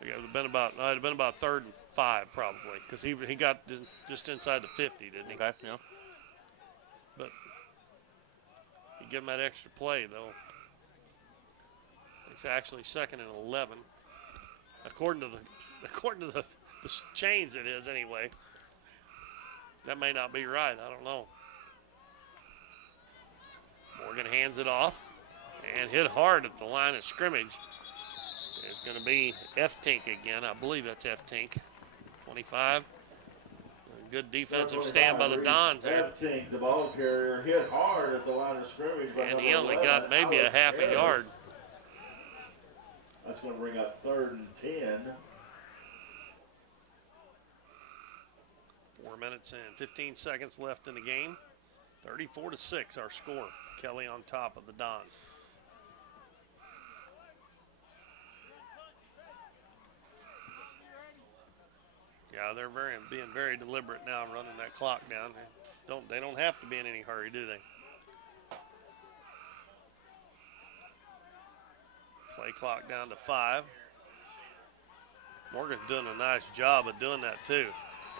It would have been about 3rd and 5 probably, because he got just inside the 50, didn't he? Okay, yeah. But you give him that extra play though. It's actually 2nd and 11, according to the chains. It is anyway. That may not be right. I don't know. Morgan hands it off and hit hard at the line of scrimmage. It's going to be Eptink again. I believe that's Eptink. 25. A good defensive stand by the Dons there. Eptink, the ball carrier, hit hard at the line of scrimmage. And he only got maybe a half a yard. That's going to bring up 3rd and 10. 4 minutes and 15 seconds left in the game. 34-6 our score. Kelly on top of the Dons. Yeah, they're being very deliberate now, running that clock down. They don't have to be in any hurry, do they? Play Play clock down to 5. Morgan's doing a nice job of doing that too.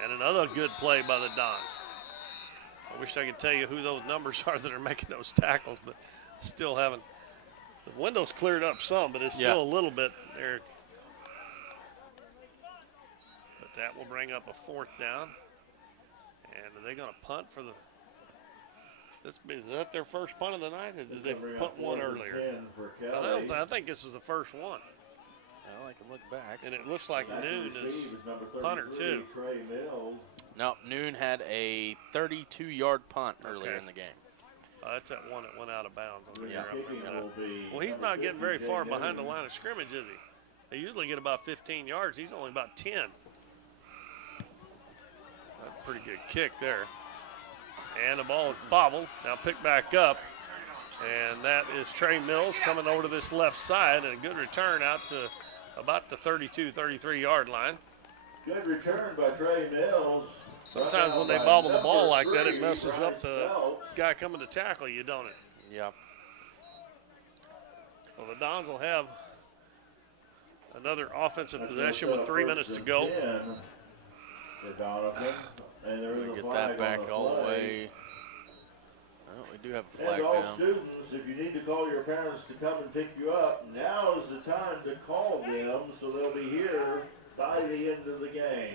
And another good play by the Dons. I wish I could tell you who those numbers are that are making those tackles, but still haven't. The window's cleared up some, but it's still a little bit there. But that will bring up a 4th down. And are they going to punt for the – is that their first punt of the night, or did they punt one earlier? I think this is the first one. Well, I can look back. And it looks like Noon is punter too. Trey Mills. No, Noon had a 32-yard punt earlier in the game. That's that one that went out of bounds. Yeah. Well, he's not getting very far behind the line of scrimmage, is he? They usually get about 15 yards. He's only about 10. That's a pretty good kick there. And the ball is bobbled. Now picked back up. And that is Trey Mills coming over to this left side, and a good return out to about the 32, 33-yard line. Good return by Trey Mills. Sometimes when they bobble the ball like that, it messes up the guy coming to tackle you, don't it? Yep. Well, the Dons will have another offensive possession with 3 minutes to go. Get that back all the way. Well, we do have a flag and all down. students, if you need to call your parents to come and pick you up, now is the time to call them so they'll be here by the end of the game.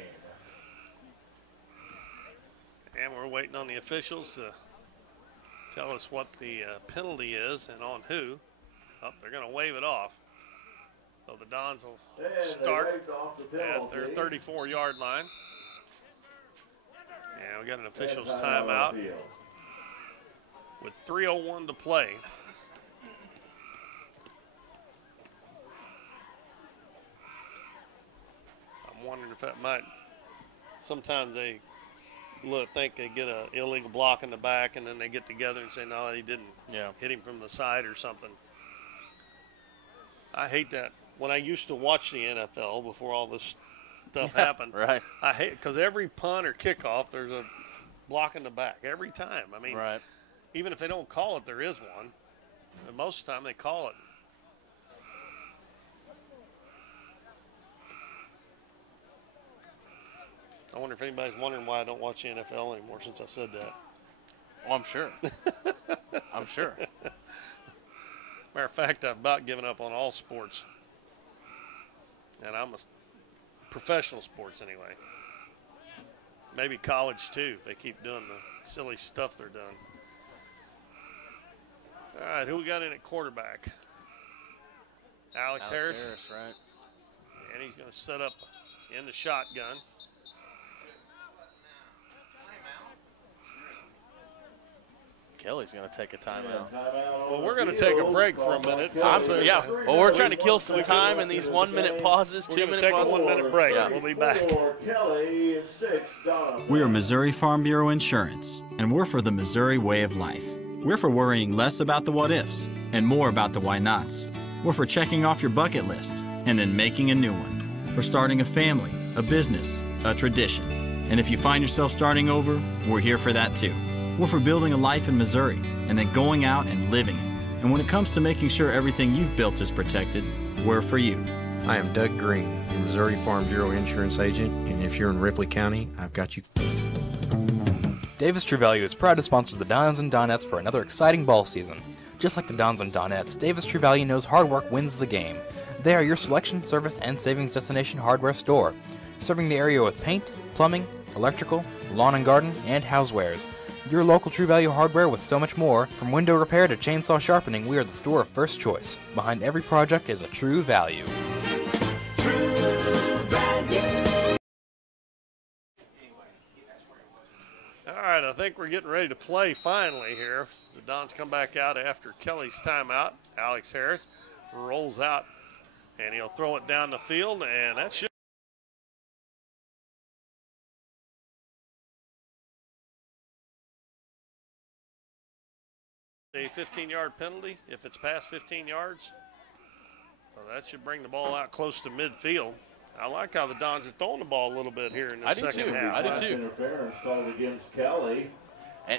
And we're waiting on the officials to tell us what the penalty is and on who. Oh, they're going to wave it off. So the Dons will start at their 34-yard line. And we got an official's timeout with 3:01 to play. I'm wondering if that might, sometimes they think they get an illegal block in the back and then they get together and say, no, he didn't hit him from the side or something. I hate that. When I used to watch the NFL before all this stuff happened, right. I hate because every punt or kickoff, there's a block in the back every time. I mean, right. Even if they don't call it, there is one. And most of the time they call it. I wonder if anybody's wondering why I don't watch the NFL anymore since I said that. Oh, I'm sure. I'm sure. Matter of fact, I've about given up on all sports. And I'm a professional sports anyway. Maybe college too. They keep doing the silly stuff they're doing. All right, who we got in at quarterback? Alex Harris. Right. And he's going to set up in the shotgun. Kelly's going to take a timeout. Well, we're going to take a break for a minute. Well, we're trying to kill some time in these 1 minute pauses, 2 minute pauses. We're going to take a 1 minute break. Yeah. We'll be back. We are Missouri Farm Bureau Insurance, and we're for the Missouri way of life. We're for worrying less about the what-ifs and more about the why-nots. We're for checking off your bucket list and then making a new one. For starting a family, a business, a tradition. And if you find yourself starting over, we're here for that too. We're for building a life in Missouri and then going out and living it. And when it comes to making sure everything you've built is protected, we're for you. I am Doug Green, your Missouri Farm Bureau insurance agent, and if you're in Ripley County, I've got you. Davis True Value is proud to sponsor the Dons and Donettes for another exciting ball season. Just like the Dons and Donettes, Davis True Value knows hard work wins the game. They are your selection, service, and savings destination hardware store, serving the area with paint, plumbing, electrical, lawn and garden, and housewares. Your local True Value hardware with so much more. From window repair to chainsaw sharpening, we are the store of first choice. Behind every project is a True Value. All right, I think we're getting ready to play finally here. The Dons come back out after Kelly's timeout. Alex Harris rolls out, and he'll throw it down the field, and that should. A 15-yard penalty if it's past 15 yards. Well, that should bring the ball out close to midfield. I like how the Dons are throwing the ball a little bit here in the second half. I do too. Interference called against Kelly.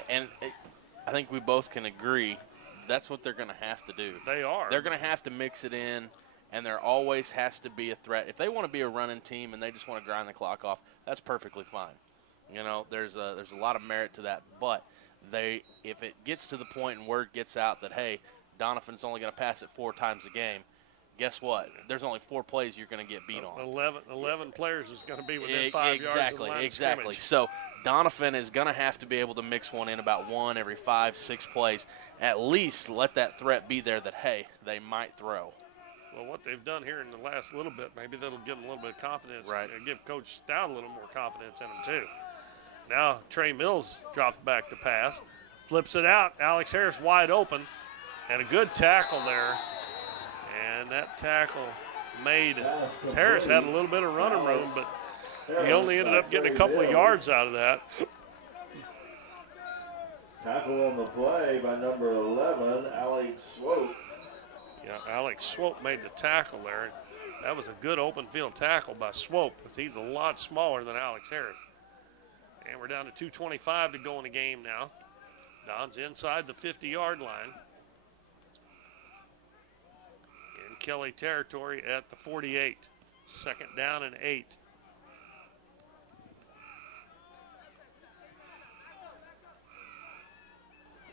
And I think we both can agree that's what they're going to have to do. They are. They're going to have to mix it in and there always has to be a threat. If they want to be a running team and they just want to grind the clock off, that's perfectly fine. You know, there's a lot of merit to that. But if it gets to the point and word gets out that, hey, Doniphan's only going to pass it 4 times a game, guess what? There's only 4 plays you're going to get beat on. 11 players is going to be within 5 yards of the line of scrimmage. So Doniphan is going to have to be able to mix one in about 1 every 5, 6 plays. At least let that threat be there that, hey, they might throw. Well, what they've done here in the last little bit, maybe that'll give them a little bit of confidence. Right. Give Coach Stout a little more confidence in them, too. Now Trey Mills drops back to pass, flips it out. Alex Harris wide open, and a good tackle there. And that tackle made – Harris had a little bit of running room, but he only ended up getting a couple of yards out of that. Tackle on the play by number 11, Alex Swope. Yeah, Alex Swope made the tackle there. That was a good open field tackle by Swope, because he's a lot smaller than Alex Harris. And we're down to 2:25 to go in the game now. Don's inside the 50-yard line. In Kelly territory at the 48. 2nd down and 8.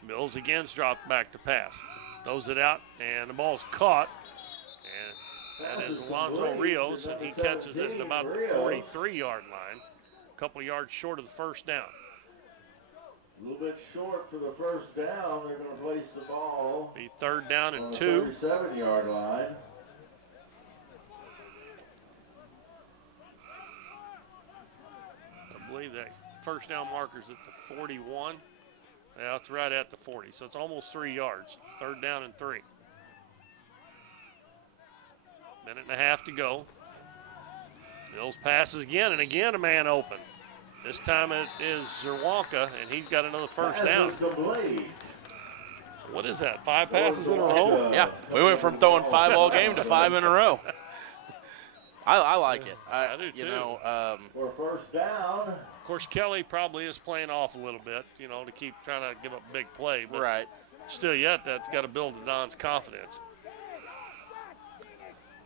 Mills again's dropped back to pass. Throws it out, and the ball's caught. And that is Alonzo Rios, and he catches it at about the 43-yard line. A couple of yards short of the first down. A little bit short for the first down. They're going to place the ball. Be 3rd down and 2. 37-yard line. I believe that first down marker's at the 41. Yeah, it's right at the 40, so it's almost 3 yards. 3rd down and 3. Minute and a half to go. Mills passes again, and again a man open. This time it is Zerwanka, and he's got another first down. What is that, 5 passes in a row? Yeah, we went from throwing 5 all game to 5 in a row. I like it. I do too. You know, for first down. Of course, Kelly probably is playing off a little bit, you know, to keep trying to give up a big play. But right. Still yet, that's got to build the Don's confidence.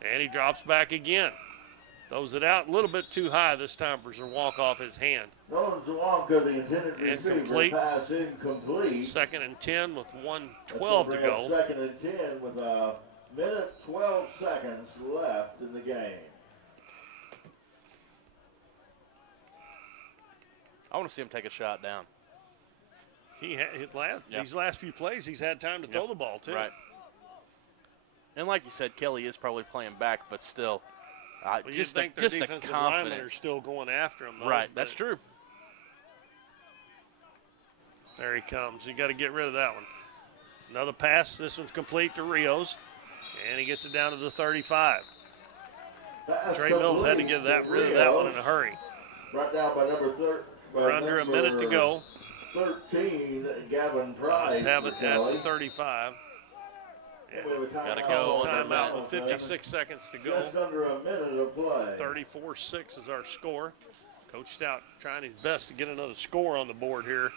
And he drops back again. Throws it out a little bit too high this time for Zerwanka off his hand. No, Zerwanka, the intended receiver, pass incomplete. 2nd and 10 with 1:12 to go. 2nd and 10 with a minute 12 seconds left in the game. I want to see him take a shot down. These last few plays, he's had time to throw the ball, too. Right. And like you said, Kelly is probably playing back, but still, just the defensive linemen are confidence. still going after him, though. Right, that's true. There he comes. You got to get rid of that one. Another pass. This one's complete to Rios, and he gets it down to the 35. Trey Mills had to get rid of that one in a hurry. Right now by number 30. We're under a minute to go. 13, Gavin Price. Let's have it at the 35. Got to go. Timeout with 56 seconds to go. Just under a minute of play. 34-6 is our score. Coach Stout trying his best to get another score on the board here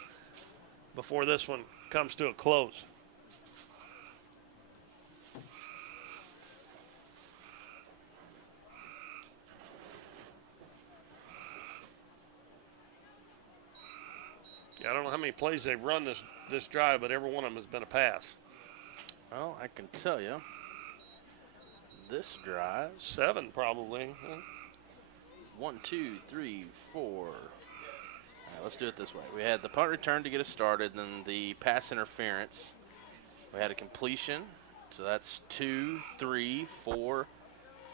before this one comes to a close. I don't know how many plays they've run this drive, but every one of them has been a pass. Well, I can tell you, this drive. 7 probably. 1, 2, 3, 4. All right, let's do it this way. We had the punt return to get us started, then the pass interference. We had a completion, so that's 2, 3, 4,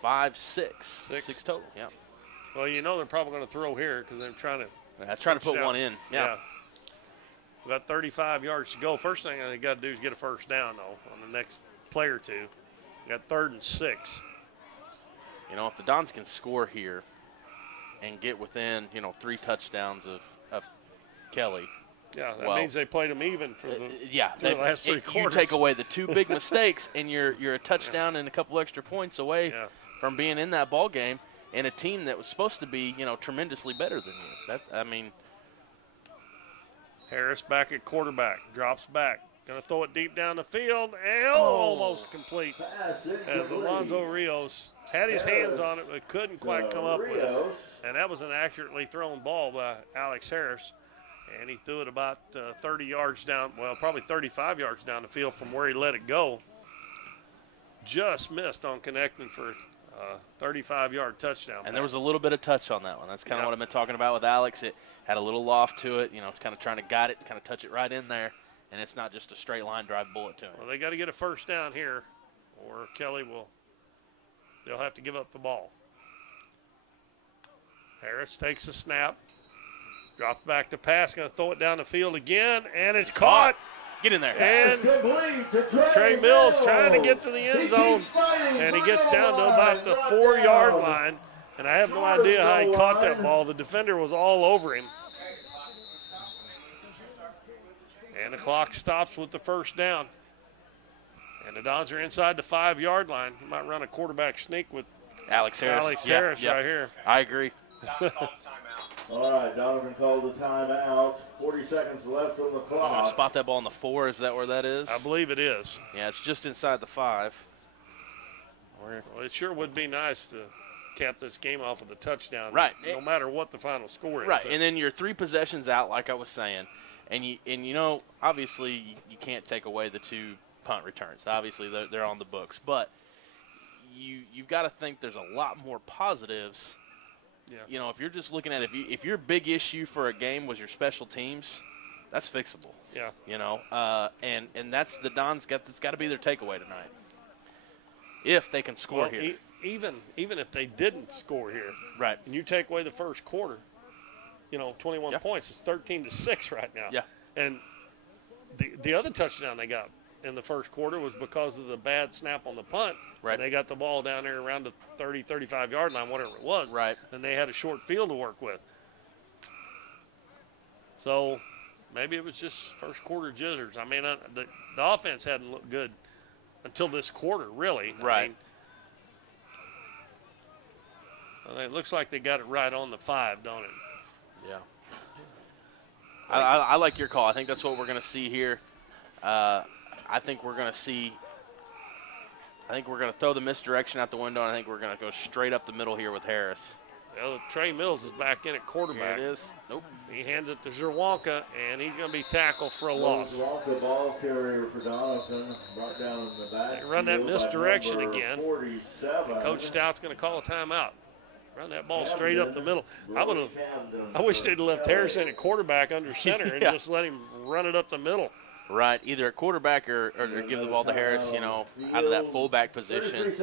5, 6. 6 total, yeah. Well, you know they're probably going to throw here because they're trying to put one in, yeah. We got 35 yards to go. First thing they got to do is get a first down, though, on the next play or two. We got 3rd and 6. You know, if the Dons can score here and get within, 3 touchdowns of Kelly. Yeah, that means they played them even for the last 3 quarters. You take away the 2 big mistakes, and you're a touchdown and a couple extra points away from being in that ball game and a team that was supposed to be, tremendously better than you. Harris back at quarterback, drops back, Going to throw it deep down the field, and almost complete. As Alonzo Rios had his hands on it, but couldn't quite come up with it. And that was an accurately thrown ball by Alex Harris. And he threw it about 30 yards down, well, probably 35 yards down the field from where he let it go. Just missed on connecting for a 35-yard touchdown. And there was a little bit of touch on that one. That's kind of what I've been talking about with Alex. It had a little loft to it, kind of trying to guide it, kind of touch it right in there. And it's not just a straight line drive bullet to him. Well, they got to get a first down here, or Kelly they'll have to give up the ball. Harris takes a snap, drops back to pass, going to throw it down the field again, and it's caught. Get in there. And Trey Mills trying to get to the end zone, and he gets down to about the 4-yard line, and I have no idea how he caught that ball. The defender was all over him. And the clock stops with the first down. And the Dons are inside the 5-yard line. You might run a quarterback sneak with Alex Harris. Right here. I agree. All right, Donovan called the timeout. 40 seconds left on the clock. I'm going to spot that ball on the 4. Is that where that is? I believe it is. Yeah, it's just inside the 5. Well, it sure would be nice to cap this game off with a touchdown. Right. No matter what the final score is. Right, and then you're 3 possessions out, like I was saying. And obviously you can't take away the 2 punt returns. Obviously they're on the books, but you've got to think there's a lot more positives. Yeah. If you're just looking at if your big issue for a game was your special teams, that's fixable. Yeah. And that's the Dons that's got to be their takeaway tonight. If they can score here. Even if they didn't score here. Right. And you take away the first quarter. 21 points. It's 13-6 right now. Yeah. And the other touchdown they got in the first quarter was because of the bad snap on the punt. Right. And they got the ball down there around the 30, 35-yard line, whatever it was. Right. And they had a short field to work with. So maybe it was just first quarter jitters. I mean, the offense hadn't looked good until this quarter, really. Right. It looks like they got it right on the 5, don't it? Yeah. I like your call. I think that's what we're going to see here. I think we're going to throw the misdirection out the window, and I think we're going to go straight up the middle here with Harris. Well, Trey Mills is back in at quarterback. Here it is. Nope. He hands it to Zerwanka, and he's going to be tackled for a loss. Zerwanka, ball carrier for Doniphan, brought down in the back. They run that misdirection again. 47. Coach Stout's going to call a timeout. Run that ball straight up the middle. I wish they'd left Harrison at quarterback under center and just let him run it up the middle. Right, either at quarterback or give the ball to Harris, out of that fullback position.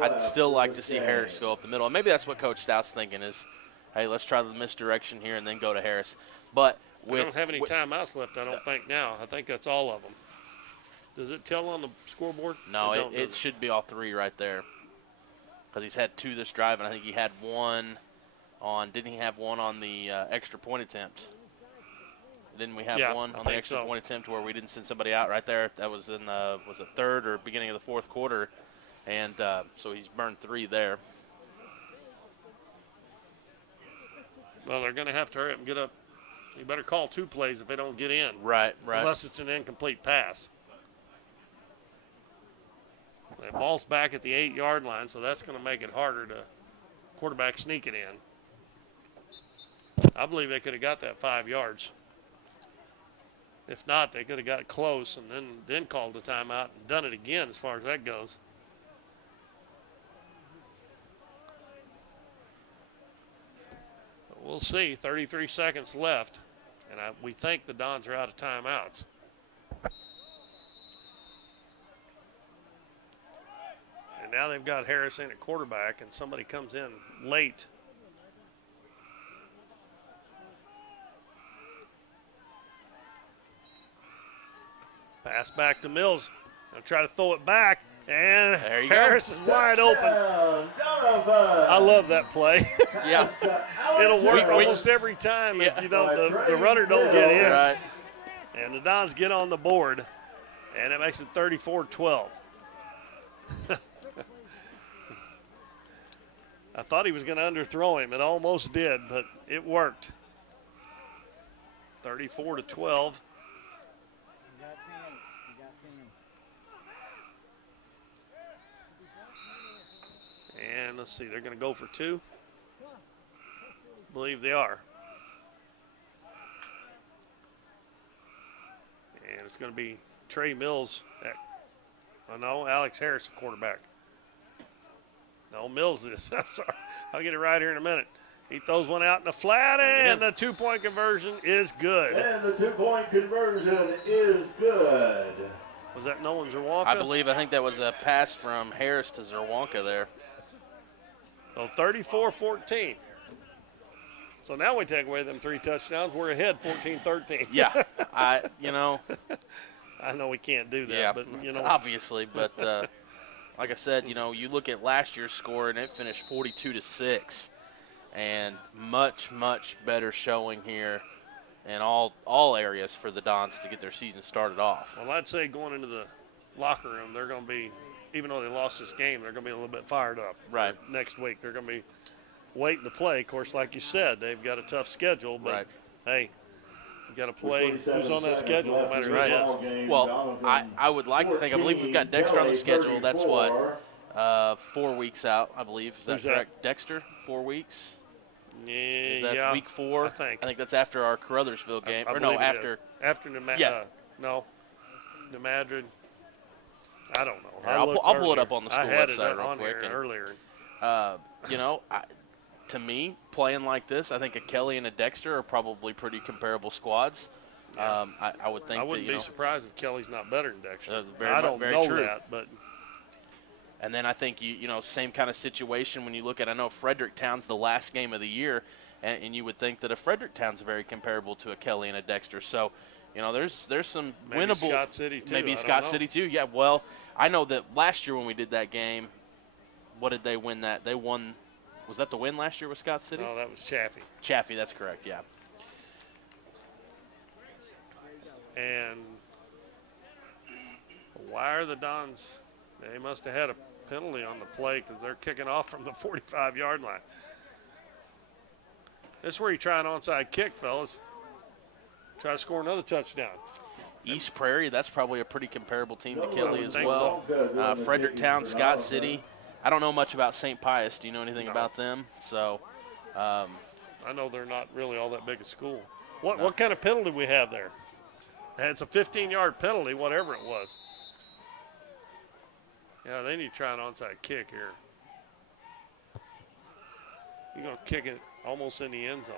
I'd still like to see Harris go up the middle. And maybe that's what Coach Stout's thinking is, hey, let's try the misdirection here and then go to Harris. But we don't have any timeouts left, I don't think, now. I think that's all of them. Does it tell on the scoreboard? No, it should be all 3 right there. Because he's had 2 this drive, and I think he had 1 on – didn't he have 1 on the extra point attempt? Didn't we have 1 on the extra point attempt where we didn't send somebody out right there? That was in the – was it 3rd or beginning of the 4th quarter? And so he's burned 3 there. Well, they're going to have to hurry up and get up. You better call 2 plays if they don't get in. Right. Unless it's an incomplete pass. The ball's back at the 8-yard line, so that's going to make it harder to quarterback sneak it in. I believe they could have got that 5 yards. If not, they could have got close and then called the timeout and done it again as far as that goes. But we'll see. 33 seconds left, and we think the Dons are out of timeouts. And now they've got Harris in at quarterback, and somebody comes in late. Pass back to Mills. They'll try to throw it back, and Harris is wide open. I love that play. Yeah. It'll work almost every time if the runner don't get in. Right. And the Dons get on the board, and it makes it 34-12. I thought he was going to underthrow him. It almost did, but it worked. 34-12. And let's see, they're going to go for 2. I believe they are. And it's going to be Trey Mills. No, Alex Harris, the quarterback. No, Mills is. I'm sorry. I'll get it right here in a minute. He throws one out in the flat, and the 2-point conversion is good. And the 2-point conversion is good. Was that Nolan Zerwanka? I think that was a pass from Harris to Zerwanka there. So 34-14. So now we take away them 3 touchdowns. We're ahead 14-13. Yeah, I know we can't do that, but obviously, but like I said, you look at last year's score and it finished 42-6, and much better showing here in all areas for the Dons to get their season started off. Well, I'd say going into the locker room, they're going to be, even though they lost this game, they're going to be a little bit fired up. Right. Next week, they're going to be waiting to play. Of course, like you said, they've got a tough schedule, but hey, you got to play who's on that schedule no matter who it is. Well, I would like to think, I believe we've got Dexter on the schedule. That's what, 4 weeks out, I believe. Is that correct? Dexter, 4 weeks? Yeah, is that week 4? I think that's after our Caruthersville game. After New Madrid. I don't know. I'll pull it up on the school website real quick. Earlier. To me, playing like this, I think a Kelly and a Dexter are probably pretty comparable squads. Yeah. I would think. I wouldn't be surprised if Kelly's not better than Dexter. I don't know true. That, but. And then I think same kind of situation when you look at. I know Fredericktown's the last game of the year, and you would think that a Fredericktown's very comparable to a Kelly and a Dexter. So, there's some maybe winnable. Scott City too. Maybe Scott City too. Yeah. Well, I know that last year when we did that game, what did they win that? They won. Was that the win last year with Scott City? No, that was Chaffee. Chaffee, that's correct, yeah. And why are the Dons? They must have had a penalty on the play because they're kicking off from the 45-yard line. This is where you try an onside kick, fellas. Try to score another touchdown. East Prairie, that's probably a pretty comparable team to Kelly as well. So. Fredericktown, Scott City. I don't know much about St. Pius. Do you know anything about them? So, I know they're not really all that big a school. What kind of penalty we have there? It's a 15-yard penalty, whatever it was. Yeah, they need to try an onside kick here. You're going to kick it almost in the end zone.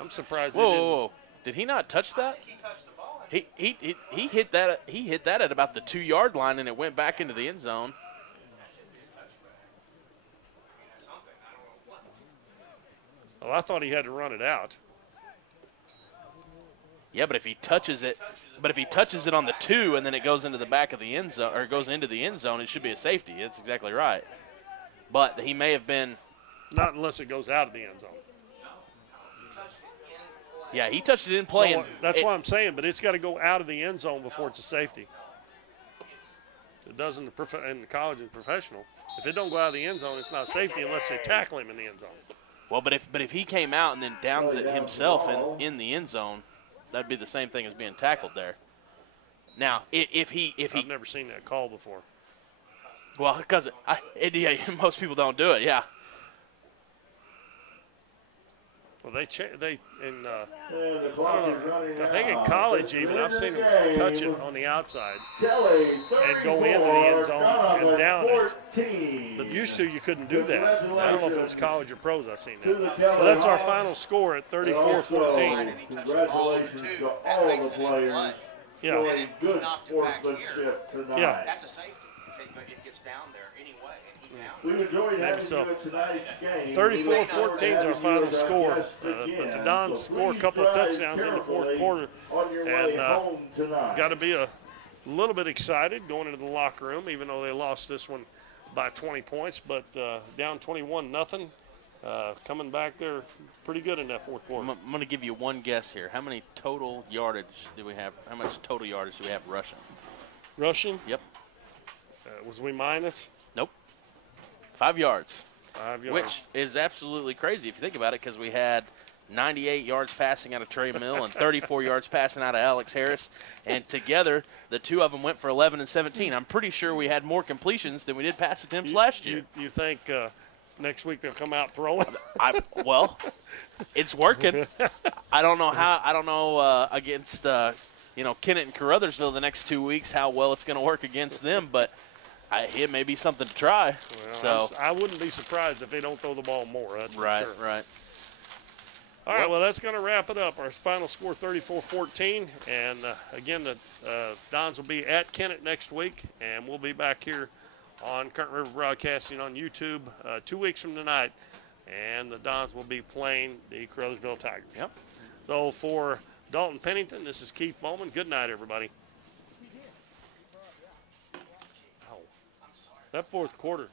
I'm surprised. Whoa. Did he not touch that? He touched the ball. He hit that. He hit that at about the 2-yard line, and it went back into the end zone. Well, I thought he had to run it out. Yeah, but if he touches it, on the 2 and then it goes into the back of the end zone, or goes into the end zone, it should be a safety. That's exactly right. But he may have been. Not unless it goes out of the end zone. Yeah, he touched it in play. Well, that's what I'm saying, but it's got to go out of the end zone before it's a safety. It does in the college and professional. If it don't go out of the end zone, it's not safety unless they tackle him in the end zone. Well, but if he came out and then downs it himself in the end zone, that'd be the same thing as being tackled there. Now, if he I've never seen that call before. Well, because most people don't do it. Yeah. Well, I think in college even, I've seen them touch it on the outside and go into the end zone and down it. But used to, you couldn't do that. I don't know if it was college or pros I've seen that. But that's our final score at 34-14. Congratulations to all the players. Yeah. Good sportsmanship tonight. Yeah. That's a safety if it gets down there anyway. We've enjoyed having you at tonight's game. 34-14 is our final score. But the Dons score a couple of touchdowns in the fourth quarter. And got to be a little bit excited going into the locker room, even though they lost this one by 20 points. But down 21-0. Coming back there pretty good in that fourth quarter. I'm going to give you one guess here. How many total yardage do we have? How much total yardage do we have rushing? Rushing? Yep. Was we minus? Nope. 5 yards. 5 yards. Which is absolutely crazy if you think about it, because we had 98 yards passing out of Trey Mills and 34 yards passing out of Alex Harris. And together, the two of them went for 11 and 17. I'm pretty sure we had more completions than we did pass attempts last year. You think next week they'll come out throwing? Well, it's working. I don't know against Kennett and Caruthersville the next 2 weeks how well it's going to work against them, but it may be something to try. Well, I wouldn't be surprised if they don't throw the ball more. That's right, for sure. Right. All right, well, that's going to wrap it up. Our final score, 34-14. And, again, the Dons will be at Kennett next week, and we'll be back here on Current River Broadcasting on YouTube 2 weeks from tonight. And the Dons will be playing the Caruthersville Tigers. Yep. So for Dalton Pennington, this is Keith Bowman. Good night, everybody. That fourth quarter.